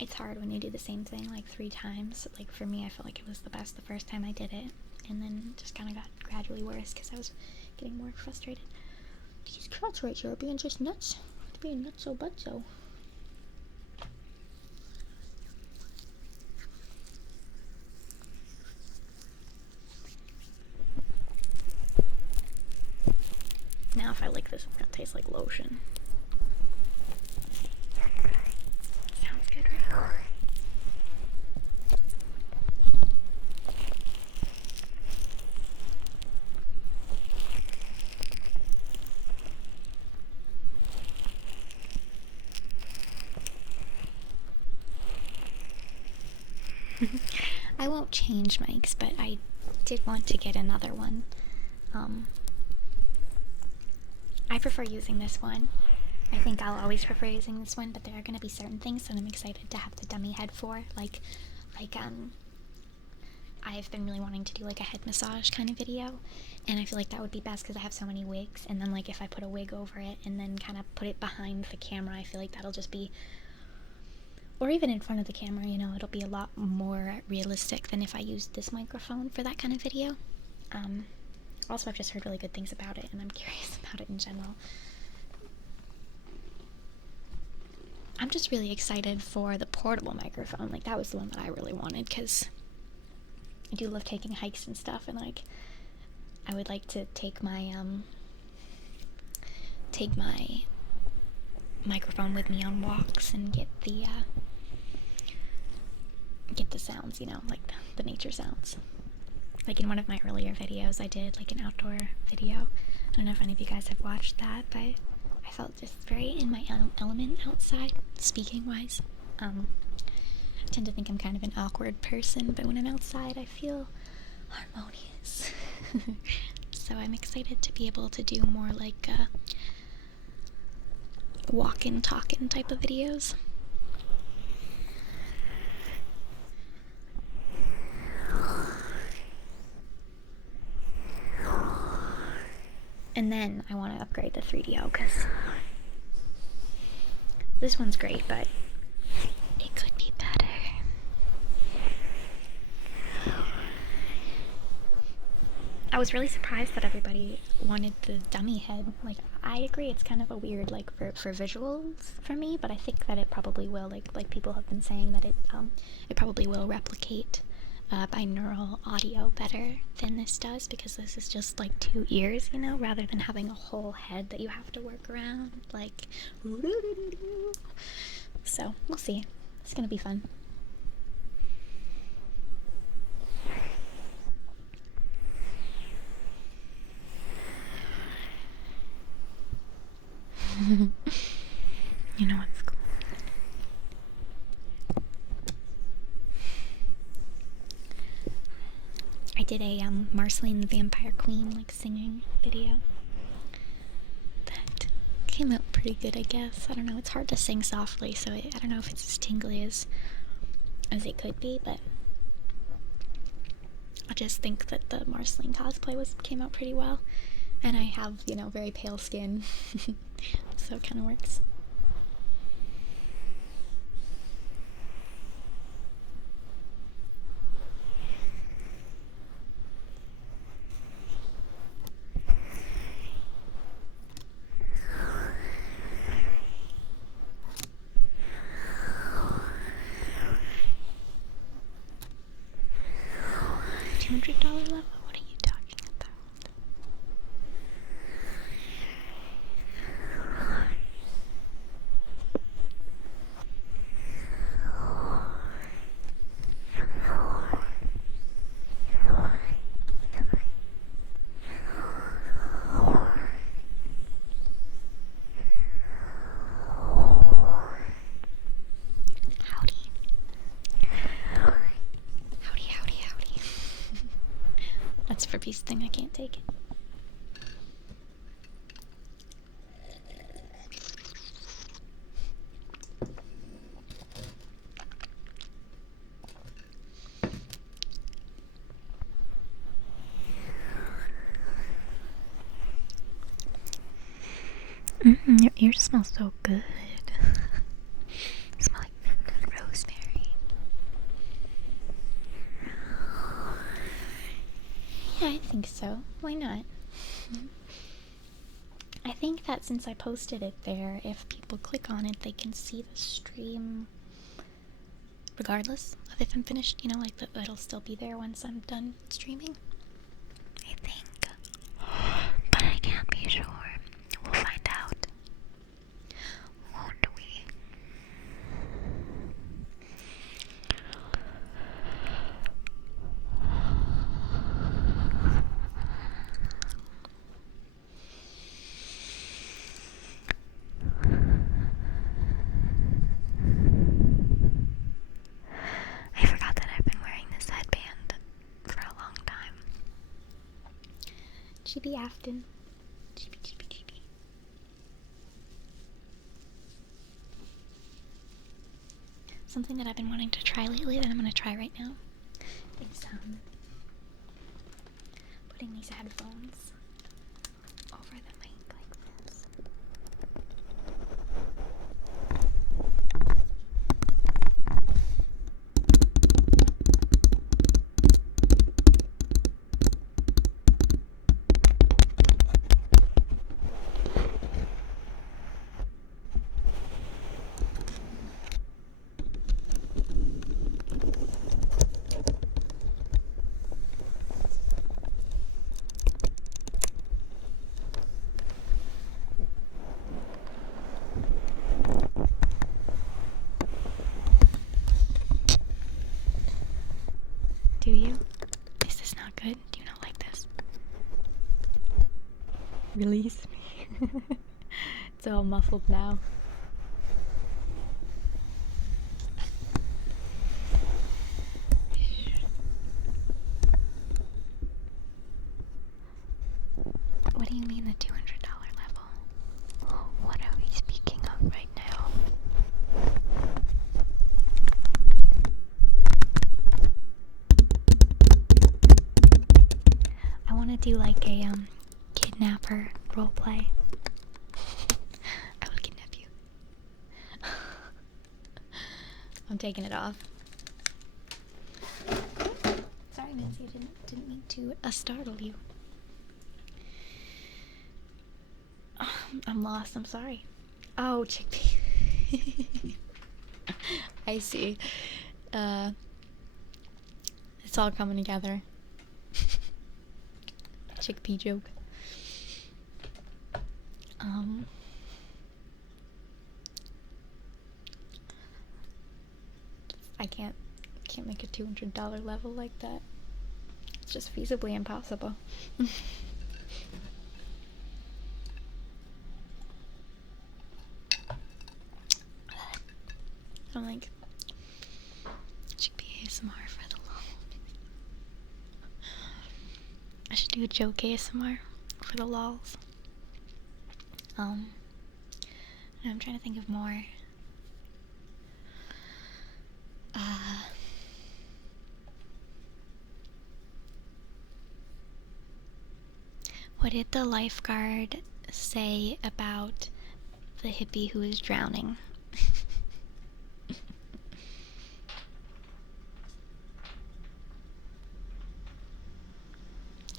it's hard when you do the same thing like 3 times. Like for me, I felt like it was the best the first time I did it, and then it just kind of got gradually worse because I was getting more frustrated. These cats right here are being just nuts. They're being nutso butso. Now if I lick this, it's gonna taste like lotion. Sounds good, right? I won't change mics, but I did want to get another one. I prefer using this one. I think I'll always prefer using this one, but there are going to be certain things that I'm excited to have the dummy head for, like I've been really wanting to do like a head massage kind of video, and I feel like that would be best because I have so many wigs, and then like if I put a wig over it and then kind of put it behind the camera, I feel like that'll just be, or even in front of the camera, you know, it'll be a lot more realistic than if I used this microphone for that kind of video. Also, I've just heard really good things about it, and I'm curious about it in general. I'm just really excited for the portable microphone. Like, that was the one that I really wanted, because I do love taking hikes and stuff, and like, I would like to take my microphone with me on walks and get the sounds, you know, like the nature sounds. Like in one of my earlier videos, I did like an outdoor video. I don't know if any of you guys have watched that, but I felt just very in my element outside, speaking wise. I tend to think I'm kind of an awkward person, but when I'm outside, I feel harmonious. So I'm excited to be able to do more like walking, talking type of videos. And then I want to upgrade the 3DO, because this one's great, but it could be better. I was really surprised that everybody wanted the dummy head. Like, I agree, it's kind of a weird, like, for visuals for me, but I think that it probably will, like people have been saying that it probably will replicate binaural audio better than this does, because this is just like 2 ears, you know, rather than having a whole head that you have to work around, like, so we'll see. It's gonna be fun. You know what's cool? I did a Marceline the Vampire Queen like singing video that came out pretty good, I guess. I don't know, it's hard to sing softly, so I don't know if it's as tingly as it could be, but I just think that the Marceline cosplay came out pretty well, and I have, you know, very pale skin, so it kind of works. $200 level? What are you talking about? Howdy. Howdy, howdy, howdy. That's for peace thing, I can't take it. Your ears smell so good. Smell like good rosemary. Yeah, I think so. Why not? I think that since I posted it there, if people click on it, they can see the stream regardless of if I'm finished, you know, like it'll still be there once I'm done streaming. I think. But I can't be sure. We'll find out. Won't we? I forgot that I've been wearing this headband for a long time. Chibi Afton. Chibi, chibi, chibi. Something that I've been wanting to try lately that I'm going to try right now is putting these headphones over the mic like this. Do you? Is this not good? Do you not like this? Release me. It's all muffled now. What do you mean the $200 level? What are we speaking of right now? I want to do like a kidnapper roleplay. I will kidnap you. I'm taking it off. Sorry, Nancy, I didn't mean to startle you. I'm lost. I'm sorry. Oh, chickpea. I see. It's all coming together. Chickpea joke. I can't make a $200 level like that. It's just feasibly impossible. I'm like, chickpea ASMR for the lol. I should do a joke ASMR for the lols. I'm trying to think of more. What did the lifeguard say about the hippie who is drowning?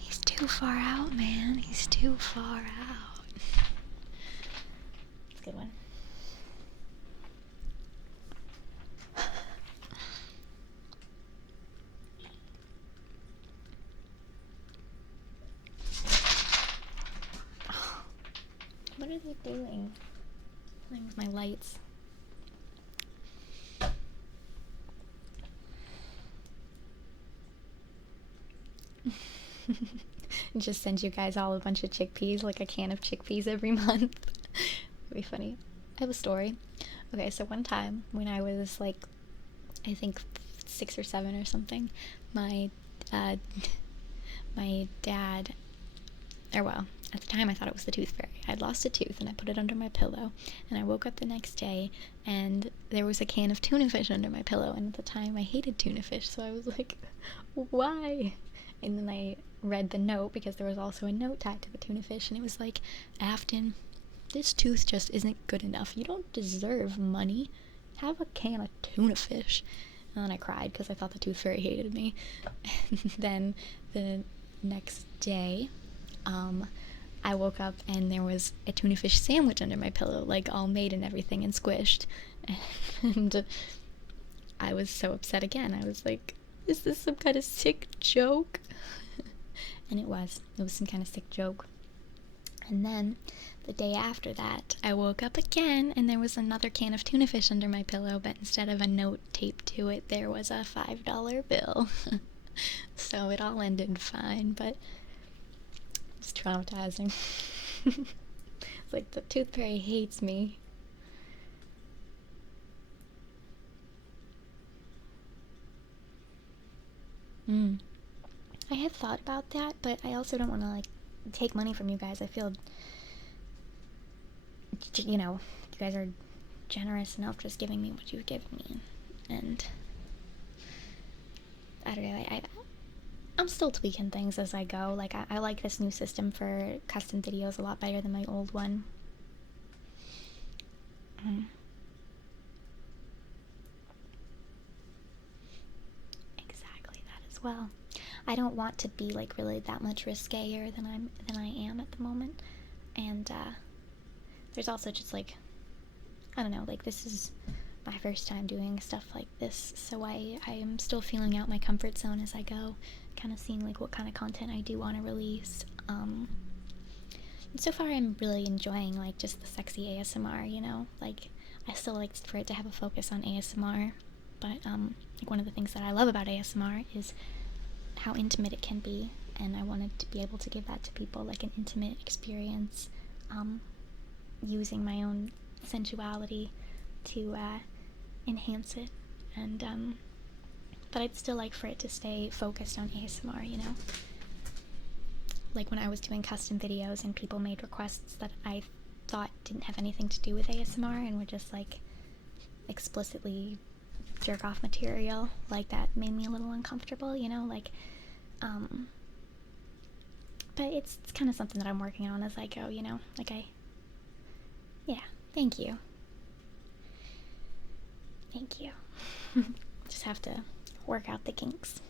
He's too far out, man. He's too far out. That's a good one. What are they doing? Playing with my lights. Just send you guys all a bunch of chickpeas, like a can of chickpeas every month. It'd be funny. I have a story. Okay, so one time when I was like, I think 6 or 7 or something, my dad, or well, at the time I thought it was the tooth fairy. I'd lost a tooth and I put it under my pillow, and I woke up the next day and there was a can of tuna fish under my pillow, and at the time I hated tuna fish, so I was like, why? And then I read the note, because there was also a note tied to the tuna fish, and it was like, Afton, this tooth just isn't good enough. You don't deserve money. Have a can of tuna fish. And then I cried because I thought the tooth fairy hated me. And then the next day, I woke up and there was a tuna fish sandwich under my pillow, like all made and everything and squished. And I was so upset again. I was like, is this some kind of sick joke? And it was some kind of sick joke. And then the day after that, I woke up again and there was another can of tuna fish under my pillow, but instead of a note taped to it, there was a $5 bill. So it all ended fine, but it's traumatizing. It's like the tooth fairy hates me. I have thought about that, but I also don't want to like take money from you guys. I feel, you know, you guys are generous enough just giving me what you've given me, and I don't know, I'm still tweaking things as I go. Like, I like this new system for custom videos a lot better than my old one. Exactly that as well. I don't want to be like really that much riskier than I am at the moment, and there's also just like, I don't know, like this is my first time doing stuff like this, so I am still feeling out my comfort zone as I go, kind of seeing like what kind of content I do want to release. And so far I'm really enjoying like just the sexy ASMR, you know, like I still like for it to have a focus on ASMR, but like one of the things that I love about ASMR is how intimate it can be, and I wanted to be able to give that to people, like an intimate experience, using my own sensuality to enhance it, and but I'd still like for it to stay focused on ASMR, you know? Like when I was doing custom videos and people made requests that I thought didn't have anything to do with ASMR and were just like explicitly jerk off material, like that made me a little uncomfortable, you know, like but it's kind of something that I'm working on as I go, you know, like yeah, thank you just have to work out the kinks.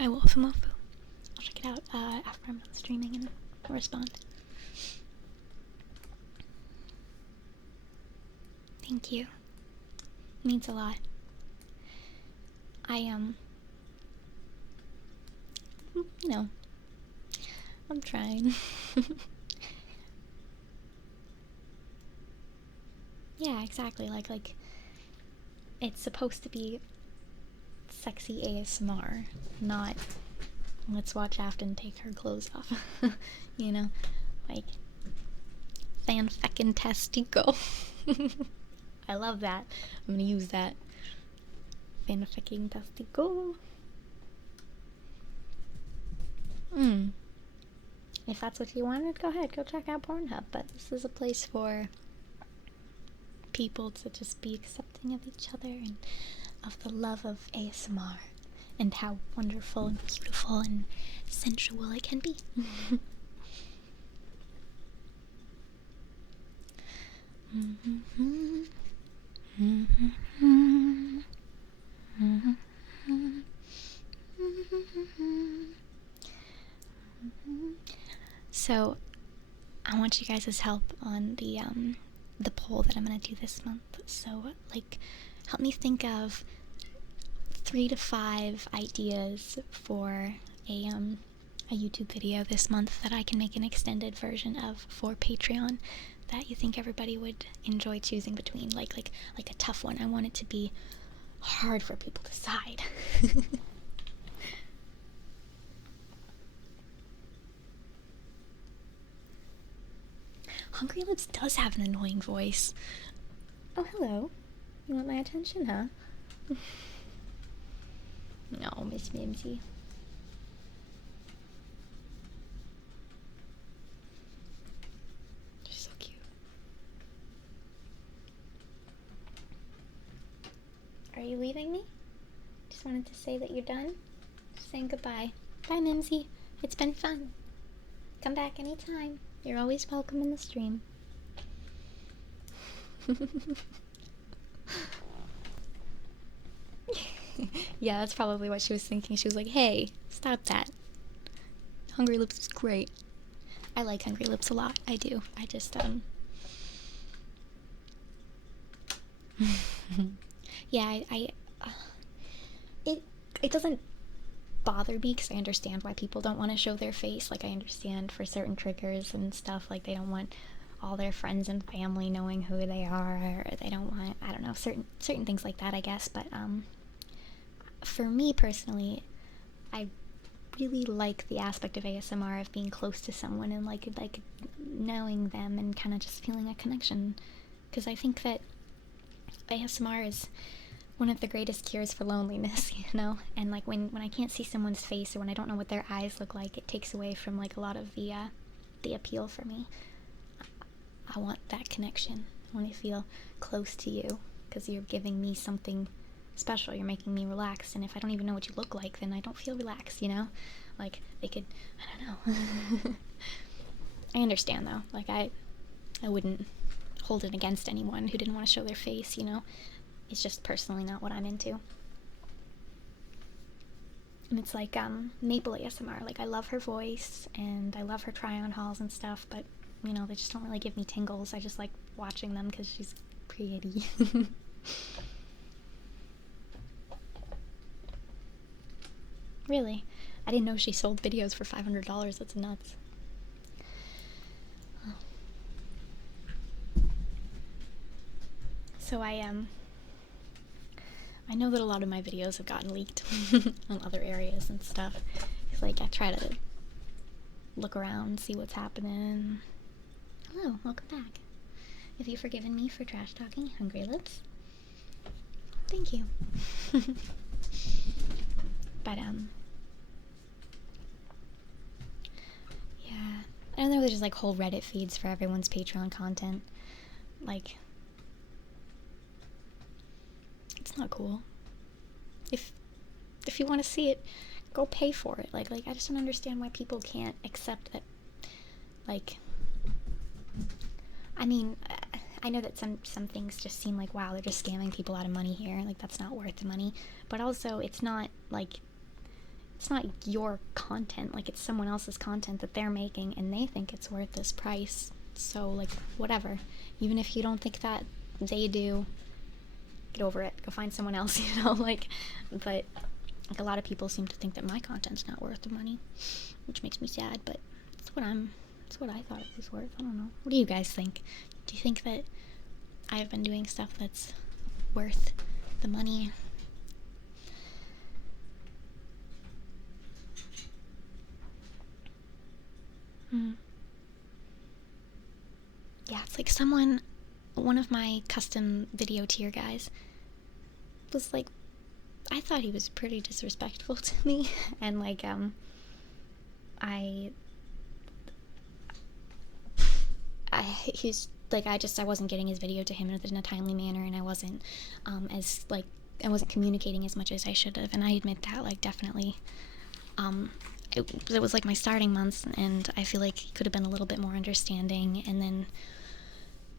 I will Fumofu. I'll check it out after I'm done streaming and respond. Thank you. It means a lot. You know, I'm trying. Yeah, exactly. Like it's supposed to be sexy ASMR, not let's watch Afton take her clothes off. You know, like fan feckin' testicle. I love that. I'm gonna use that. Fan feckin' testicle. If that's what you wanted, go ahead, go check out Pornhub. But this is a place for people to just be accepting of each other and of the love of ASMR and how wonderful and beautiful and sensual it can be. So I want you guys' help on the poll that I'm gonna do this month. So like help me think of 3 to 5 ideas for a YouTube video this month that I can make an extended version of for Patreon that you think everybody would enjoy choosing between. Like a tough one. I want it to be hard for people to decide. Hungry Lips does have an annoying voice. Oh, hello. You want my attention, huh? No, Miss Mimsy. She's so cute. Are you leaving me? Just wanted to say that you're done. Just saying goodbye. Bye, Mimsy. It's been fun. Come back anytime. You're always welcome in the stream. Yeah, that's probably what she was thinking. She was like, hey, stop that. Hungry Lips is great. I like Hungry Lips a lot. I do. I just, yeah, it doesn't bother me because I understand why people don't want to show their face. Like, I understand for certain triggers and stuff, like they don't want all their friends and family knowing who they are, or they don't want, I don't know, certain things like that, I guess. But for me personally, I really like the aspect of ASMR of being close to someone and like knowing them and kind of just feeling a connection, because I think that ASMR is one of the greatest cures for loneliness, you know? And like when I can't see someone's face or when I don't know what their eyes look like, it takes away from like a lot of the appeal for me. I want that connection. I want to feel close to you because you're giving me something special. You're making me relaxed, and if I don't even know what you look like, then I don't feel relaxed, you know? Like, they could, I don't know. I understand though. Like, I wouldn't hold it against anyone who didn't want to show their face, you know? It's just personally not what I'm into. And it's like Maple ASMR. Like, I love her voice and I love her try-on hauls and stuff, but you know, they just don't really give me tingles. I just like watching them because she's pretty. Really? I didn't know she sold videos for $500. That's nuts. So I know that a lot of my videos have gotten leaked on other areas and stuff. It's like I try to look around, see what's happening. Hello, welcome back. Have you forgiven me for trash talking Hungry Lips? Thank you. But yeah, I don't know. There's like whole Reddit feeds for everyone's Patreon content. Like, it's not cool. If you want to see it, go pay for it. Like I just don't understand why people can't accept that. Like, I mean, I know that some things just seem like, wow, they're just scamming people out of money here. Like, that's not worth the money. But also, it's not like it's not your content, like it's someone else's content that they're making and they think it's worth this price. So like, whatever. Even if you don't think that they do, get over it. Go find someone else, you know, like, but like a lot of people seem to think that my content's not worth the money, which makes me sad, but it's what I thought it was worth. I don't know. What do you guys think? Do you think that I've been doing stuff that's worth the money? Yeah, it's like one of my custom video tier guys was like, I thought he was pretty disrespectful to me, and like, he's like, I wasn't getting his video to him in a timely manner, and I wasn't, I wasn't communicating as much as I should have, and I admit that, like, definitely, it was like my starting months, and I feel like he could have been a little bit more understanding, and then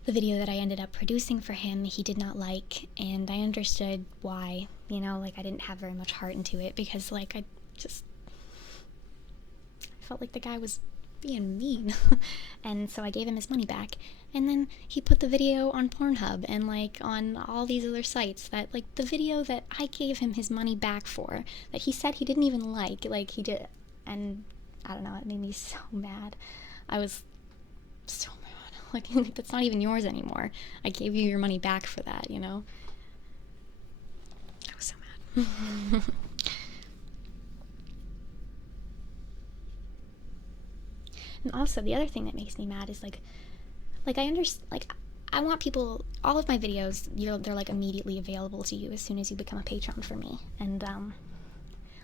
the video that I ended up producing for him, he did not like, and I understood why, you know, like, I didn't have very much heart into it, because, like, I felt like the guy was being mean, and so I gave him his money back, and then he put the video on Pornhub, and, like, on all these other sites, that, like, the video that I gave him his money back for, that he said he didn't even like, he did, and, I don't know, it made me so mad. I was so like, that's not even yours anymore. I gave you your money back for that, you know? I was so mad. And also, the other thing that makes me mad is, like I understand, like, I want people, all of my videos, they're, like, immediately available to you as soon as you become a patron for me. And,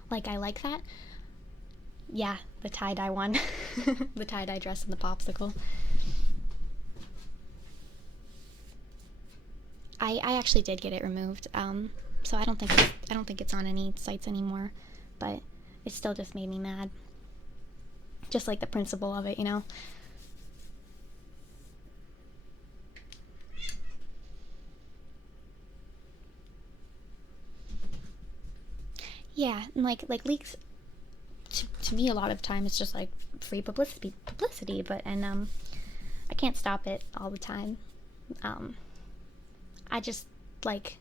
like, I like that. Yeah, the tie-dye one. The tie-dye dress and the popsicle. I actually did get it removed, so I don't think it's on any sites anymore, but it still just made me mad. Just like the principle of it, you know? Yeah, and like leaks, to me a lot of time it's just like free publicity, but, and I can't stop it all the time. I just, like,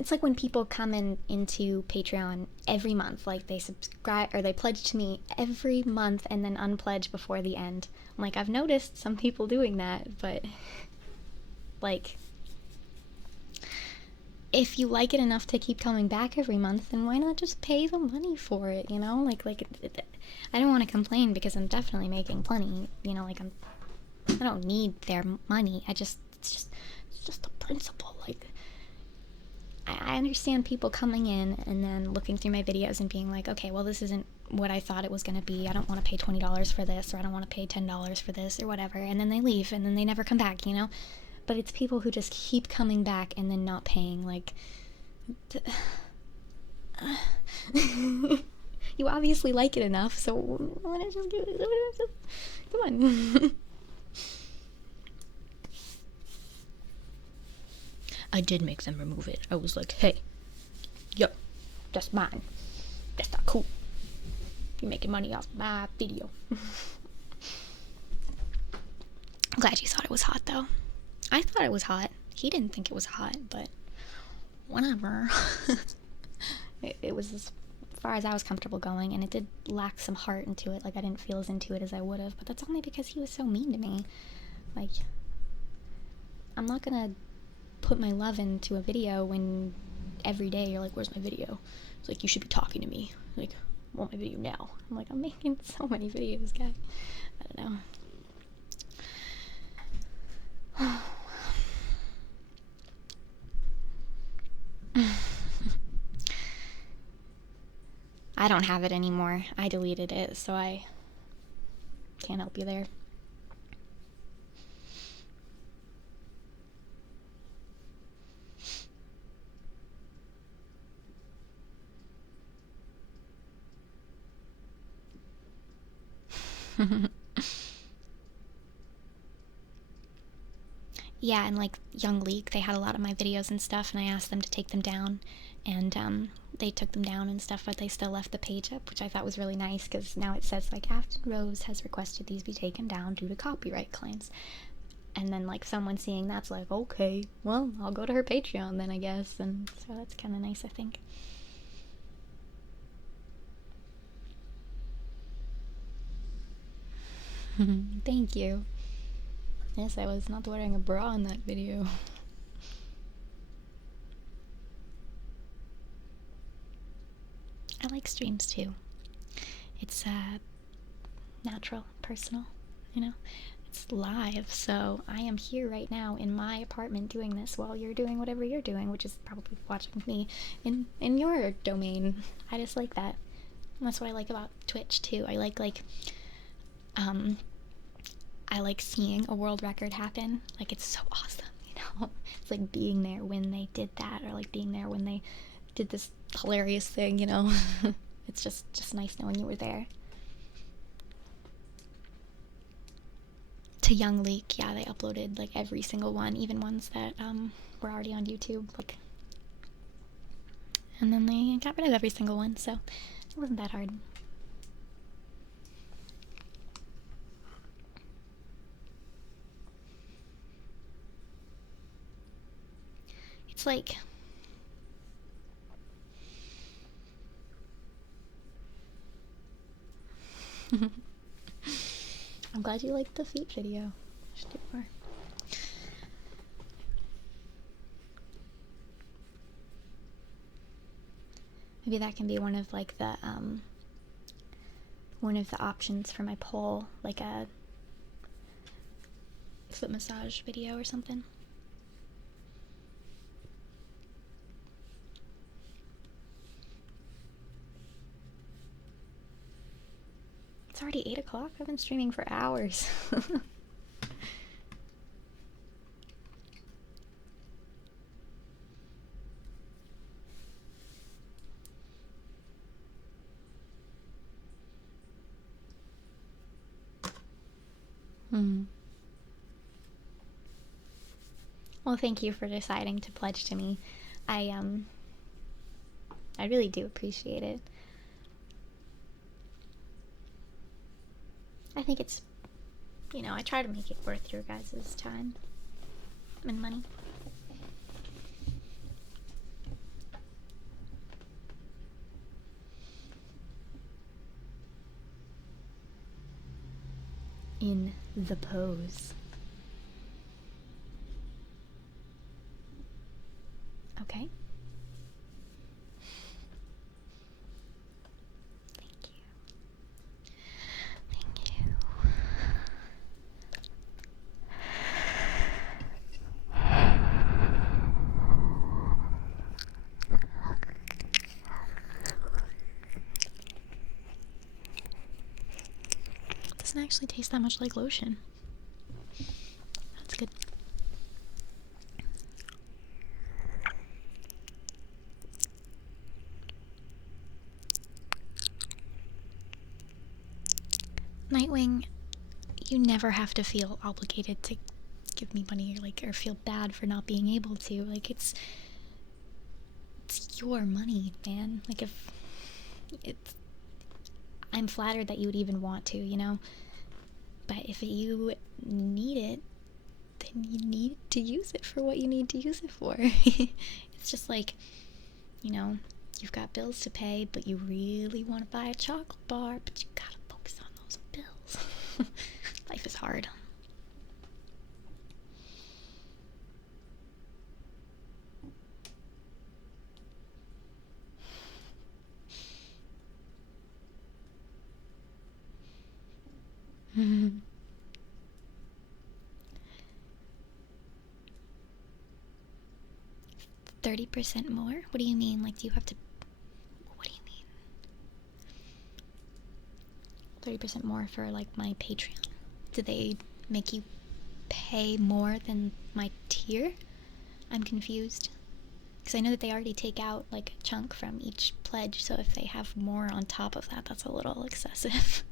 it's like when people come into Patreon every month, like, they subscribe, or they pledge to me every month and then unpledge before the end. I'm like, I've noticed some people doing that, but, like, if you like it enough to keep coming back every month, then why not just pay the money for it, you know? I don't want to complain, because I'm definitely making plenty, you know, like, I don't need their money. It's just a principle. Like, I understand people coming in and then looking through my videos and being like, okay, well, this isn't what I thought it was going to be. I don't want to pay $20 for this, or I don't want to pay $10 for this, or whatever. And then they leave, and then they never come back, you know? But it's people who just keep coming back and then not paying. Like, you obviously like it enough, so why not just give it? Come on. I did make them remove it. I was like, hey, yo, that's mine. That's not cool. You're making money off my video. I'm glad you thought it was hot, though. I thought it was hot. He didn't think it was hot, but whatever. It was as far as I was comfortable going, and it did lack some heart into it. Like, I didn't feel as into it as I would have, but that's only because he was so mean to me. Like, I'm not gonna put my love into a video when every day you're like, where's my video? It's like, you should be talking to me. Like, I want my video now. I'm like, I'm making so many videos, guy. I don't know. I don't have it anymore. I deleted it, so I can't help you there. Yeah, and like Young Leak, they had a lot of my videos and stuff, and I asked them to take them down, and they took them down and stuff, but they still left the page up, which I thought was really nice, because now it says like AftynRose has requested these be taken down due to copyright claims. And then like someone seeing that's like, okay, well, I'll go to her Patreon then, I guess. And so that's kind of nice, I think. Thank you. Yes, I was not wearing a bra in that video. I like streams too. It's natural, personal, you know? It's live, so I am here right now in my apartment doing this while you're doing whatever you're doing, which is probably watching me in your domain. I just like that. And that's what I like about Twitch too. I like I like seeing a world record happen. Like, it's so awesome, you know? It's like being there when they did that, or like being there when they did this hilarious thing, you know? It's just nice knowing you were there. To Young Leak, yeah, they uploaded like every single one, even ones that were already on YouTube, like, and then they got rid of every single one, so it wasn't that hard. It's like, I'm glad you liked the feet video. I should do more. Maybe that can be one of like the options for my poll, like a foot massage video or something. It's already 8 o'clock. I've been streaming for hours. Well, thank you for deciding to pledge to me. I really do appreciate it. I think it's, you know, I try to make it worth your guys' time and money. In the pose. Okay. Thank you. Thank you. It doesn't actually taste that much like lotion. That's good. Nightwing, you never have to feel obligated to give me money, or feel bad for not being able to. Like, it's your money, man. Like, if it's, I'm flattered that you would even want to, you know? But if you need it, then you need to use it for what you need to use it for. It's just like, you know, you've got bills to pay, but you really want to buy a chocolate bar, but you gotta focus on those bills. Life is hard. Mm-hmm. 30% more? What do you mean? Like, do you have to... What do you mean? 30% more for, like, my Patreon? Do they make you pay more than my tier? I'm confused. Because I know that they already take out, like, a chunk from each pledge, so if they have more on top of that, that's a little excessive.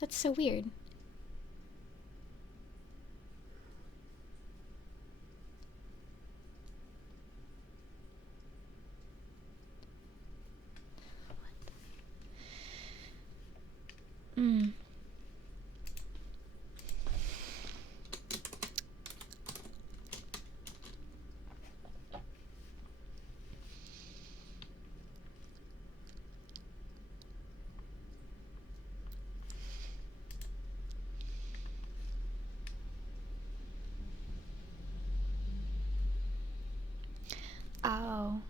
That's so weird. Mm. Oh,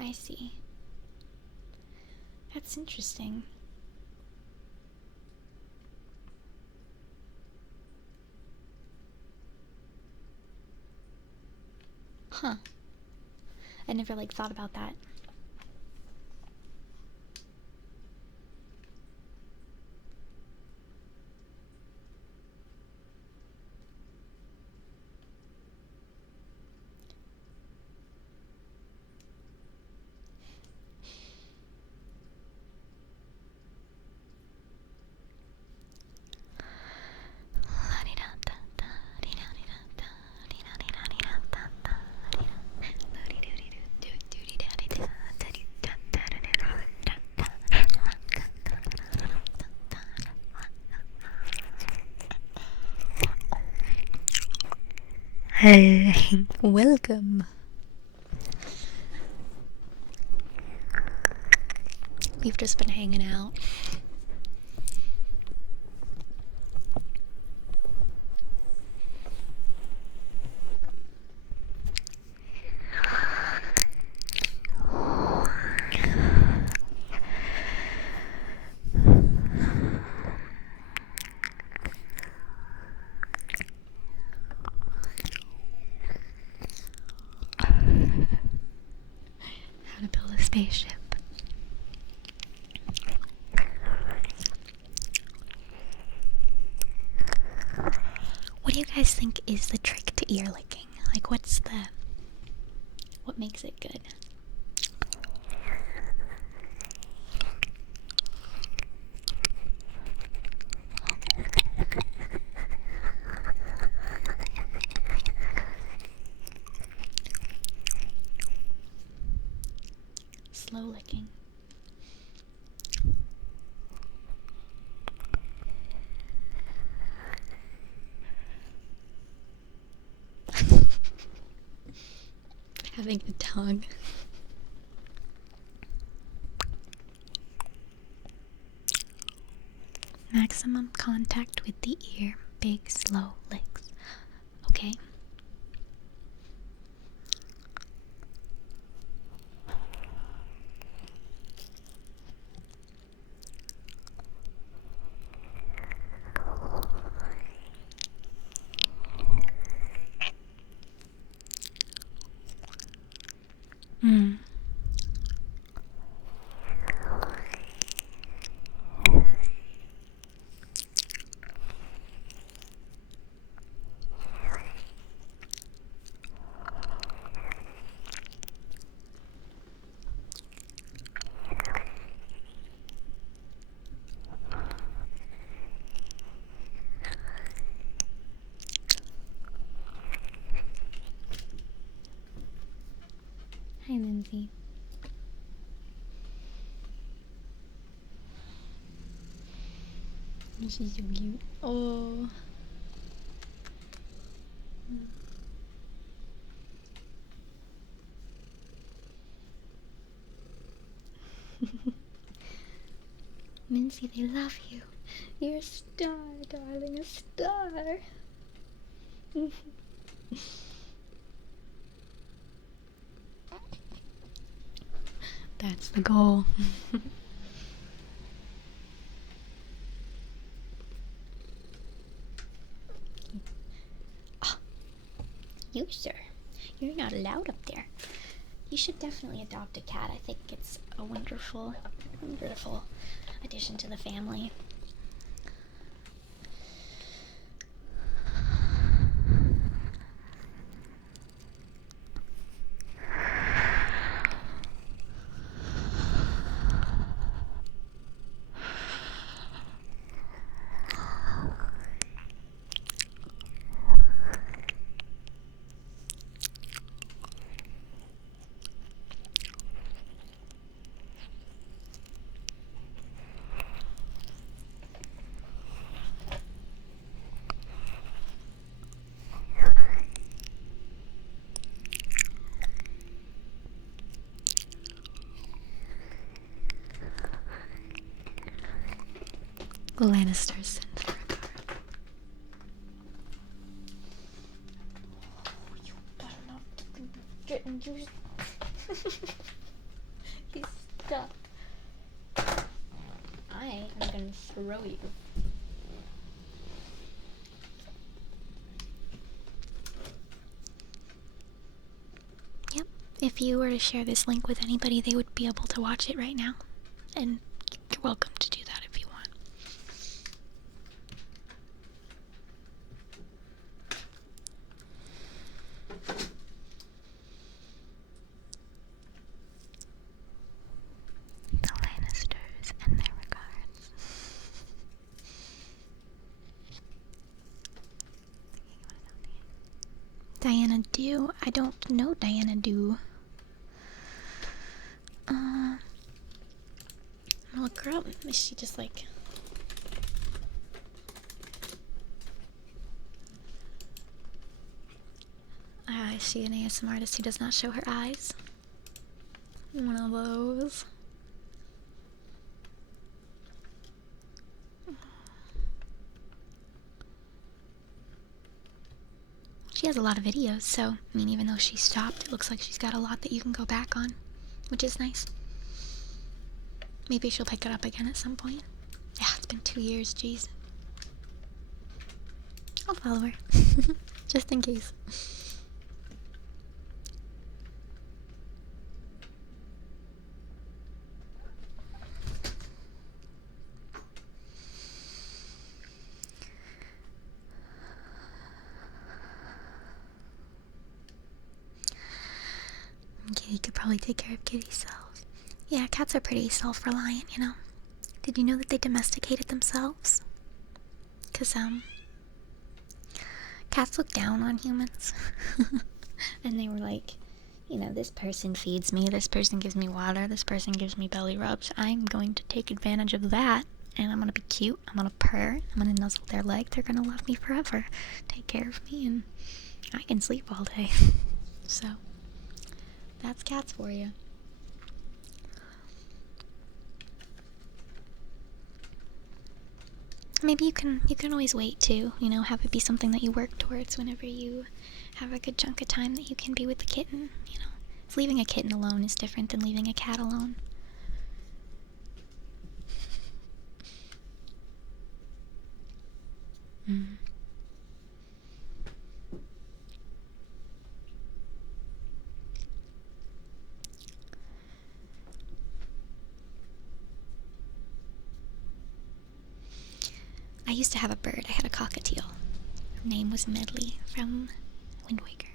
I see. That's interesting. Huh. I never like thought about that. Hey, welcome. We've just been hanging out. How to build a spaceship. What do you guys think is the trick to ear licking? Like, what makes it good? Slow licking. Having a tongue. Maximum contact with the ear. Big, slow licks. Okay? Mm. Hi, Lindsay. She's so cute. Oh. Mincy, they love you. You're a star, darling, a star. That's the goal. Oh, you, sir. You're not allowed up there. You should definitely adopt a cat. I think it's a wonderful, wonderful addition to the family. The Lannisters send their regard. You better not get induced. He's stuck. I am gonna throw you. Yep. If you were to share this link with anybody, they would be able to watch it right now. And you're welcome to do that if you want. The Lannisters and their regards. Diana Dew? I don't know Diana Dew. I'll look her up. Is she just like... is she an ASMR artist who does not show her eyes? One of those. She has a lot of videos, so, I mean, even though she stopped, it looks like she's got a lot that you can go back on, which is nice. Maybe she'll pick it up again at some point. Yeah, it's been 2 years, jeez. I'll follow her. Just in case. Kitty could probably take care of Kitty's self. Yeah, cats are pretty self-reliant, you know. Did you know that they domesticated themselves? 'Cause, cats look down on humans. And they were like, you know, this person feeds me, this person gives me water, this person gives me belly rubs. I'm going to take advantage of that, and I'm gonna be cute, I'm gonna purr, I'm gonna nuzzle their leg, they're gonna love me forever, take care of me, and I can sleep all day. So, that's cats for you. Maybe you can always wait too, you know, have it be something that you work towards whenever you have a good chunk of time that you can be with the kitten, you know. Leaving a kitten alone is different than leaving a cat alone. I used to have a bird. I had a cockatiel. Her name was Medley from Wind Waker.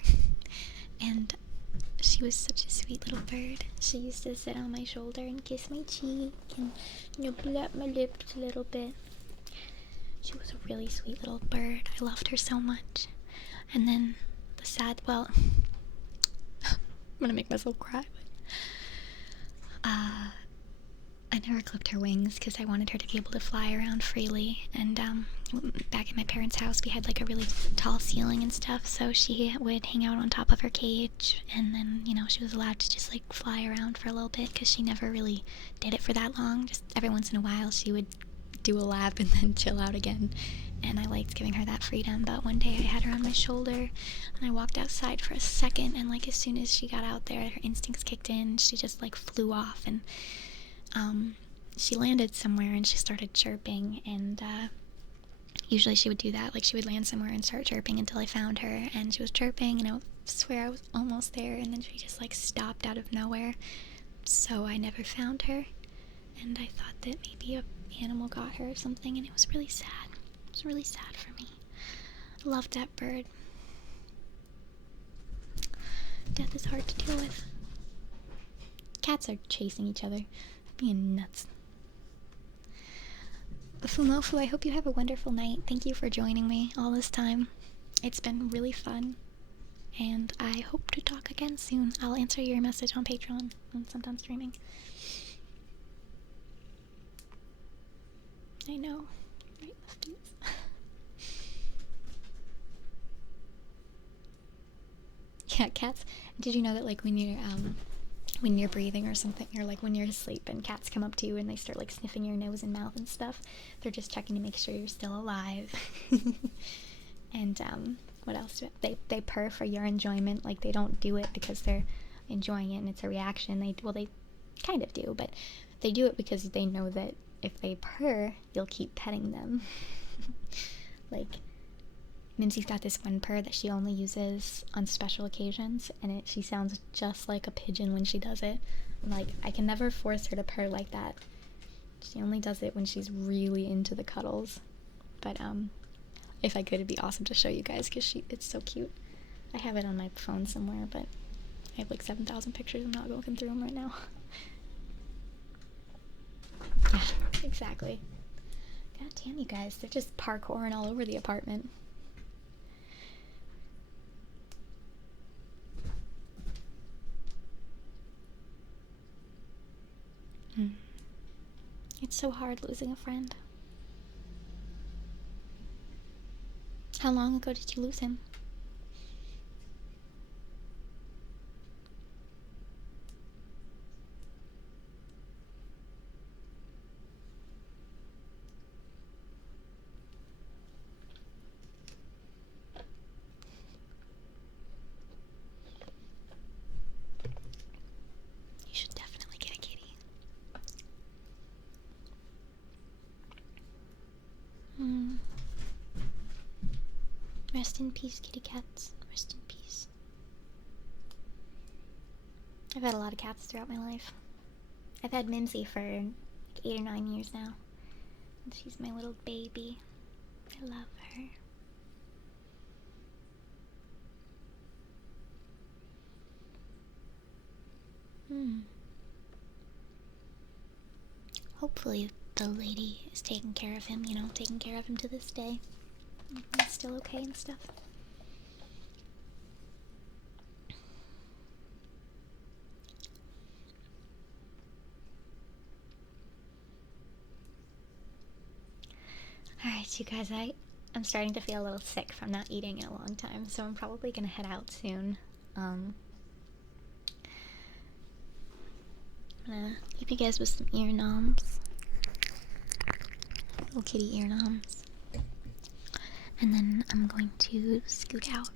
And she was such a sweet little bird. She used to sit on my shoulder and kiss my cheek and, you know, pull up my lips a little bit. She was a really sweet little bird. I loved her so much. And then well, I'm gonna make myself cry. I never clipped her wings because I wanted her to be able to fly around freely. And back at my parents' house, we had like a really tall ceiling and stuff, so she would hang out on top of her cage, and then, you know, she was allowed to just like fly around for a little bit because she never really did it for that long. Just every once in a while she would do a lap and then chill out again, and I liked giving her that freedom. But one day I had her on my shoulder and I walked outside for a second, and like as soon as she got out there, her instincts kicked in. She just like flew off, and she landed somewhere and she started chirping, and usually she would do that, like she would land somewhere and start chirping until I found her, and she was chirping and I swear I was almost there, and then she just like stopped out of nowhere, so I never found her, and I thought that maybe an animal got her or something, and it was really sad. It was really sad for me. I loved that bird. Death is hard to deal with. Cats are chasing each other, being nuts. Fumofu, I hope you have a wonderful night. Thank you for joining me all this time. It's been really fun, and I hope to talk again soon. I'll answer your message on Patreon when sometimes streaming. I know, right, lefties? Yeah, cats. Did you know that like when you're when you're breathing or something, or like when you're asleep and cats come up to you and they start like sniffing your nose and mouth and stuff. They're just checking to make sure you're still alive. And what else they purr for your enjoyment. Like, they don't do it because they're enjoying it and it's a reaction. They kind of do, but they do it because they know that if they purr, you'll keep petting them. Like, Mimsy's got this one purr that she only uses on special occasions, and she sounds just like a pigeon when she does it. Like, I can never force her to purr like that. She only does it when she's really into the cuddles. But if I could, it'd be awesome to show you guys, because it's so cute. I have it on my phone somewhere, but I have like 7,000 pictures. I'm not looking through them right now. Yeah, exactly. God damn, you guys, they're just parkouring all over the apartment. It's so hard losing a friend. How long ago did you lose him? You should definitely get a kitty. Rest in peace, kitty cats. Rest in peace. I've had a lot of cats throughout my life. I've had Mimsy for like 8 or 9 years now. And she's my little baby. I love her. Hopefully the lady is taking care of him, taking care of him to this day. He's still okay and stuff. Alright, you guys, I'm starting to feel a little sick from not eating in a long time, so I'm probably gonna head out soon. I'm gonna leave you guys with some ear noms. Little kitty ear noms. And then I'm going to scoot out.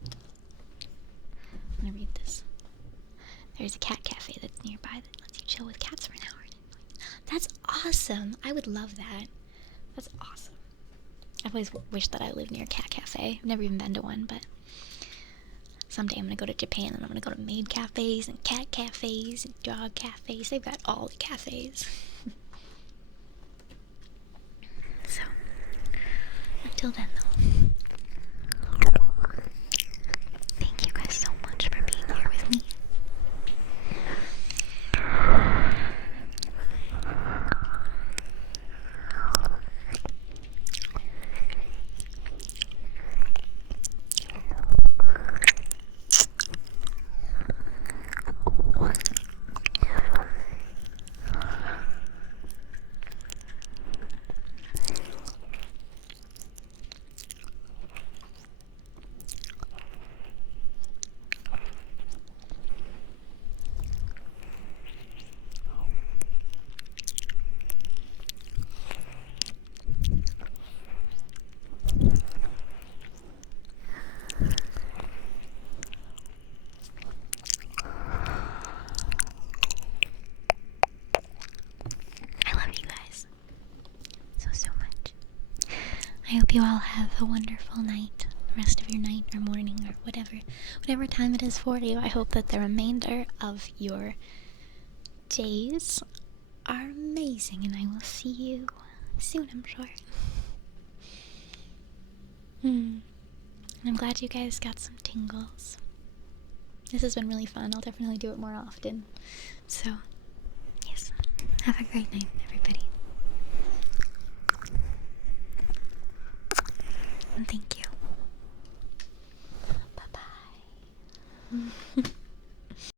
I'm gonna read this. There's a cat cafe that's nearby that lets you chill with cats for an hour. That's awesome! I would love that. That's awesome. I've always wished that I lived near a cat cafe. I've never even been to one, but someday I'm gonna go to Japan and I'm gonna go to maid cafes and cat cafes and dog cafes. They've got all the cafes. So, until then though, thank you guys so much for being here with me. I hope you all have a wonderful night, rest of your night or morning or whatever time it is for you. I hope that the remainder of your days are amazing, and I will see you soon, I'm sure. And I'm glad you guys got some tingles. This has been really fun. I'll definitely do it more often. So, yes, have a great night, everybody. And thank you. Bye-bye.